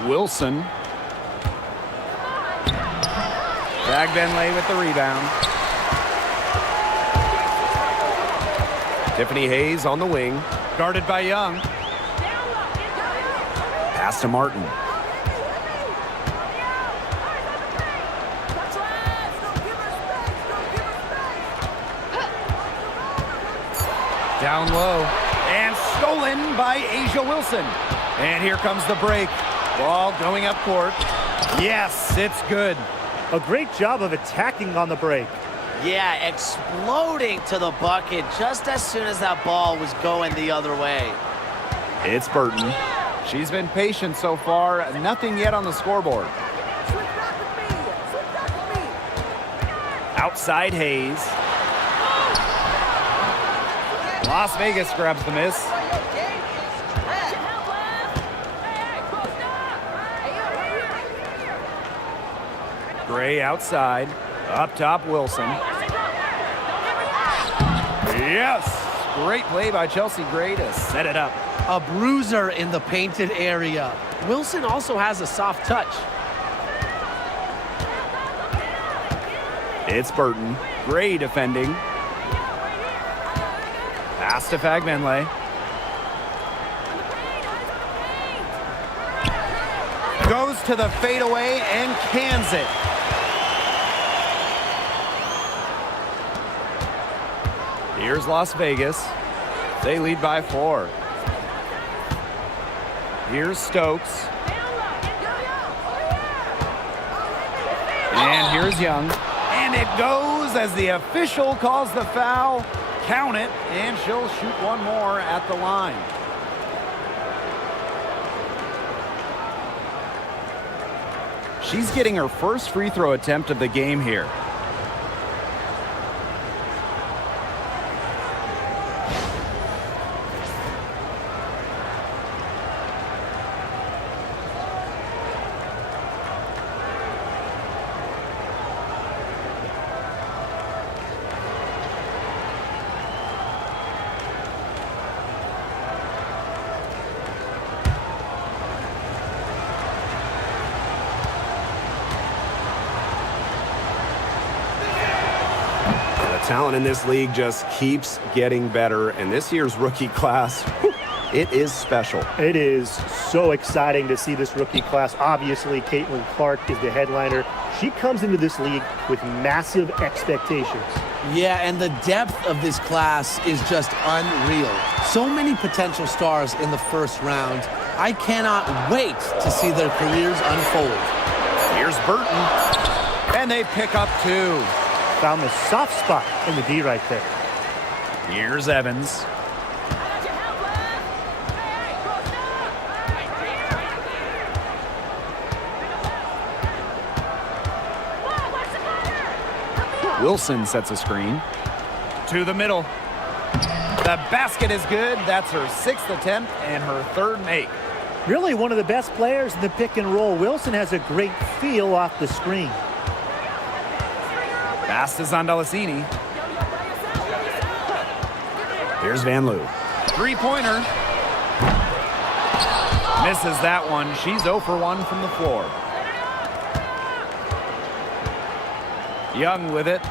Wilson. Benley with the rebound. Tiffany Hayes on the wing. Guarded by Young. Pass to Martin. Down low. And stolen by Asia Wilson. And here comes the break. Ball going up court. Yes, it's good. A great job of attacking on the break. Yeah, exploding to the bucket just as soon as that ball was going the other way. It's Burton. She's been patient so far. Nothing yet on the scoreboard. Outside Hayes. Las Vegas grabs the miss. Gray outside. Up top, Wilson. Yes! Great play by Chelsea Gray to set it up. A bruiser in the painted area. Wilson also has a soft touch. It's Burton. Gray defending. Pass to Fagbenley. Goes to the fadeaway and cans it. Here's Las Vegas. They lead by 4. Here's Stokes. And here's Young. And it goes as the official calls the foul. Count it, and she'll shoot one more at the line. She's getting her first free throw attempt of the game here. Talent in this league just keeps getting better, and this year's rookie class, it is special. It is so exciting to see this rookie class. Obviously, Caitlin Clark is the headliner. She comes into this league with massive expectations. Yeah, and the depth of this class is just unreal. So many potential stars in the first round. I cannot wait to see their careers unfold. Here's Burton, and they pick up 2. Found the soft spot in the D right there. Here's Evans. Wilson sets a screen. To the middle. The basket is good. That's her 6th attempt and her 3rd make. Really one of the best players in the pick and roll. Wilson has a great feel off the screen. Pass to Zondalesini. Here's Van Loo. 3-pointer. Misses that one. She's 0 for 1 from the floor. Young with it.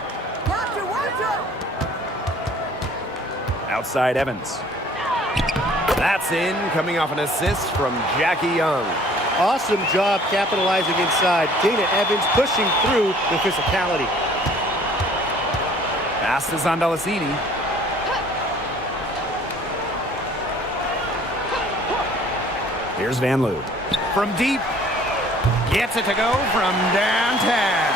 Outside Evans. That's in, coming off an assist from Jackie Young. Awesome job capitalizing inside. Dana Evans pushing through the physicality. Pass to Zondalesini. Here's Van Loo. From deep. Gets it to go from downtown.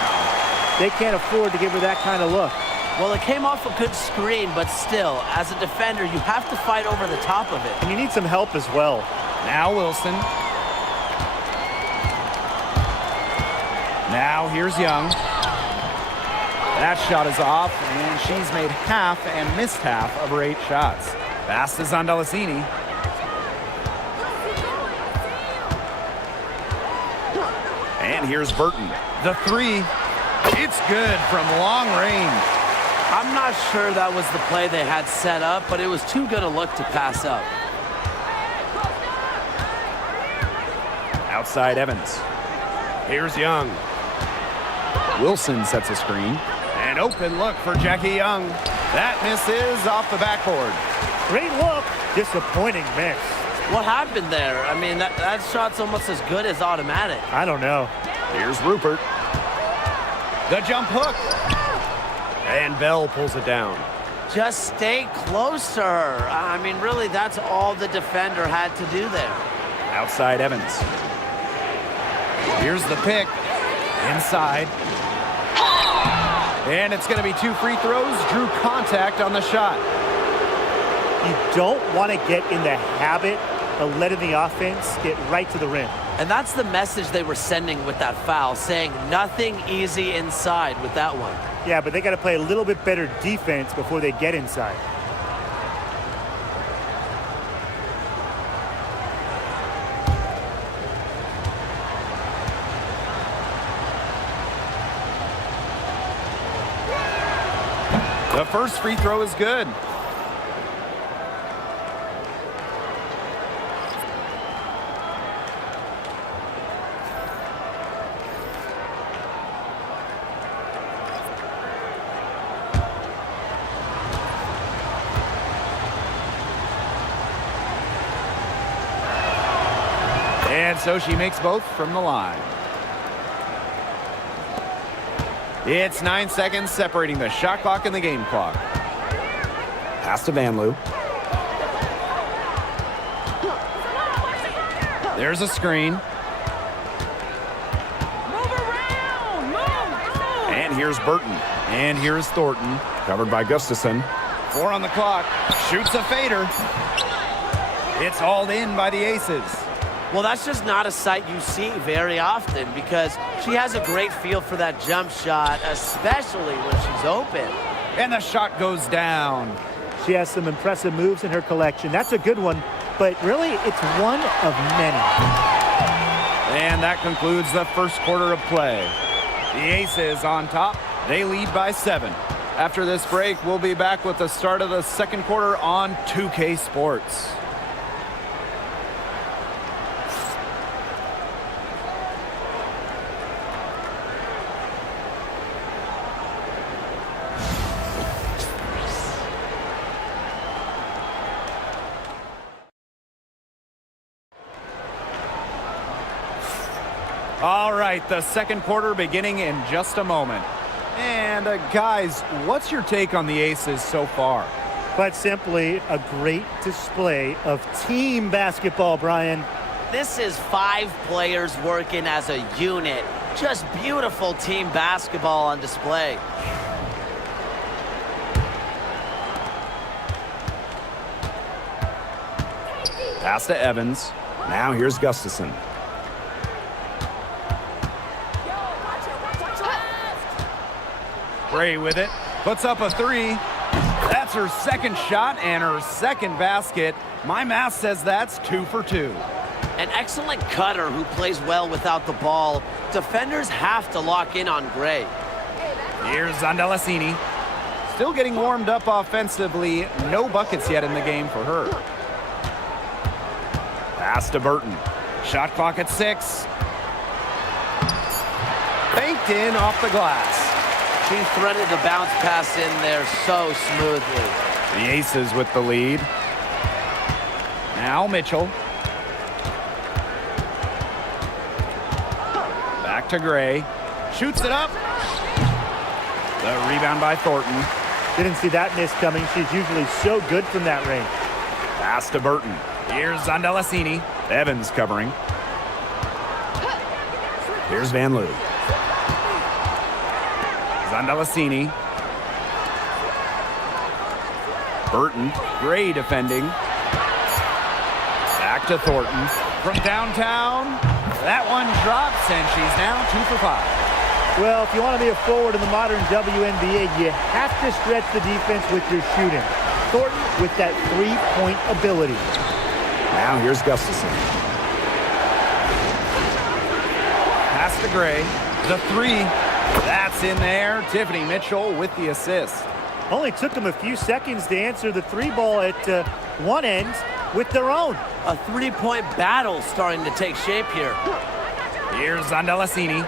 They can't afford to give her that kind of look. Well, it came off a good screen, but still, as a defender, you have to fight over the top of it. And you need some help as well. Now Wilson. Now here's Young. That shot is off, and she's made half and missed half of her 8 shots. Pass to Zondalesini. And here's Burton. The 3. It's good from long range. I'm not sure that was the play they had set up, but it was too good a look to pass up. Outside Evans. Here's Young. Wilson sets a screen. An open look for Jackie Young. That misses off the backboard. Great look, disappointing miss. What happened there? I mean, that shot's almost as good as automatic. I don't know. Here's Rupert. The jump hook. And Bell pulls it down. Just stay close to her. I mean, really, that's all the defender had to do there. Outside Evans. Here's the pick. Inside. And it's going to be 2 free throws. Drew contact on the shot. You don't want to get in the habit of letting the offense get right to the rim. And that's the message they were sending with that foul, saying nothing easy inside with that one. Yeah, but they got to play a little bit better defense before they get inside. The first free throw is good. And so she makes both from the line. It's 9 seconds separating the shot clock and the game clock. Pass to Van Loo. There's a screen. And here's Burton. And here's Thornton. Covered by Gustafson. 4 on the clock. Shoots a fader. It's hauled in by the Aces. Well, that's just not a sight you see very often because she has a great feel for that jump shot, especially when she's open. And the shot goes down. She has some impressive moves in her collection. That's a good one, but really it's one of many. And that concludes the first quarter of play. The Aces on top. They lead by 7. After this break, we'll be back with the start of the second quarter on 2K Sports. All right, the second quarter beginning in just a moment. And guys, what's your take on the Aces so far? Quite simply, a great display of team basketball, Brian. This is 5 players working as a unit. Just beautiful team basketball on display. Pass to Evans. Now here's Gustafson. Gray with it. Puts up a 3. That's her second shot and her second basket. My math says that's 2 for 2. An excellent cutter who plays well without the ball. Defenders have to lock in on Gray. Here's Zandalasini. Still getting warmed up offensively. No buckets yet in the game for her. Pass to Burton. Shot clock at 6. Banked in off the glass. She threaded the bounce pass in there so smoothly. The Aces with the lead. Now Mitchell. Back to Gray. Shoots it up. The rebound by Thornton. Didn't see that miss coming. She's usually so good from that range. Pass to Burton. Here's Zandalasini. Evans covering. Here's Van Loo. Zandalasini. Burton. Gray defending. Back to Thornton. From downtown. That one drops, and she's now 2 for 5. Well, if you want to be a forward in the modern WNBA, you have to stretch the defense with your shooting. Thornton with that three-point ability. Now here's Gustafson. Pass to Gray. The 3. That's in there. Tiffany Mitchell with the assist. Only took them a few seconds to answer the 3 ball at one end with their own. A 3-point battle starting to take shape here. Here's Zandalasini.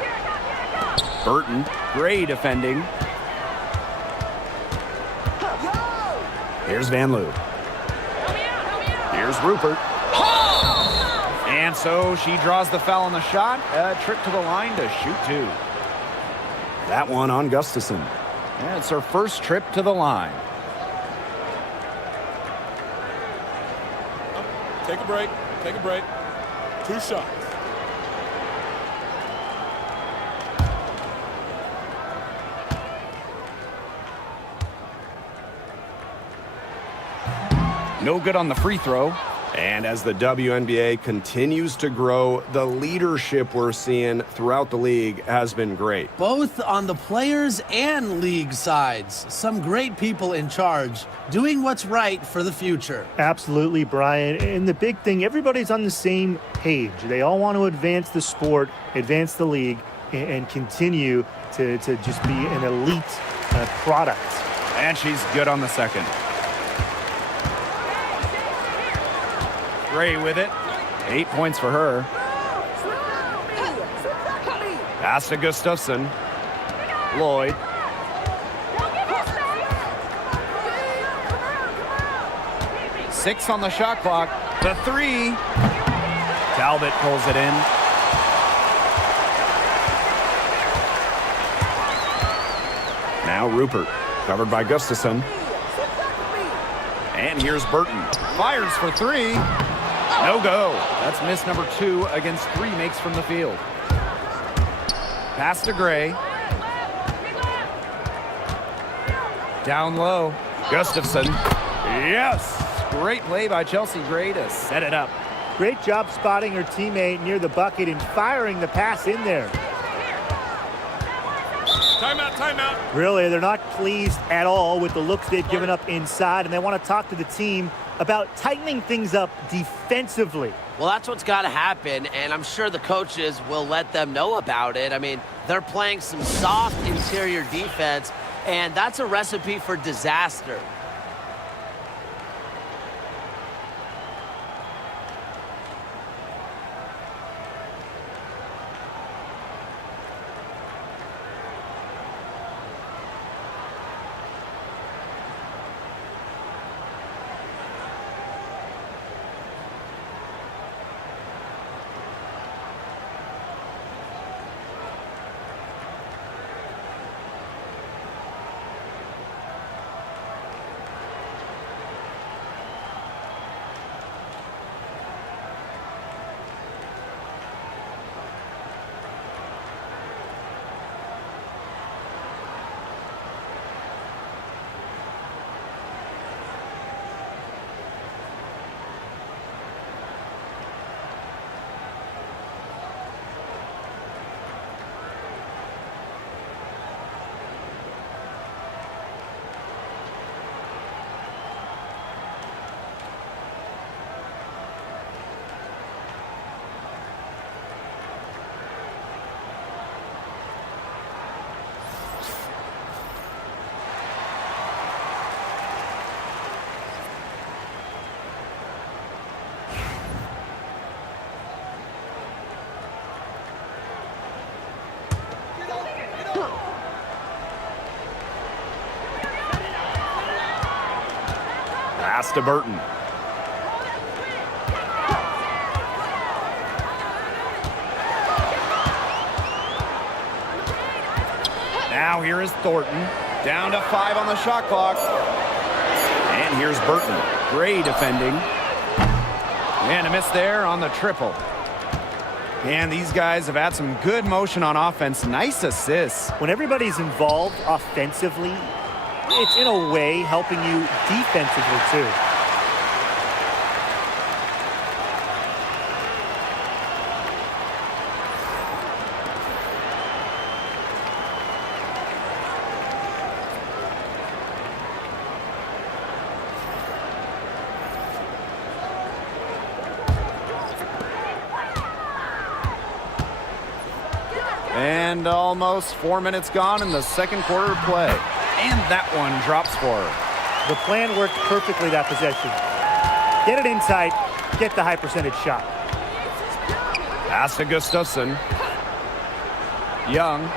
Burton, great defending. Here's Van Loo. Here's Rupert. And so she draws the foul on the shot. A trip to the line to shoot 2. That one on Gustafson. And it's her first trip to the line. Take a break. Take a break. 2 shots. No good on the free throw. And as the WNBA continues to grow, the leadership we're seeing throughout the league has been great. Both on the players and league sides. Some great people in charge, doing what's right for the future. Absolutely, Brian. And the big thing, everybody's on the same page. They all want to advance the sport, advance the league, and continue to just be an elite product. And she's good on the second. Gray with it. 8 points for her. Pass to Gustafson. Lloyd. Six on the shot clock. The 3. Talbot pulls it in. Now Rupert, covered by Gustafson. And here's Burton. Fires for 3. No go. That's miss number 2 against 3 makes from the field. Pass to Gray. Down low. Gustafson. Yes! Great play by Chelsea Gray to set it up. Great job spotting her teammate near the bucket and firing the pass in there. Timeout, timeout. Really, they're not pleased at all with the looks they've given up inside, and they want to talk to the team about tightening things up defensively. Well, that's what's got to happen, and I'm sure the coaches will let them know about it. I mean, they're playing some soft interior defense, and that's a recipe for disaster. Pass to Burton. Now here is Thornton. Down to 5 on the shot clock. And here's Burton. Great defending. And a miss there on the triple. And these guys have had some good motion on offense. Nice assists. When everybody's involved offensively, it's in a way helping you defensively too. And almost 4 minutes gone in the second quarter of play. And that one drops for her. The plan worked perfectly that possession. Get it inside, get the high percentage shot. Pass to Gustafson. Young.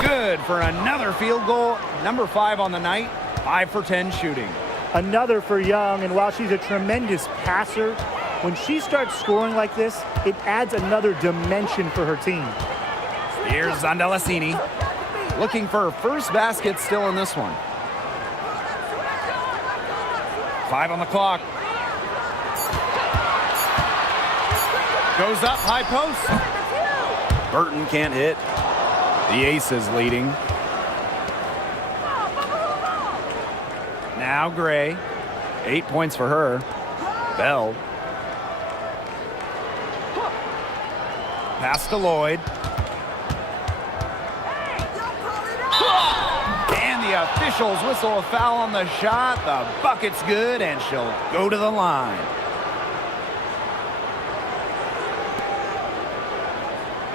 Good for another field goal. Number 5 on the night, 5 for 10 shooting. Another for Young, and while she's a tremendous passer, when she starts scoring like this, it adds another dimension for her team. Here's Zondalasini, looking for her first basket still in this one. 5 on the clock. Goes up, high post. Burton can't hit. The Aces leading. Now Gray. 8 points for her. Bell. Pass to Lloyd. And the officials whistle a foul on the shot. The bucket's good, and she'll go to the line.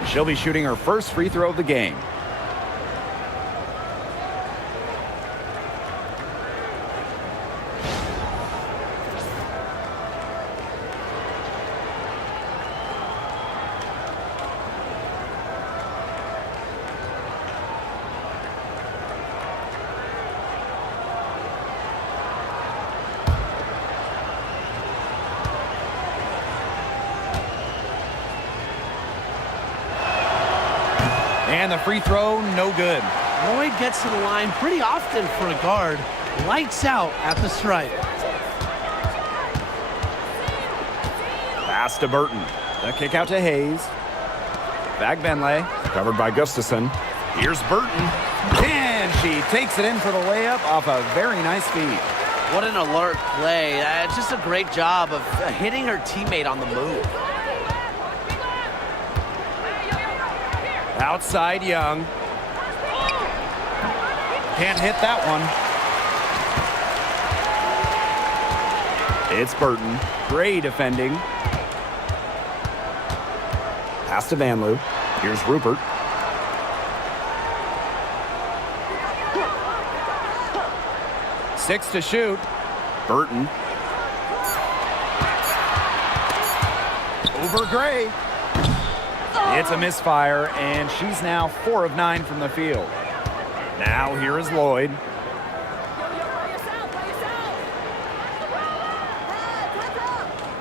She'll be shooting her first free throw of the game. And the free throw, no good. Lloyd gets to the line pretty often for a guard. Lights out at the stripe. Pass to Burton. The kick out to Hayes. Back Benley. Covered by Gustafson. Here's Burton. And she takes it in for the layup off a very nice feed. What an alert play. Just a great job of hitting her teammate on the move. Outside Young. Can't hit that one. It's Burton. Gray defending. Pass to Vanloo. Here's Rupert. Six to shoot. Burton. Over Gray. It's a misfire, and she's now 4 of 9 from the field. Now here is Lloyd.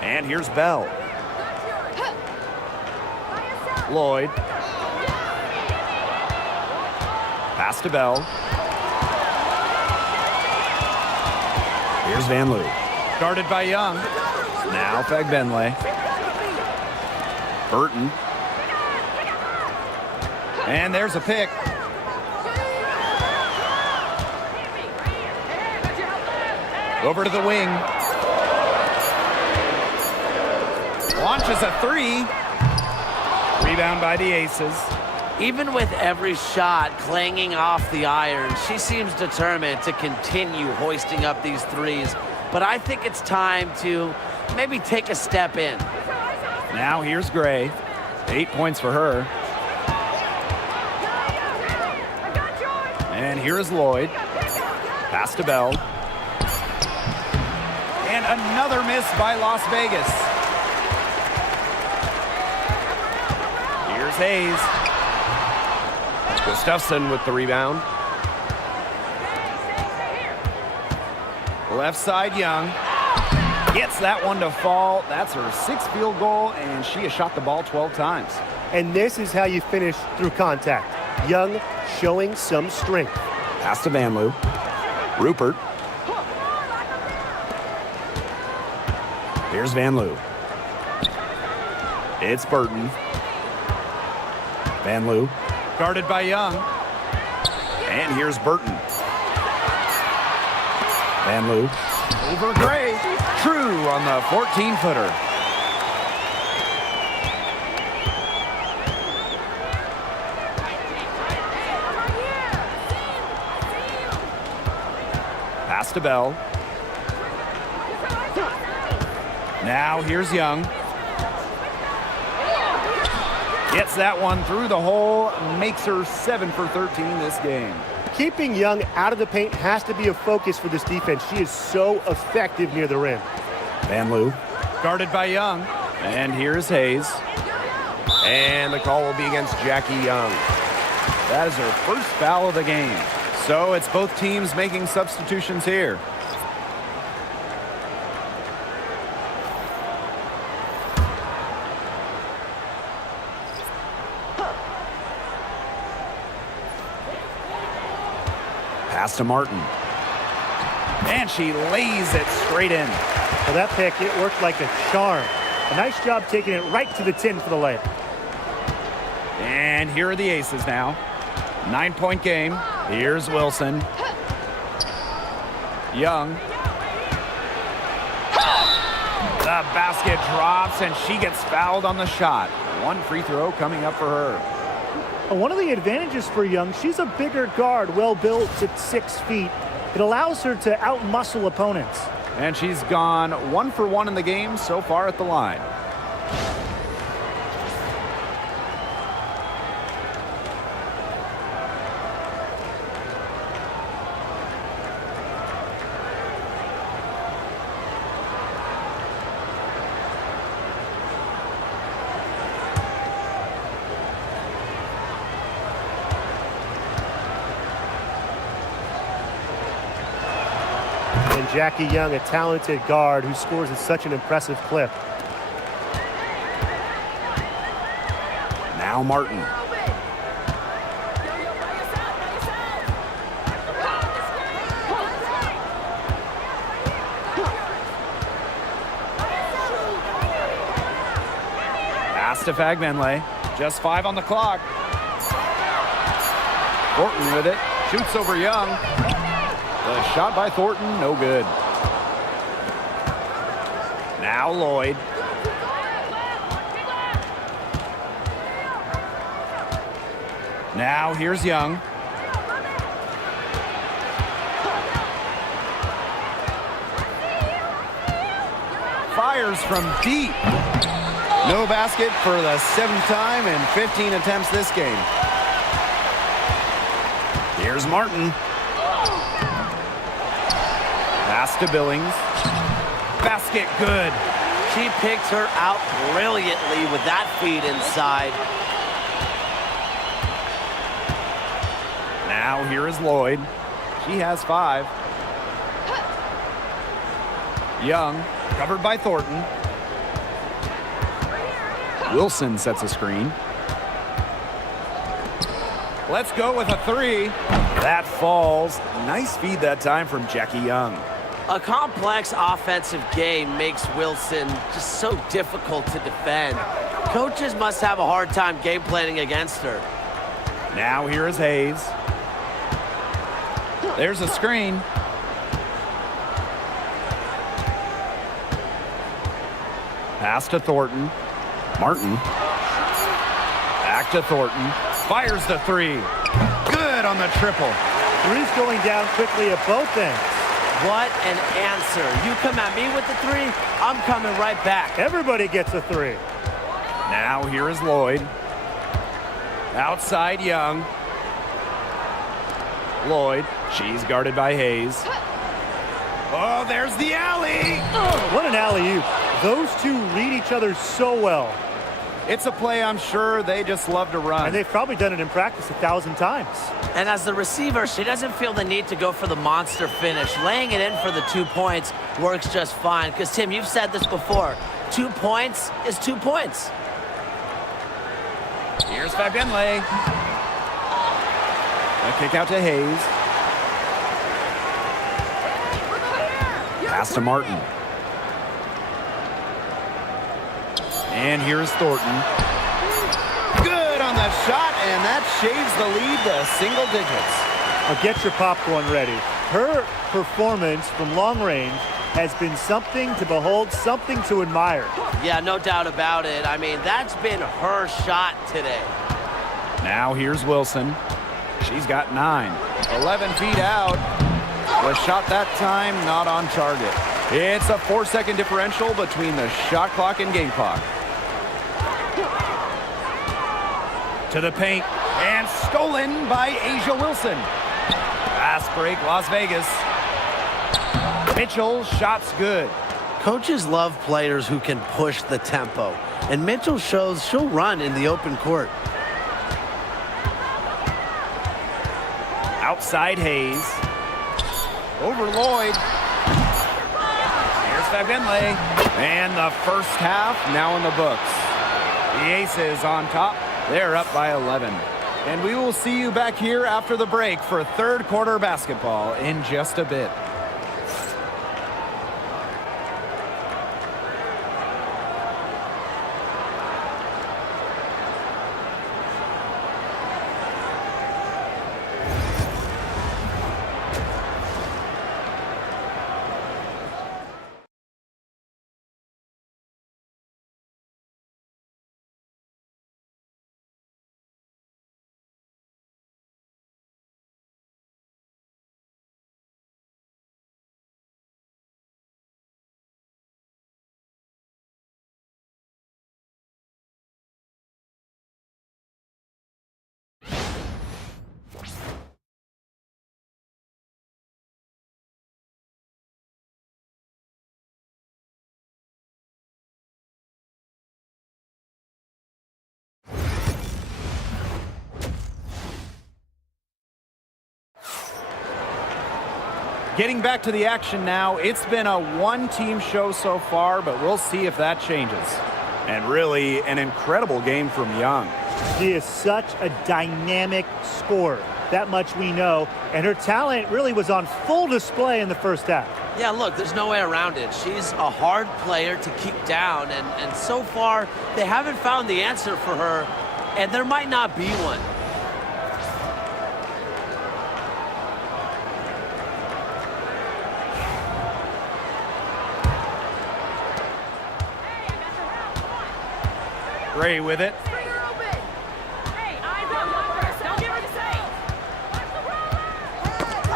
And here's Bell. Lloyd. Pass to Bell. Here's Vanloo. Guarded by Young. Now Fagbenle. Burton. And there's a pick. Over to the wing. Launches a 3. Rebound by the Aces. Even with every shot clanging off the iron, she seems determined to continue hoisting up these threes. But I think it's time to maybe take a step in. Now here's Gray. 8 points for her. And here is Lloyd. Pass to Bell. And another miss by Las Vegas. Here's Hayes. Gustafson with the rebound. Left side Young. Gets that one to fall. That's her 6th field goal, and she has shot the ball 12 times. And this is how you finish through contact. Young showing some strength. Pass to Vanloo. Rupert. Here's Vanloo. It's Burton. Vanloo. Guarded by Young. And here's Burton. Vanloo. Over Gray. True on the 14-footer. Pass to Bell. Now here's Young. Gets that one through the hole, makes her 7 for 13 this game. Keeping Young out of the paint has to be a focus for this defense. She is so effective near the rim. Vanloo. Guarded by Young. And here's Hayes. And the call will be against Jackie Young. That is her first foul of the game. So it's both teams making substitutions here. Pass to Martin. And she lays it straight in. For that pick, it worked like a charm. A nice job taking it right to the tin for the layup. And here are the aces now. 9-point game. Here's Wilson. Young. The basket drops, and she gets fouled on the shot. One free throw coming up for her. One of the advantages for Young, she's a bigger guard, well built at 6 feet. It allows her to outmuscle opponents. And she's gone 1 for 1 in the game so far at the line. And Jackie Young, a talented guard who scores at such an impressive clip. Now Martin. Pass to Fagbenle. Just 5 on the clock. Thornton with it. Shoots over Young. The shot by Thornton, no good. Now Lloyd. Now here's Young. Fires from deep. No basket for the 7th time in 15 attempts this game. Here's Martin. Pass to Billings. Basket good. She picked her out brilliantly with that feed inside. Now here is Lloyd. She has 5. Young, covered by Thornton. Wilson sets a screen. Let's go with a 3. That falls. Nice feed that time from Jackie Young. A complex offensive game makes Wilson just so difficult to defend. Coaches must have a hard time game planning against her. Now here is Hayes. There's a screen. Pass to Thornton. Martin. Back to Thornton. Fires the 3. Good on the triple. 3's going down quickly at both ends. What an answer. You come at me with the 3, I'm coming right back. Everybody gets a 3. Now here is Lloyd. Outside Young. Lloyd. She's guarded by Hayes. Oh, there's the alley. What an alley-oop. Those two read each other so well. It's a play I'm sure they just love to run. And they've probably done it in practice 1,000 times. And as the receiver, she doesn't feel the need to go for the monster finish. Laying it in for the 2 points works just fine. Because, Tim, you've said this before. 2 points is 2 points. Here's Fagbenle. A kick out to Hayes. Pass to Martin. And here's Thornton. Good on the shot, and that shaves the lead to single digits. Now get your popcorn ready. Her performance from long range has been something to behold, something to admire. Yeah, no doubt about it. I mean, that's been her shot today. Now here's Wilson. She's got 9. 11 feet out. The shot that time not on target. It's a 4-second differential between the shot clock and game clock. To the paint, and stolen by Asia Wilson. Fast break, Las Vegas. Mitchell, shot's good. Coaches love players who can push the tempo, and Mitchell shows she'll run in the open court. Outside Hayes. Over Lloyd. Here's Fagbenle. And the first half now in the books. The Aces on top. They're up by 11. And we will see you back here after the break for third quarter basketball in just a bit. Getting back to the action now, it's been a one-team show so far, but we'll see if that changes. And really, an incredible game from Young. She is such a dynamic scorer. That much we know. And her talent really was on full display in the first half. Yeah, look, there's no way around it. She's a hard player to keep down, and so far, they haven't found the answer for her, and there might not be one. Gray with it.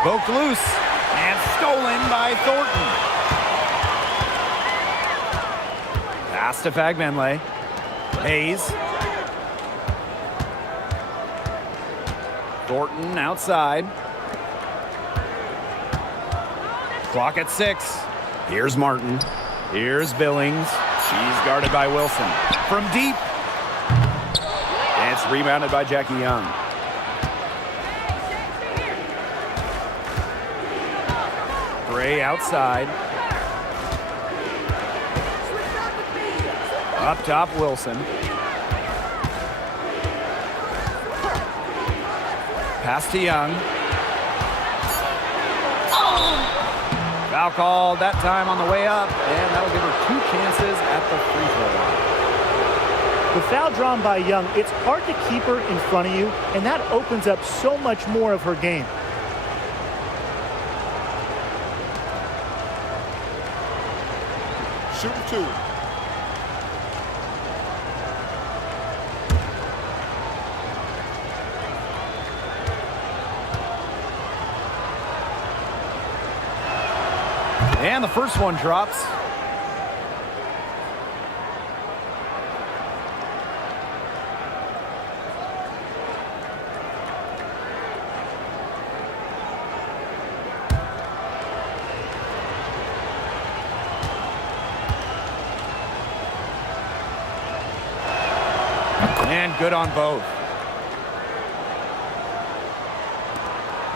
Poked loose and stolen by Thornton. Pass to Fagbenle. Hayes. Thornton outside. Clock at 6. Here's Martin. Here's Billings. She's guarded by Wilson. From deep. And it's rebounded by Jackie Young. Gray outside. Up top, Wilson. Pass to Young. Foul called that time on the way up, and that'll give her 2 chances at the free throw line. The foul drawn by Young, it's hard to keep her in front of you, and that opens up so much more of her game. Shooting 2. And the first one drops. And good on both.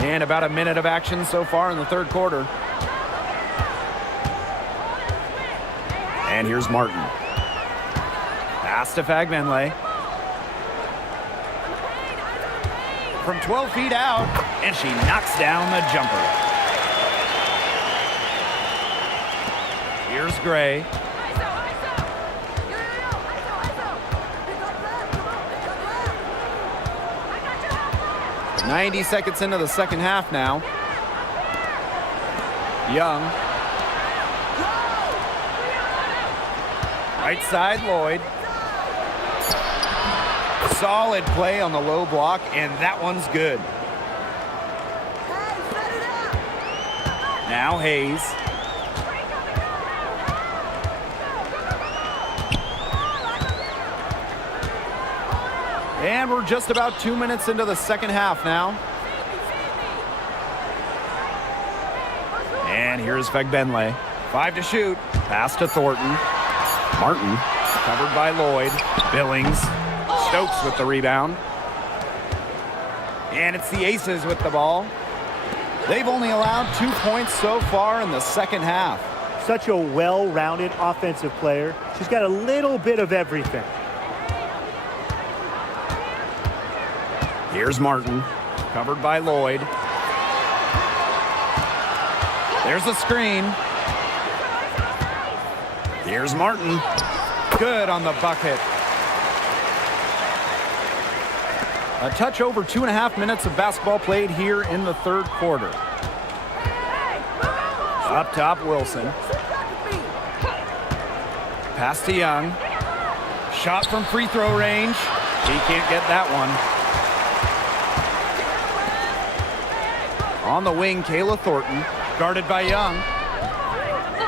And about a minute of action so far in the third quarter. And here's Martin. Pass to Fagbenle. From 12 feet out, and she knocks down the jumper. Here's Gray. 90 seconds into the second half now. Young. Right side, Lloyd. Solid play on the low block, and that one's good. Now Hayes. And we're just about 2 minutes into the second half now. And here's Fagbenle. 5 to shoot. Pass to Thornton. Martin, covered by Lloyd. Billings. Stokes with the rebound. And it's the Aces with the ball. They've only allowed 2 points so far in the second half. Such a well-rounded offensive player. She's got a little bit of everything. Here's Martin, covered by Lloyd. There's a screen. Here's Martin. Good on the bucket. A touch over 2.5 minutes of basketball played here in the third quarter. Up top, Wilson. Pass to Young. Shot from free throw range. He can't get that one. On the wing, Kayla Thornton, guarded by Young.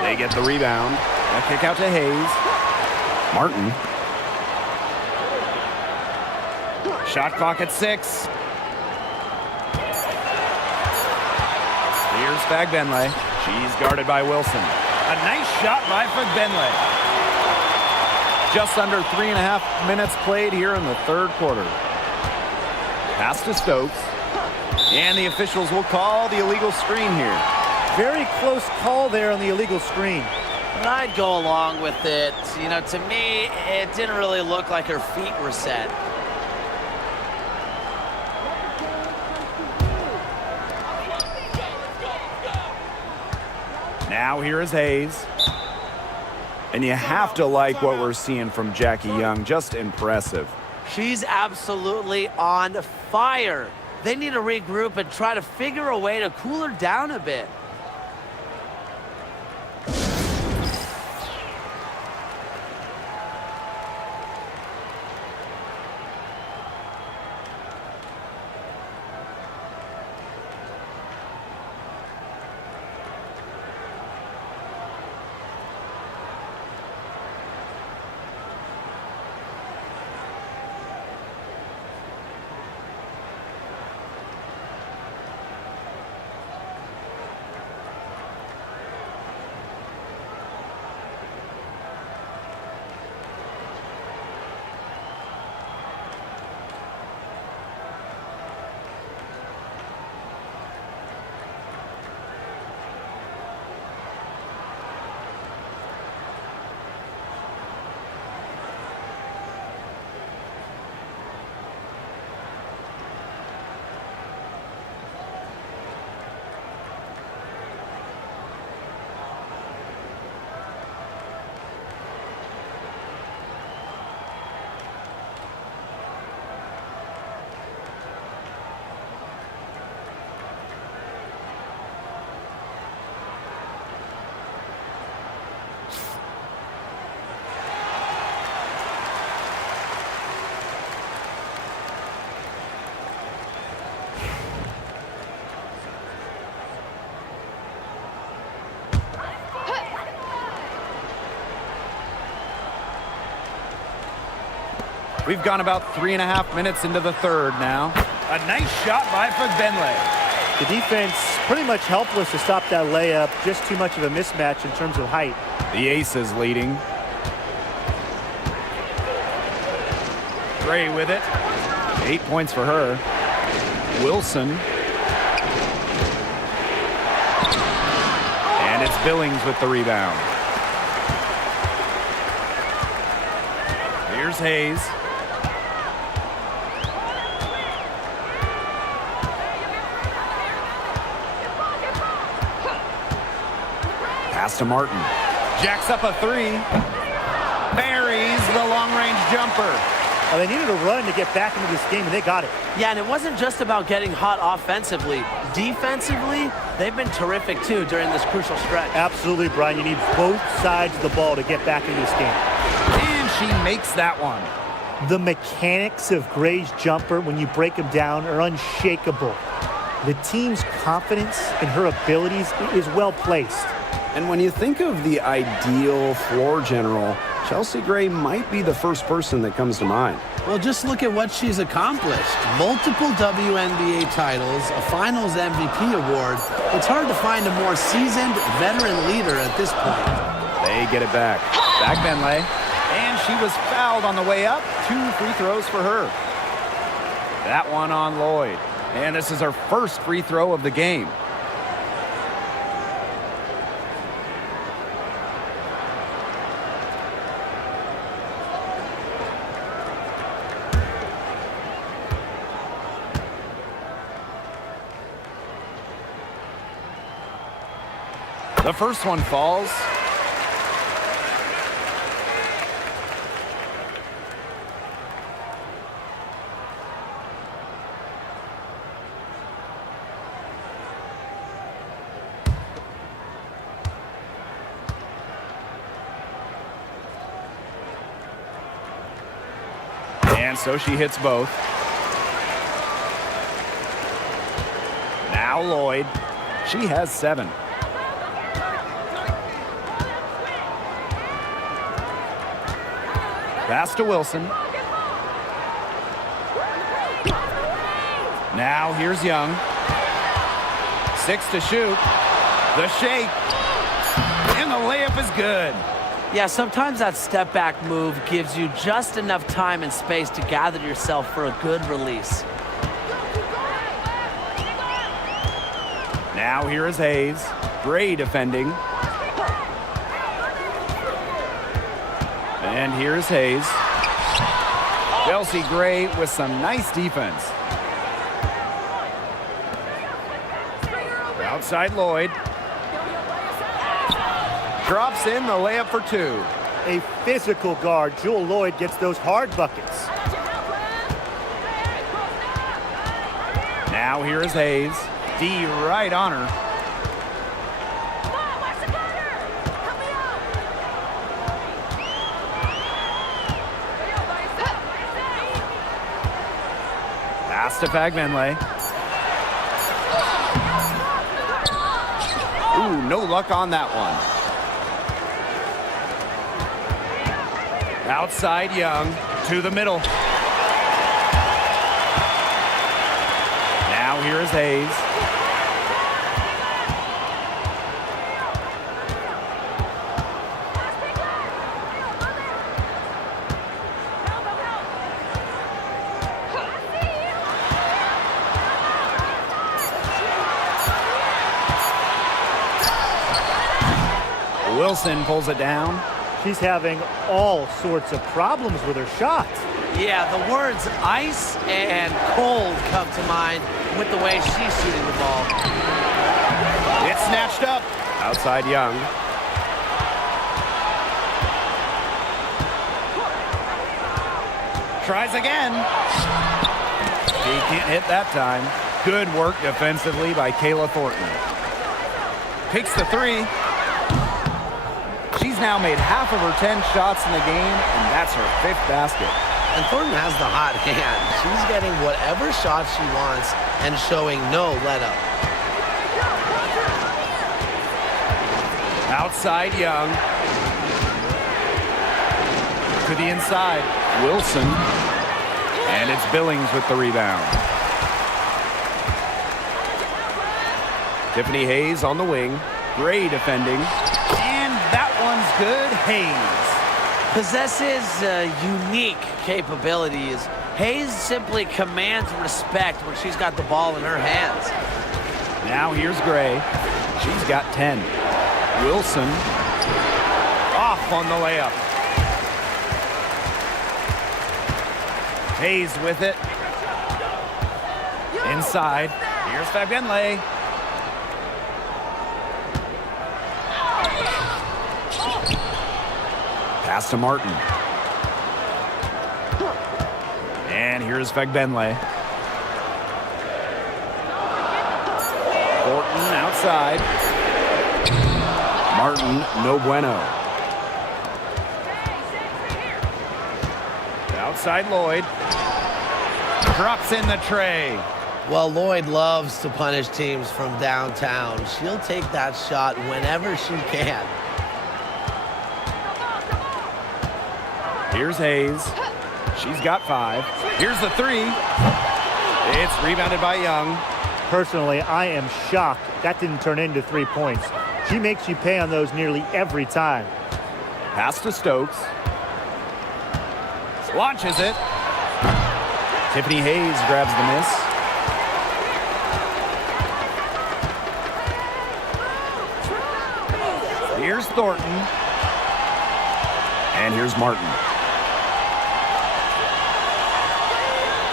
They get the rebound. A kick out to Hayes. Martin. Shot clock at 6. Here's Fagbenle. She's guarded by Wilson. A nice shot by Fagbenle. Just under 3.5 minutes played here in the third quarter. Pass to Stokes. And the officials will call the illegal screen here. Very close call there on the illegal screen. But I'd go along with it. You know, to me, it didn't really look like her feet were set. Now here is Hayes. And you have to like what we're seeing from Jackie Young. Just impressive. She's absolutely on fire. They need to regroup and try to figure a way to cool her down a bit. We've gone about 3.5 minutes into the third now. A nice shot by Fagbenle. The defense pretty much helpless to stop that layup. Just too much of a mismatch in terms of height. The Aces leading. Gray with it. 8 points for her. Wilson. And it's Billings with the rebound. Here's Hayes. Pass to Martin. Jacks up a 3. Buries the long-range jumper. Well, they needed a run to get back into this game, and they got it. Yeah, and it wasn't just about getting hot offensively. Defensively, they've been terrific, too, during this crucial stretch. Absolutely, Brian. You need both sides of the ball to get back into this game. And she makes that one. The mechanics of Gray's jumper, when you break them down, are unshakable. The team's confidence in her abilities is well placed. And when you think of the ideal floor general, Chelsea Gray might be the first person that comes to mind. Well, just look at what she's accomplished. Multiple WNBA titles, a Finals MVP award. It's hard to find a more seasoned veteran leader at this point. They get it back. Fagbenle. And she was fouled on the way up. 2 free throws for her. That one on Lloyd. And this is her first free throw of the game. The first one falls. And so she hits both. Now Lloyd. She has 7. Pass to Wilson. Now here's Young. 6 to shoot. The shake. And the layup is good. Yeah, sometimes that step back move gives you just enough time and space to gather yourself for a good release. Now here is Hayes. Gray defending. And here's Hayes. Chelsea Gray with some nice defense. Outside Lloyd. Drops in the layup for 2. A physical guard. Jewel Lloyd gets those hard buckets. Now here is Hayes. D right on her. Pass to Fagbenle. Ooh, no luck on that one. Outside Young to the middle. Now here is Hayes. Wilson pulls it down. She's having all sorts of problems with her shot. Yeah, the words ice and cold come to mind with the way she's shooting the ball. It's snatched up. Outside Young. Tries again. He can't hit that time. Good work defensively by Kayla Thornton. Takes the 3. She's now made half of her 10 shots in the game, and that's her 5th basket. And Thornton has the hot hand. She's getting whatever shot she wants and showing no let-up. Outside Young. To the inside. Wilson. And it's Billings with the rebound. Tiffany Hayes on the wing. Gray defending. And that one's good. Hayes Possesses unique capabilities. Hayes simply commands respect when she's got the ball in her hands. Now here's Gray. She's got 10. Wilson off on the layup. Hayes with it. Inside. Here's Fagbenle. Pass to Martin. And here's Fagbenle. Thornton outside. Martin, no bueno. Outside Lloyd. Drops in the tray. Well, Lloyd loves to punish teams from downtown. She'll take that shot whenever she can. Here's Hayes. She's got 5. Here's the 3. It's rebounded by Young. Personally, I am shocked that didn't turn into 3 points. She makes you pay on those nearly every time. Pass to Stokes. Launches it. Tiffany Hayes grabs the miss. Here's Thornton. And here's Martin.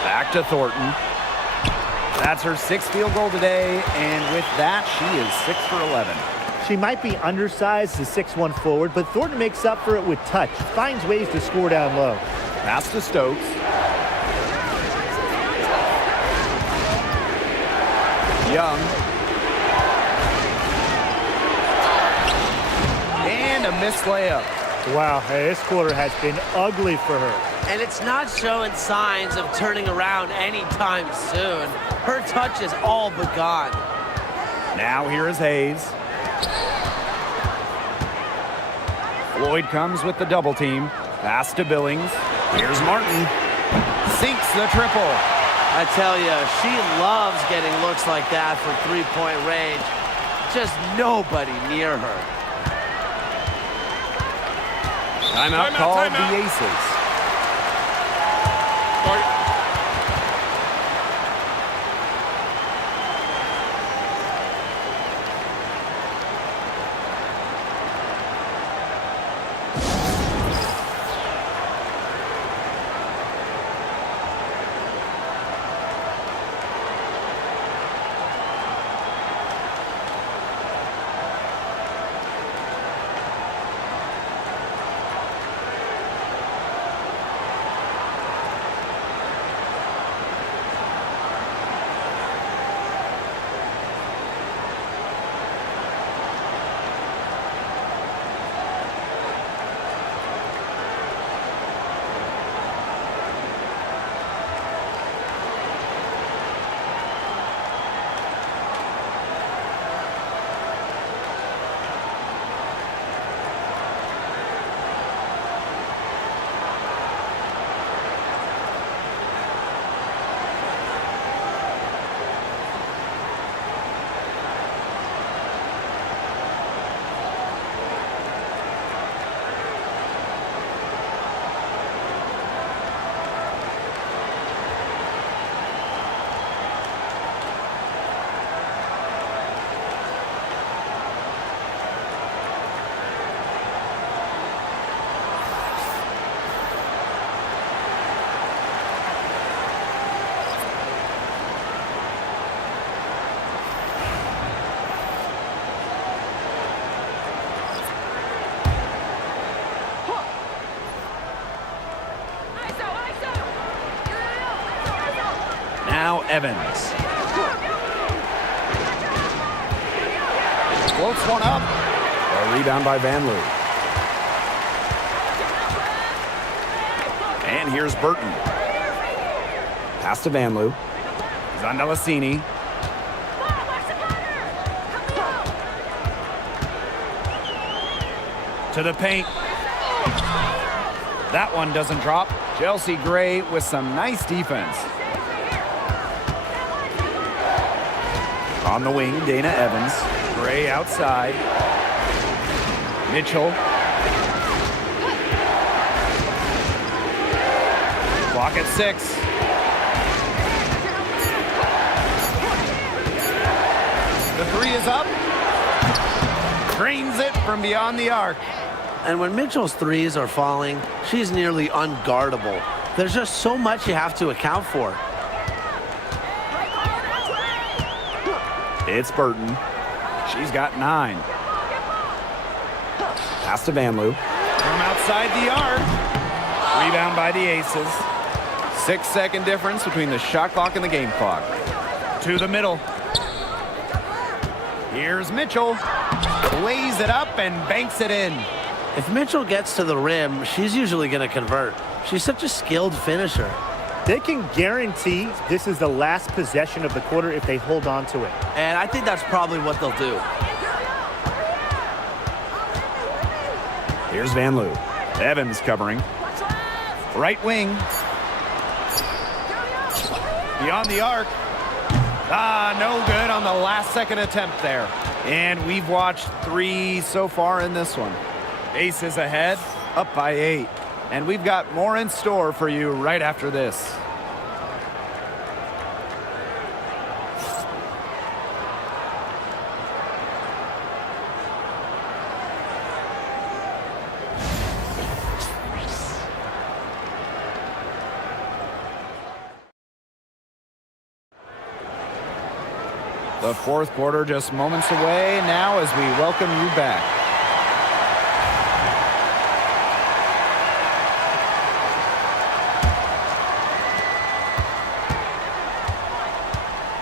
Back to Thornton. That's her 6th field goal today, and with that, she is 6 for 11. She might be undersized as a 6'1" forward, but Thornton makes up for it with touch, finds ways to score down low. Pass to Stokes. Young. And a missed layup. Wow, hey, this quarter has been ugly for her. And it's not showing signs of turning around anytime soon. Her touch is all but gone. Now here is Hayes. Floyd comes with the double team. Pass to Billings. Here's Martin. Sinks the triple. I tell you, she loves getting looks like that from three-point range. Just nobody near her. Timeout called the Aces. Now Evans. Floats one up. A rebound by Van Loo. And here's Burton. Pass to Van Loo. Zandalasini. To the paint. That one doesn't drop. Chelsea Gray with some nice defense. On the wing, Dana Evans. Gray outside. Mitchell. Clock at 6. The three is up. Drains it from beyond the arc. And when Mitchell's threes are falling, she's nearly unguardable. There's just so much you have to account for. It's Burton. She's got 9. Pass to Van Loo. From outside the arc. Rebound by the Aces. 6-second difference between the shot clock and the game clock. To the middle. Here's Mitchell. Lays it up and banks it in. If Mitchell gets to the rim, she's usually going to convert. She's such a skilled finisher. They can guarantee this is the last possession of the quarter if they hold on to it. And I think that's probably what they'll do. Here's Van Loo. Evans covering. Right wing. Beyond the arc. No good on the last second attempt there. And we've watched 3 so far in this one. Aces ahead, up by 8. And we've got more in store for you right after this. The The fourth quarter just moments away now as we welcome you back.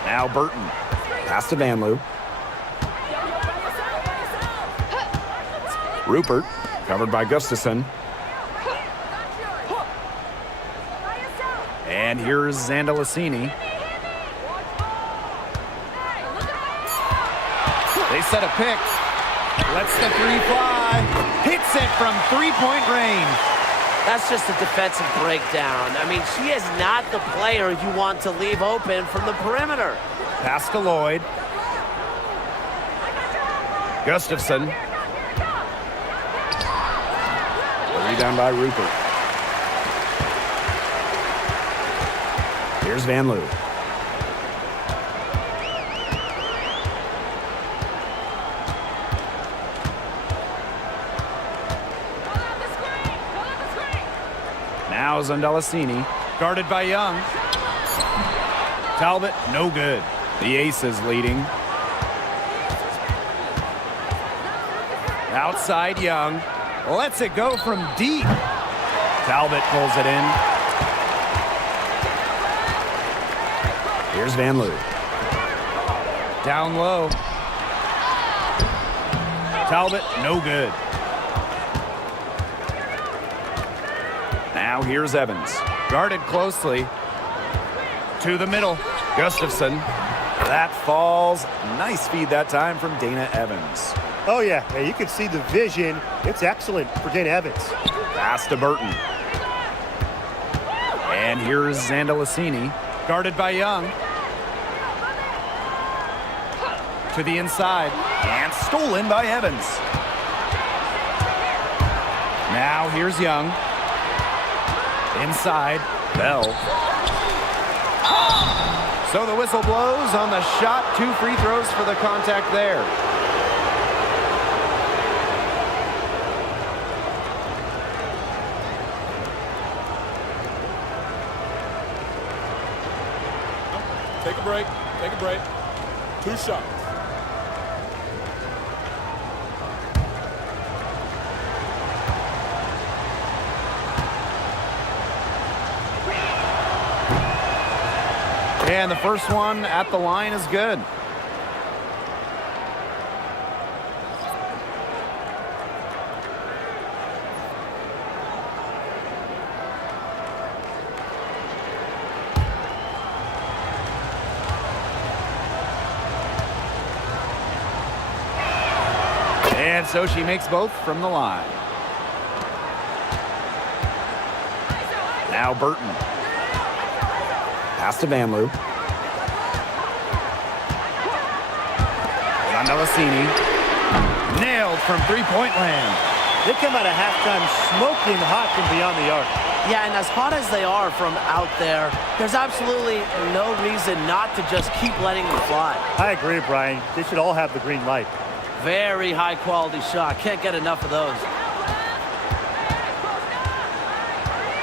Now Burton. Pass to Vanloo. Rupert, covered by Gustafson. And here's Zandalicini. They set a pick. Lets the three fly. Hits it from three-point range. That's just a defensive breakdown. I mean, she is not the player you want to leave open from the perimeter. Pass to Lloyd. Gustafson. Rebound by Rupert. Here's Vanloo. Now Zandalicini, guarded by Young. Talbot, no good. The Aces leading. Outside Young. Lets it go from deep. Talbot pulls it in. Here's Vanloo. Down low. Talbot, no good. Now here's Evans. Guarded closely. To the middle. Gustafson. That falls. Nice feed that time from Dana Evans. Oh, yeah, you can see the vision. It's excellent for Dana Evans. Pass to Burton. And here's Zandalicini. Guarded by Young. To the inside. And stolen by Evans. Now here's Young. Inside. Bell. So the whistle blows on the shot. 2 free throws for the contact there. Take a break. Take a break. 2 shots. And the first one at the line is good. And so she makes both from the line. Now Burton. Pass to Vanloo. Zandalicini. Nailed from three-point land. They come out of halftime smoking hot from beyond the arc. Yeah, and as hot as they are from out there, there's absolutely no reason not to just keep letting them fly. I agree, Brian. They should all have the green light. Very high-quality shot. Can't get enough of those.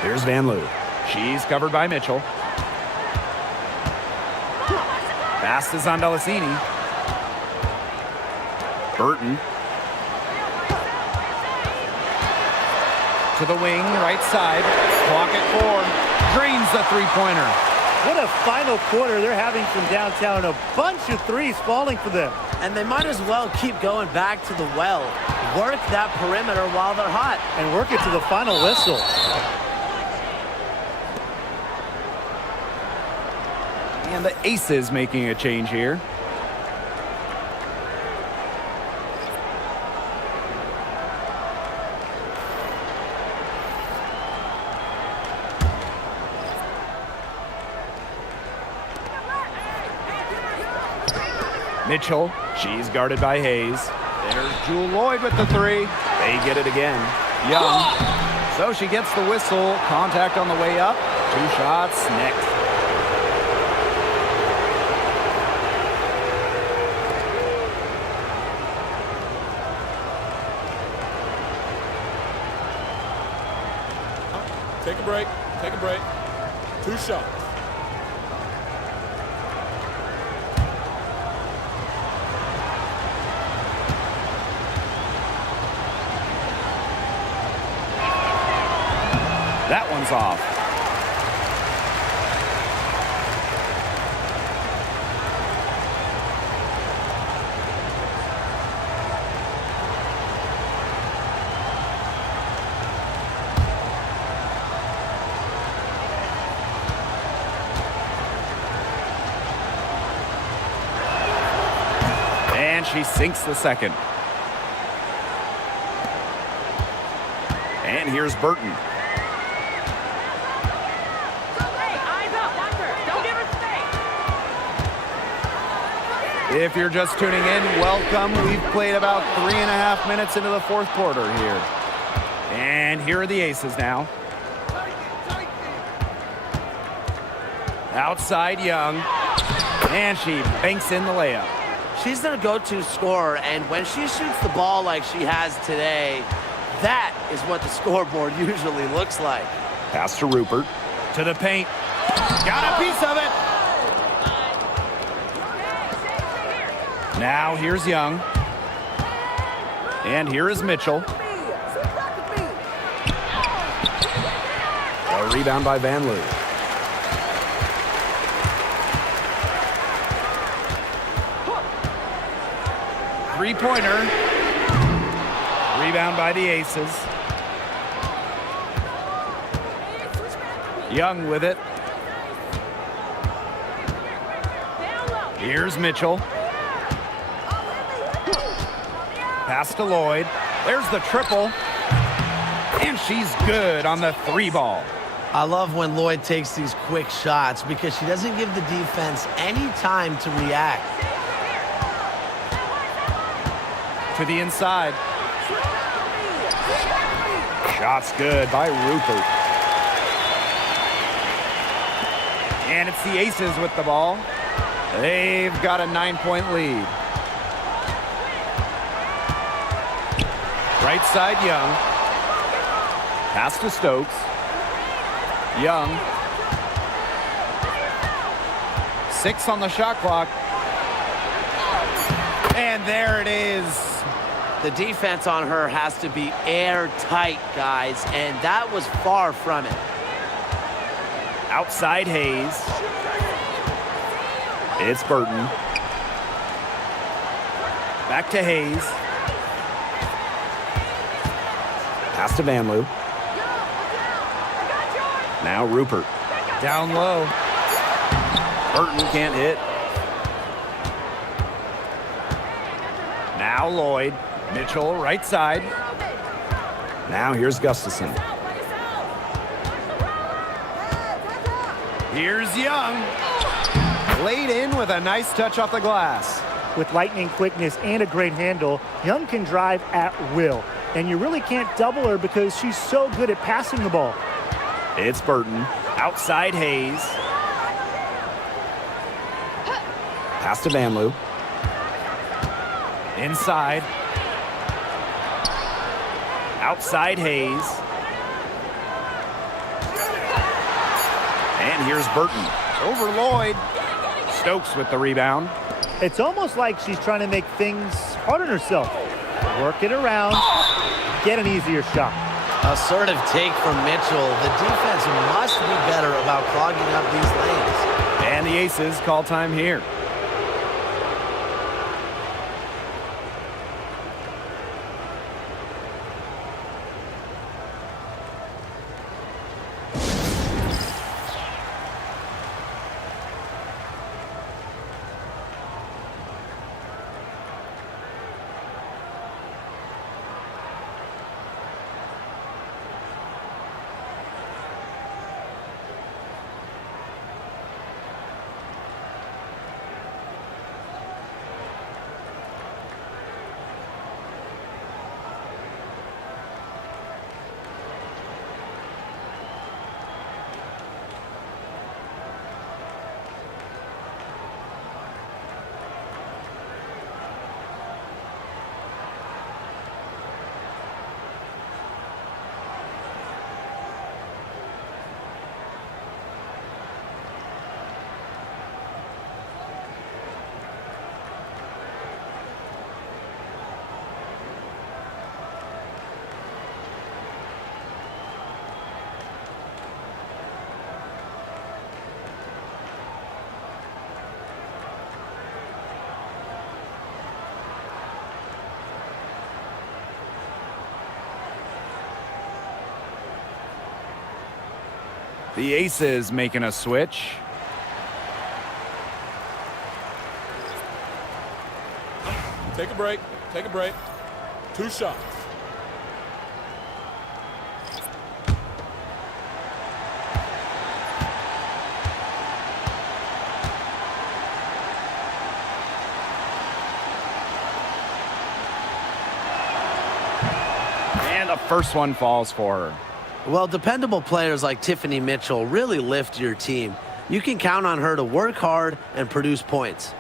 Here's Vanloo. She's covered by Mitchell. Pass to Zandalicini. Burton. To the wing, right side. Clock at 4. Drains the three-pointer. What a final quarter they're having from downtown. A bunch of threes falling for them. And they might as well keep going back to the well. Work that perimeter while they're hot. And work it to the final whistle. And the Aces making a change here. Mitchell, she's guarded by Hayes. There's Jewel Lloyd with the 3. They get it again. Young. So she gets the whistle. Contact on the way up. 2 shots next. Take a break. Take a break. 2 shots. comes off. And she sinks the second. And here's Burton. Hey, eyes up, watch her. Don't give her space. If you're just tuning in, welcome. We've played about 3.5 minutes into the fourth quarter here. And here are the aces now. Outside Young. And she banks in the layup. She's their go-to scorer, and when she shoots the ball like she has today, that is what the scoreboard usually looks like. Pass to Rupert. To the paint. Got a piece of it. Now here's Young. And here is Mitchell. A rebound by Van Loo. Three-pointer. Rebound by the Aces. Young with it. Here's Mitchell. Pass to Lloyd. There's the triple. And she's good on the three ball. I love when Lloyd takes these quick shots because she doesn't give the defense any time to react. To the inside. Shot's good by Rupert. And it's the Aces with the ball. They've got a 9-point lead. Right side, Young. Pass to Stokes. Young. 6 on the shot clock. And there it is. The defense on her has to be airtight, guys, and that was far from it. Outside Hayes. It's Burton. Back to Hayes. Pass to Van Loo. Now Rupert. Down low. Burton can't hit. Now Lloyd. Mitchell, right side. Now here's Gustafson. Here's Young. Laid in with a nice touch off the glass. With lightning quickness and a great handle, Young can drive at will. And you really can't double her because she's so good at passing the ball. It's Burton. Outside Hayes. Pass to Van Loo. Inside. Outside Hayes. And here's Burton. Over Lloyd. Stokes with the rebound. It's almost like she's trying to make things hard on herself. Work it around, get an easier shot. Assertive take from Mitchell. The defense must be better about clogging up these lanes. And the Aces call time here. The aces making a switch. Take a break. Take a break. 2 shots. And the first one falls for her. Well, dependable players like Tiffany Mitchell really lift your team. You can count on her to work hard and produce points.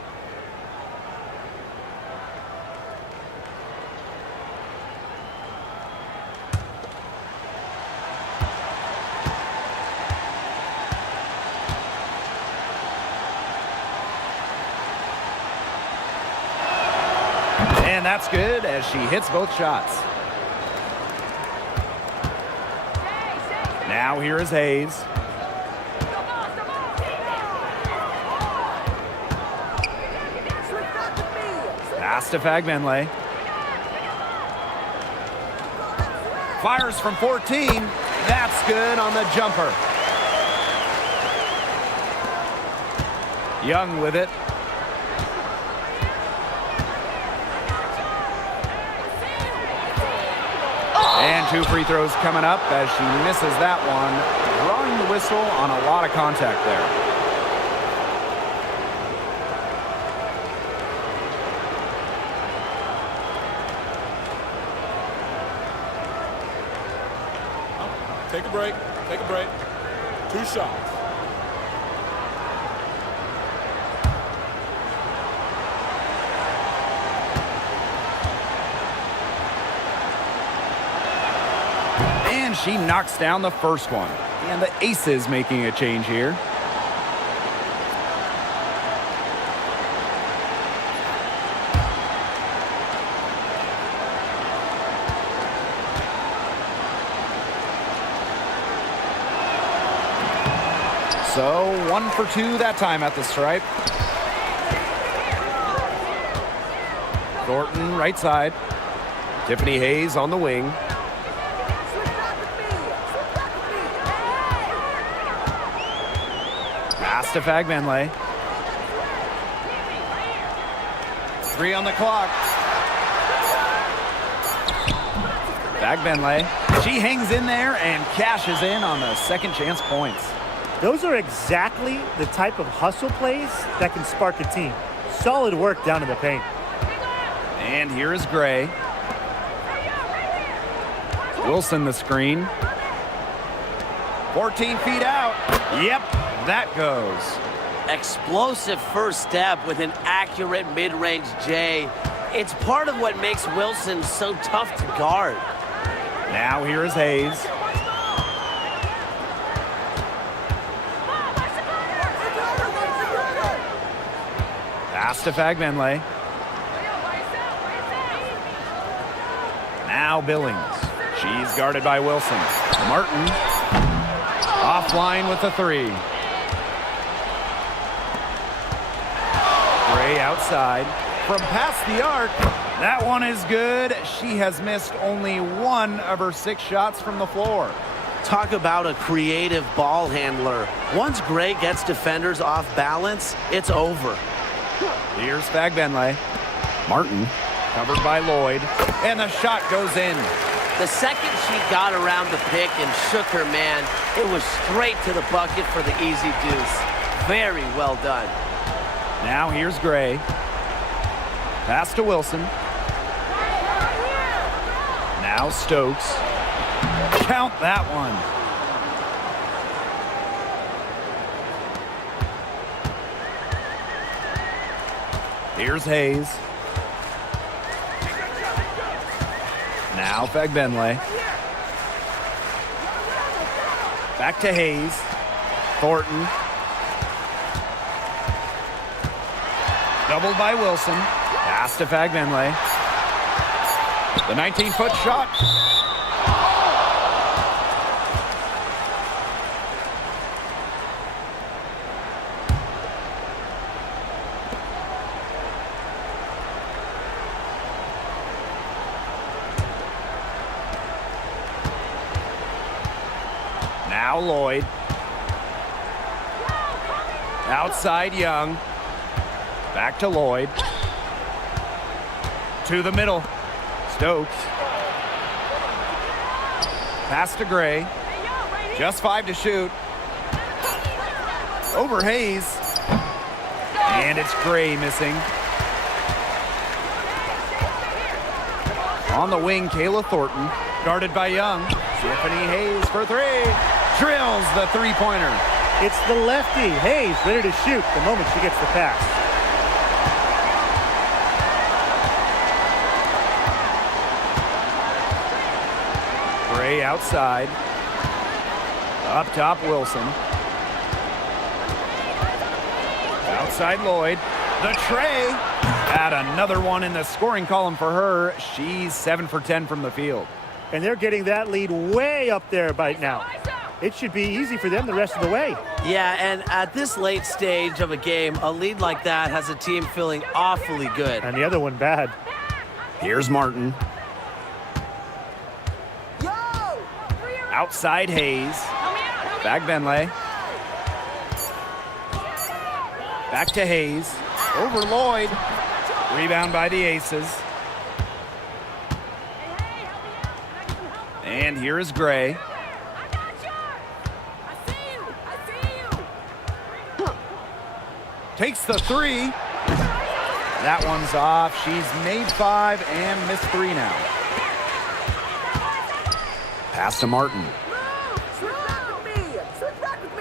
And that's good as she hits both shots. Now here is Hayes. Pass to Fagbenle. Fires from 14. That's good on the jumper. Young with it. And 2 free throws coming up as she misses that one, drawing the whistle on a lot of contact there. Take a break. Take a break. 2 shots. And she knocks down the first one. And the aces making a change here. So 1 for 2 that time at the stripe. Thornton right side. Tiffany Hayes on the wing. Pass to Fagbenle. 3 on the clock. Fagbenle. She hangs in there and cashes in on the second chance points. Those are exactly the type of hustle plays that can spark a team. Solid work down in the paint. And here is Gray. Wilson the screen. 14 feet out. Yep, that goes. Explosive first step with an accurate mid-range J. It's part of what makes Wilson so tough to guard. Now here is Hayes. Pass to Fagbenle. Now Billings. She's guarded by Wilson. Martin. Offline with the 3. Gray outside. From past the arc. That one is good. She has missed only 1 of her 6 shots from the floor. Talk about a creative ball handler. Once Gray gets defenders off balance, it's over. Here's Fagbenle. Martin, covered by Lloyd, and the shot goes in. The second she got around the pick and shook her man, it was straight to the bucket for the easy deuce. Very well done. Now here's Gray. Pass to Wilson. Now Stokes. Count that one. Here's Hayes. Now Fagbenle. Back to Hayes. Thornton. Doubled by Wilson. Pass to Fagbenle. The 19-foot shot. Now Lloyd. Outside Young. Back to Lloyd. To the middle. Stokes. Pass to Gray. Just 5 to shoot. Over Hayes. And it's Gray missing. On the wing, Kayla Thornton. Guarded by Young. Tiffany Hayes for three. Drills the three-pointer. It's the lefty, Hayes, ready to shoot the moment she gets the pass. Gray outside. Up top, Wilson. Outside Lloyd. The tray. Add another one in the scoring column for her. She's 7 for 10 from the field. And they're getting that lead way up there right now. It should be easy for them the rest of the way. Yeah, and at this late stage of a game, a lead like that has a team feeling awfully good. And the other one bad. Here's Martin. Outside Hayes. Back Benley. Back to Hayes. Over Lloyd. Rebound by the Aces. And here is Gray. Takes the three. That one's off. She's made 5 and missed 3 now. Pass to Martin.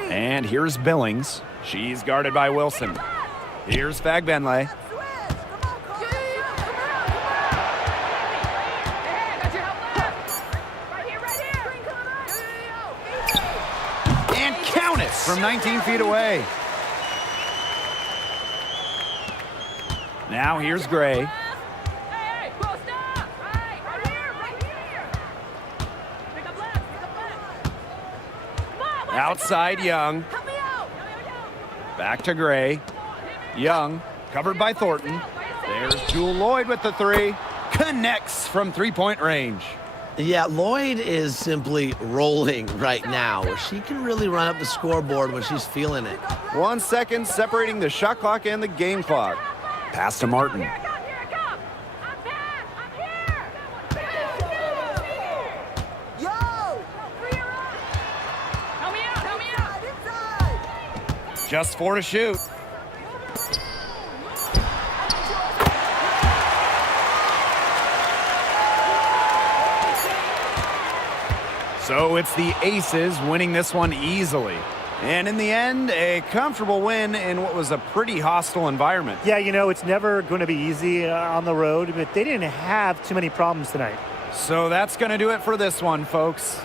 And here's Billings. She's guarded by Wilson. Here's Fagbenley. And count it from 19 feet away. Now here's Gray. Outside Young. Back to Gray. Young, covered by Thornton. There's Jewel Lloyd with the three. Connects from three-point range. Yeah, Lloyd is simply rolling right now. She can really run up the scoreboard when she's feeling it. 1 second separating the shot clock and the game clock. Pass to Martin. Just 4 to shoot. So it's the Aces winning this one easily. And in the end, a comfortable win in what was a pretty hostile environment. Yeah, you know, it's never going to be easy on the road, but they didn't have too many problems tonight. So that's going to do it for this one, folks.